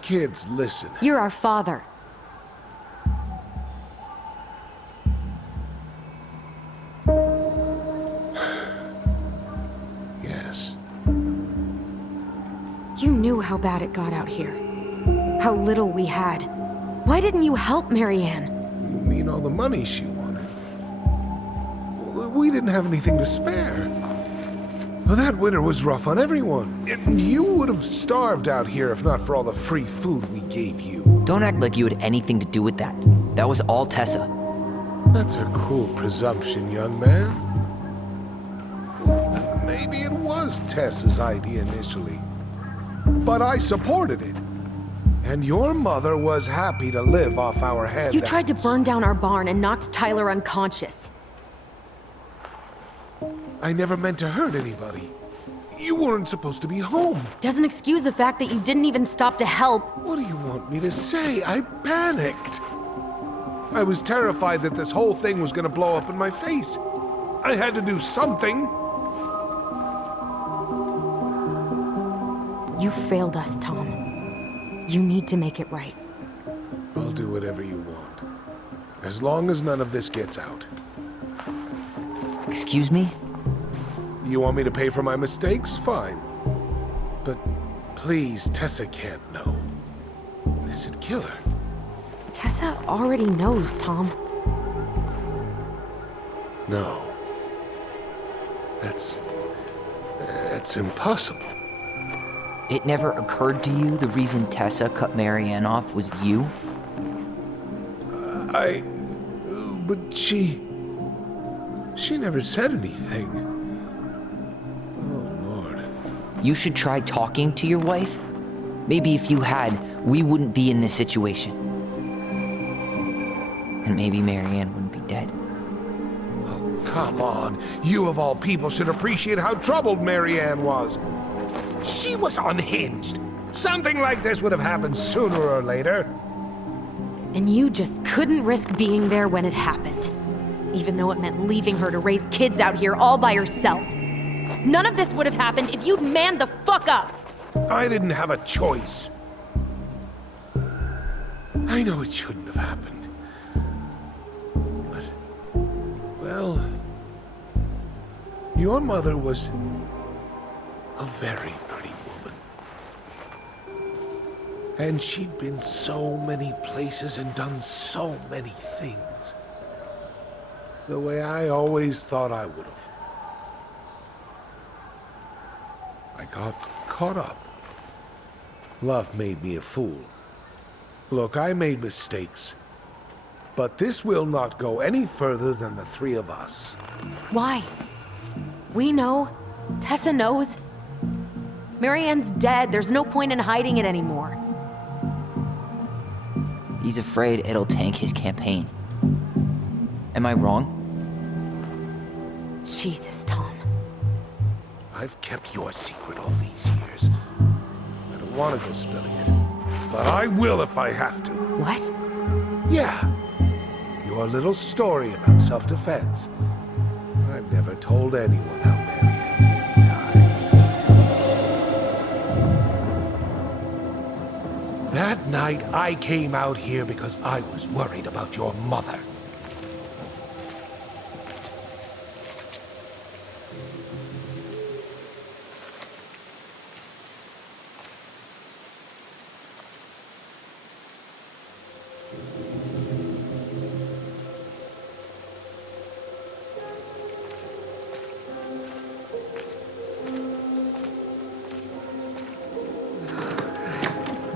Kids, listen. You're our father. Yes. You knew how bad it got out here. How little we had. Why didn't you help Marianne? You mean all the money she wanted? We didn't have anything to spare. Well, that winter was rough on everyone. You would have starved out here if not for all the free food we gave you. Don't act like you had anything to do with that. That was all Tessa. That's a cruel presumption, young man. Maybe it was Tessa's idea initially. But I supported it. And your mother was happy to live off our handouts. You tried to burn down our barn and knocked Tyler unconscious. I never meant to hurt anybody. You weren't supposed to be home. Doesn't excuse the fact that you didn't even stop to help. What do you want me to say? I panicked. I was terrified that this whole thing was gonna blow up in my face. I had to do something. You failed us, Tom. You need to make it right. I'll do whatever you want. As long as none of this gets out. Excuse me? You want me to pay for my mistakes? Fine. But please, Tessa can't know. This'd kill her. Tessa already knows, Tom. No. That's impossible. It never occurred to you the reason Tessa cut Marianne off was you? But she never said anything. Oh, Lord. You should try talking to your wife. Maybe if you had, we wouldn't be in this situation. And maybe Marianne wouldn't be dead. Oh, come on. You of all people should appreciate how troubled Marianne was. She was unhinged. Something like this would have happened sooner or later. And you just couldn't risk being there when it happened. Even though it meant leaving her to raise kids out here all by herself. None of this would have happened if you'd manned the fuck up! I didn't have a choice. I know it shouldn't have happened. But, well, your mother was a very pretty woman. And she'd been so many places and done so many things. The way I always thought I would have. I got caught up. Love made me a fool. Look, I made mistakes. But this will not go any further than the three of us. Why? We know. Tessa knows. Marianne's dead. There's no point in hiding it anymore. He's afraid it'll tank his campaign. Am I wrong? Jesus, Tom. I've kept your secret all these years. I don't want to go spilling it. But I will if I have to. What? Yeah. Your little story about self-defense. I've never told anyone how Marianne really died. That night, I came out here because I was worried about your mother.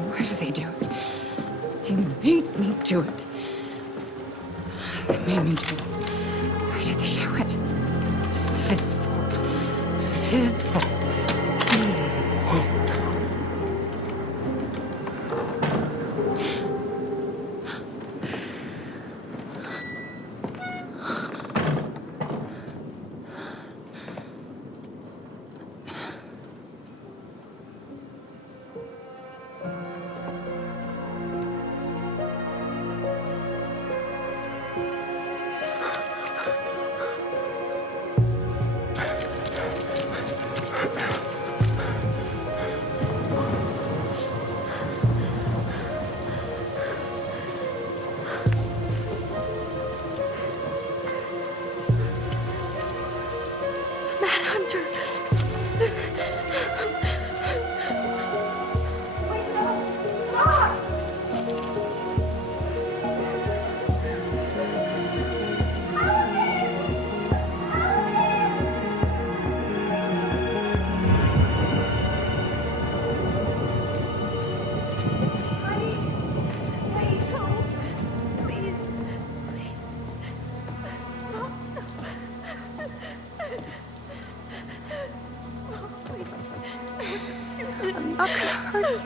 Why do they do it? They made me do it. They made me do it. Why did they do it? It's his fault. It's his fault. not gonna hurt you.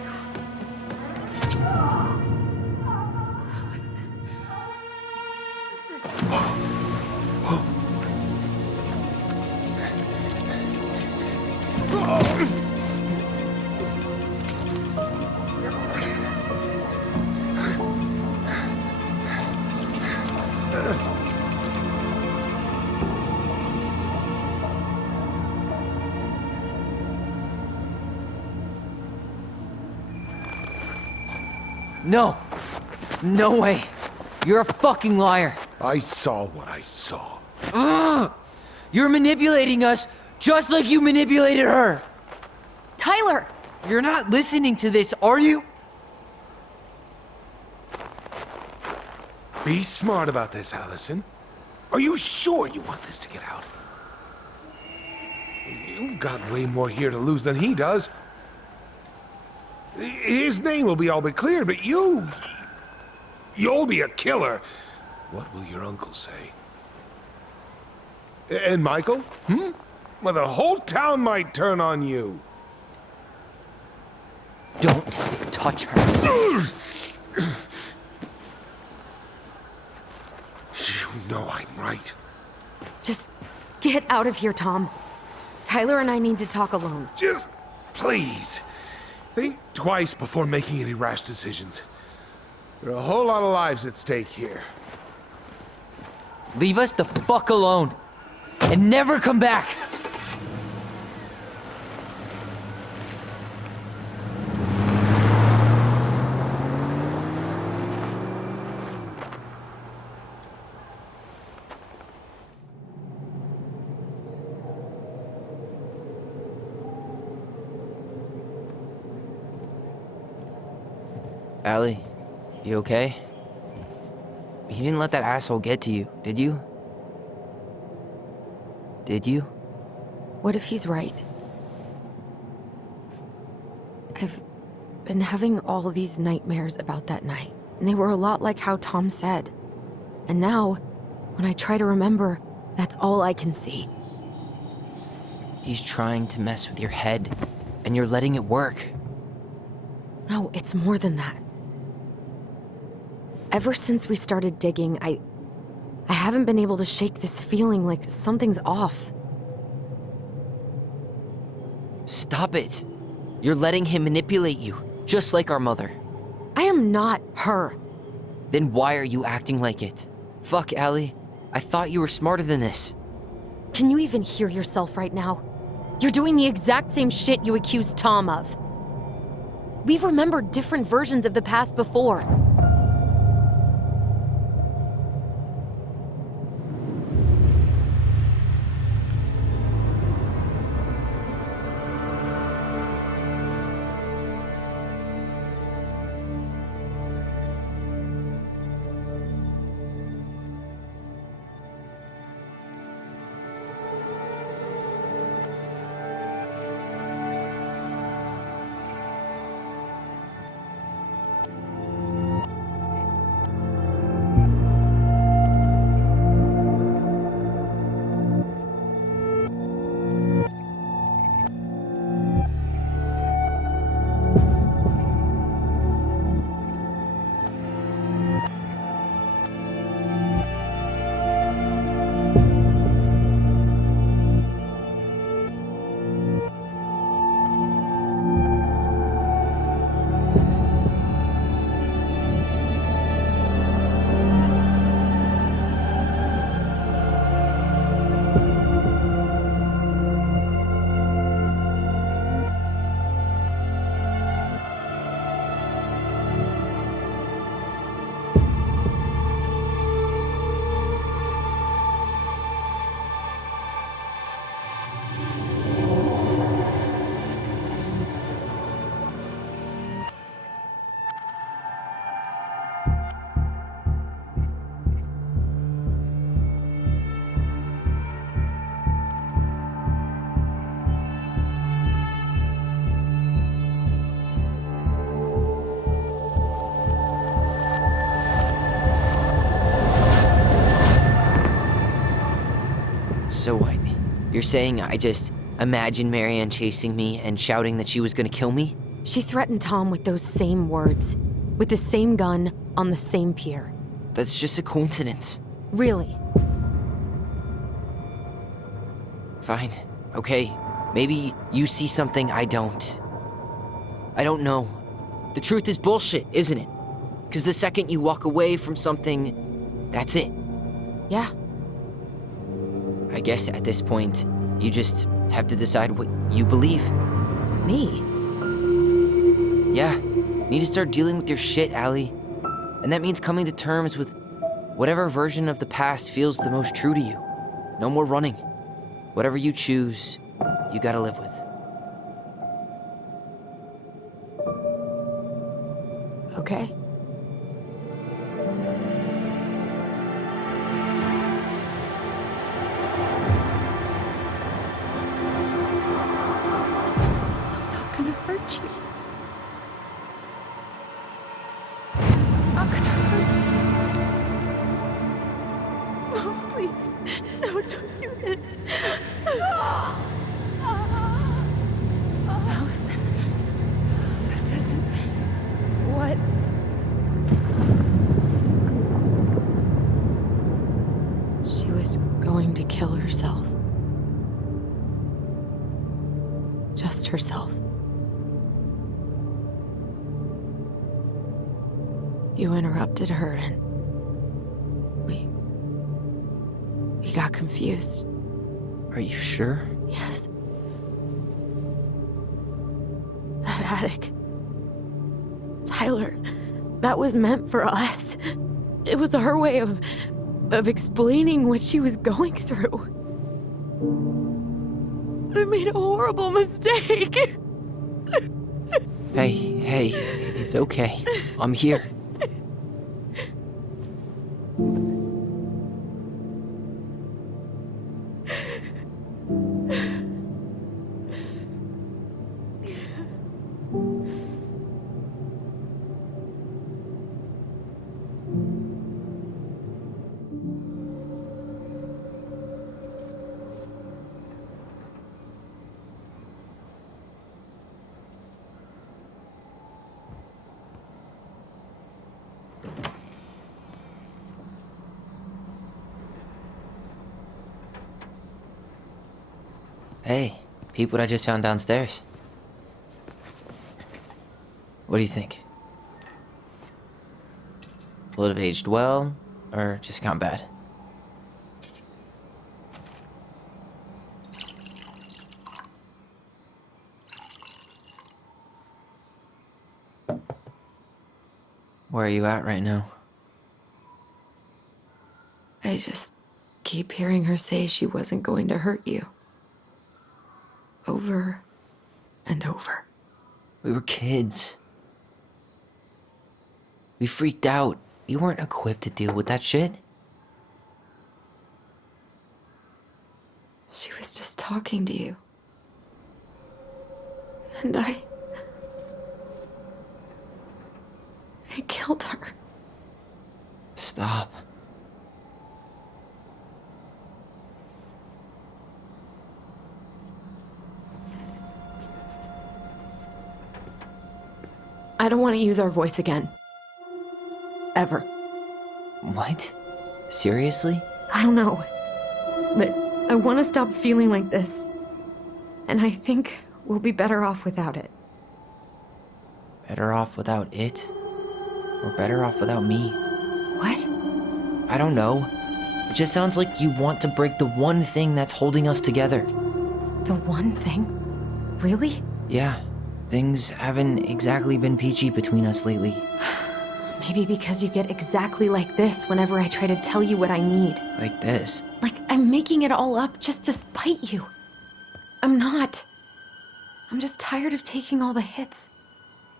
No! No way! You're a fucking liar! I saw what I saw. Ugh! You're manipulating us just like you manipulated her! Tyler! You're not listening to this, are you? Be smart about this, Allison. Are you sure you want this to get out? You've got way more here to lose than he does. His name will be all but cleared, but you'll be a killer. What will your uncle say? And Michael? Well, the whole town might turn on you. Don't touch her. You know I'm right. Just get out of here, Tom. Tyler and I need to talk alone. Just please. Think twice before making any rash decisions. There are a whole lot of lives at stake here. Leave us the fuck alone. And never come back. Allie, you okay? You didn't let that asshole get to you, did you? Did you? What if he's right? I've been having all these nightmares about that night, and they were a lot like how Tom said. And now, when I try to remember, that's all I can see. He's trying to mess with your head, and you're letting it work. No, it's more than that. Ever since we started digging, I haven't been able to shake this feeling like something's off. Stop it. You're letting him manipulate you, just like our mother. I am not her. Then why are you acting like it? Fuck, Allie. I thought you were smarter than this. Can you even hear yourself right now? You're doing the exact same shit you accused Tom of. We've remembered different versions of the past before. So what? You're saying I just imagined Marianne chasing me and shouting that she was gonna kill me? She threatened Tom with those same words, with the same gun, on the same pier. That's just a coincidence. Really? Fine. Okay. Maybe you see something I don't. I don't know. The truth is bullshit, isn't it? Because the second you walk away from something, that's it. Yeah. I guess at this point, you just have to decide what you believe. Me? Yeah. You need to start dealing with your shit, Allie. And that means coming to terms with whatever version of the past feels the most true to you. No more running. Whatever you choose, you gotta live with. Okay. I'm not gonna hurt you. I'm not gonna hurt you. Mom, please. No, don't do this. Allison, this isn't... What? She was going to kill herself. Just herself. You interrupted her and we got confused. Are you sure? Yes. That attic. Tyler, that was meant for us. It was her way of explaining what she was going through. I made a horrible mistake. Hey, it's okay. I'm here. Hey, peep what I just found downstairs. What do you think? Will it have aged well, or just gone bad? Where are you at right now? I just keep hearing her say she wasn't going to hurt you. Over and over. We were kids. We freaked out. We weren't equipped to deal with that shit. She was just talking to you. And I killed her. Stop. I don't want to use our voice again. Ever. What? Seriously? I don't know. But I want to stop feeling like this. And I think we'll be better off without it. Better off without it? Or better off without me? What? I don't know. It just sounds like you want to break the one thing that's holding us together. The one thing? Really? Yeah. Things haven't exactly been peachy between us lately. Maybe because you get exactly like this whenever I try to tell you what I need. Like this? Like I'm making it all up just to spite you. I'm not. I'm just tired of taking all the hits.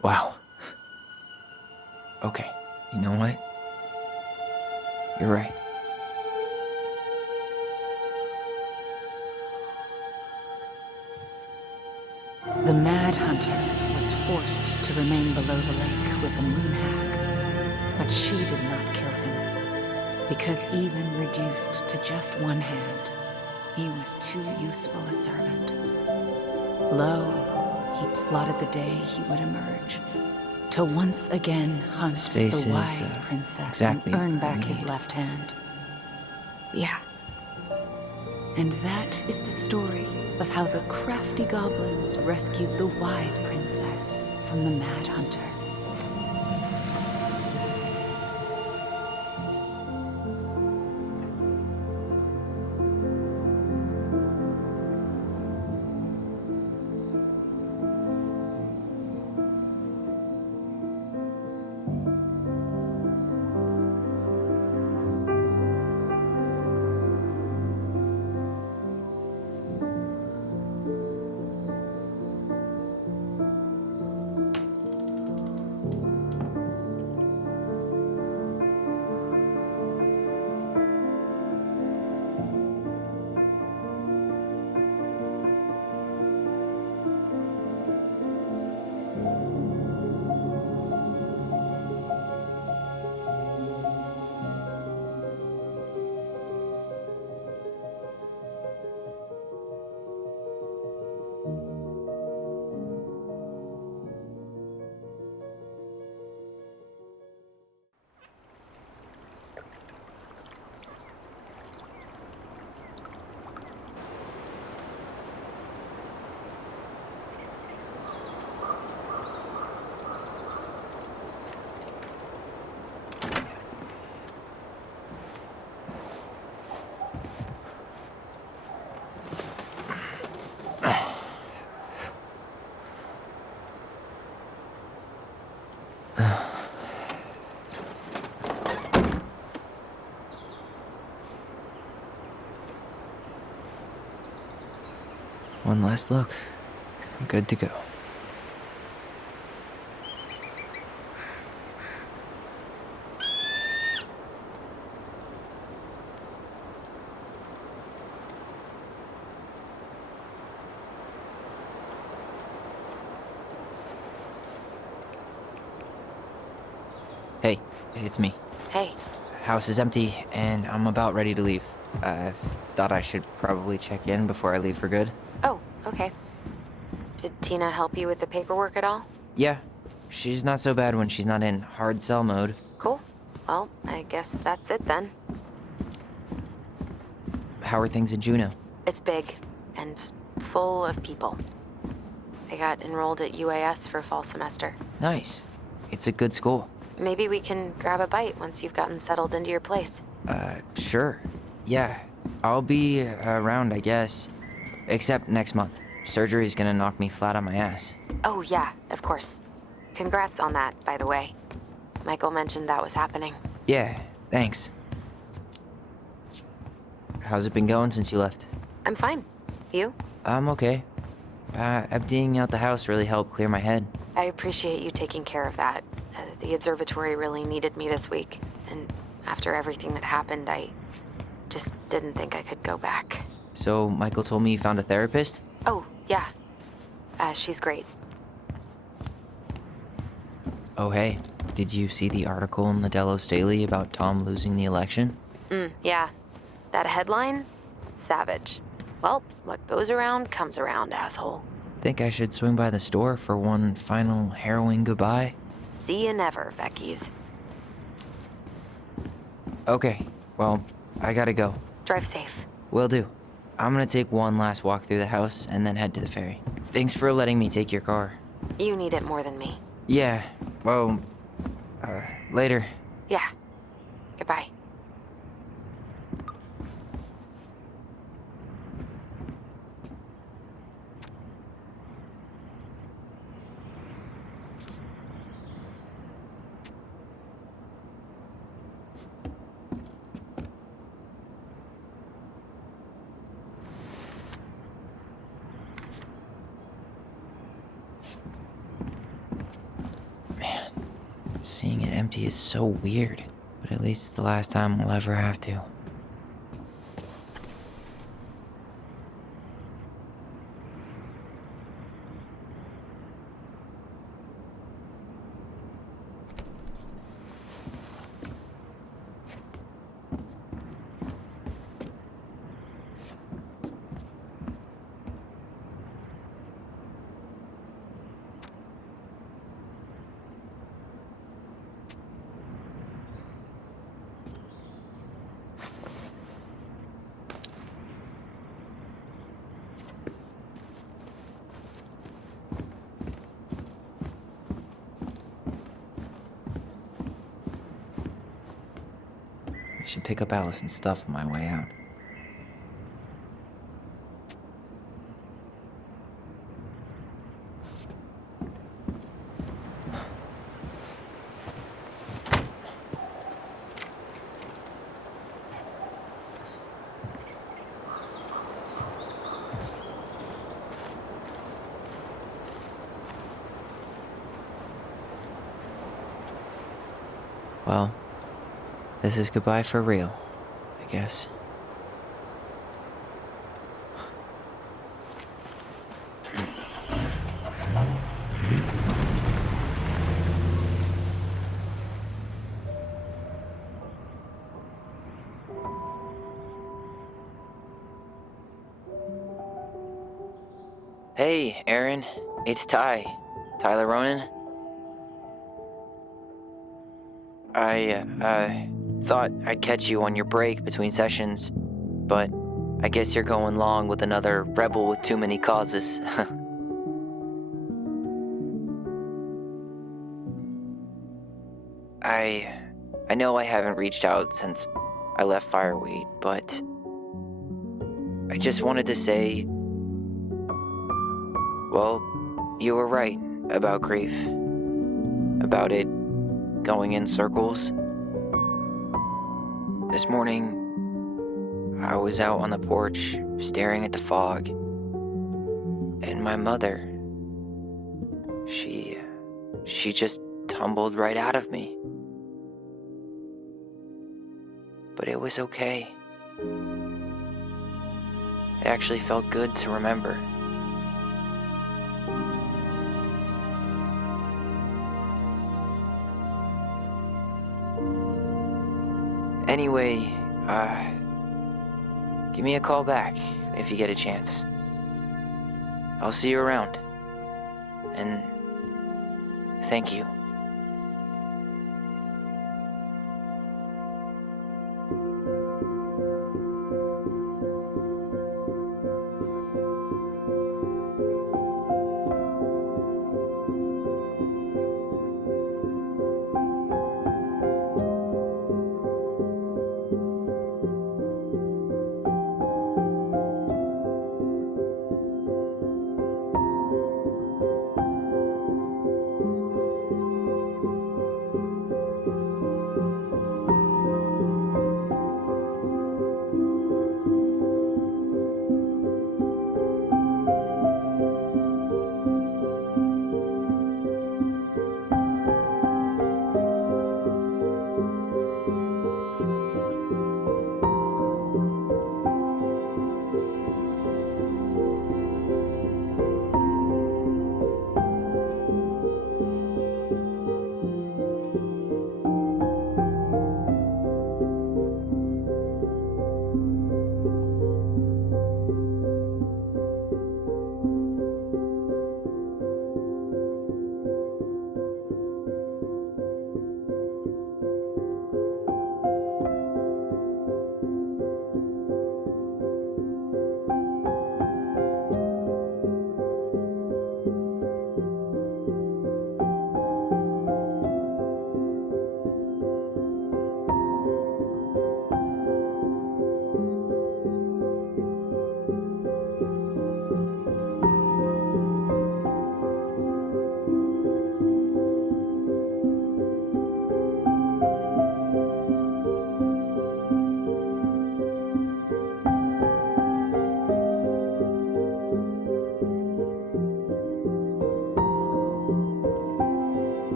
Wow. Okay, you know what? You're right. The Mad Hunter was forced to remain below the lake with the Moon Hag, but she did not kill him, because even reduced to just one hand, he was too useful a servant. Lo, he plotted the day he would emerge, to once again hunt Space the is, wise princess exactly and earn what back we his need. left hand. Yeah. And that is the story of how the crafty goblins rescued the wise princess from the Mad Hunter. One last look. I'm good to go. Hey, it's me. Hey. House is empty, and I'm about ready to leave. Thought I should probably check in before I leave for good. Oh, okay. Did Tina help you with the paperwork at all? Yeah, she's not so bad when she's not in hard sell mode. Cool. Well, I guess that's it then. How are things in Juneau? It's big and full of people. I got enrolled at UAS for fall semester. Nice. It's a good school. Maybe we can grab a bite once you've gotten settled into your place. Sure. Yeah, I'll be around, I guess. Except next month. Surgery's gonna knock me flat on my ass. Oh, yeah, of course. Congrats on that, by the way. Michael mentioned that was happening. Yeah, thanks. How's it been going since you left? I'm fine. You? I'm okay. Emptying out the house really helped clear my head. I appreciate you taking care of that. The observatory really needed me this week, and after everything that happened, I just didn't think I could go back. So, Michael told me you found a therapist? Oh, yeah. She's great. Oh, hey. Did you see the article in the Delos Daily about Tom losing the election? Yeah. That headline? Savage. Well, what goes around comes around, asshole. Think I should swing by the store for one final harrowing goodbye? See you never, Becky's. Okay, well, I gotta go. Drive safe. Will do. I'm gonna take one last walk through the house and then head to the ferry. Thanks for letting me take your car. You need it more than me. Yeah, well, later. Yeah. Goodbye. Seeing it empty is so weird, but at least it's the last time we'll ever have to. should pick up Allison's stuff on my way out. Well, this is goodbye for real, I guess. Hey, Aaron, it's Tyler Ronan. I thought I'd catch you on your break between sessions, but I guess you're going long with another rebel with too many causes. I know I haven't reached out since I left Fireweed, but I just wanted to say, well, you were right about grief, about it going in circles. This morning, I was out on the porch staring at the fog, and my mother, she just tumbled right out of me. But it was okay. It actually felt good to remember. Anyway, give me a call back if you get a chance. I'll see you around. And thank you.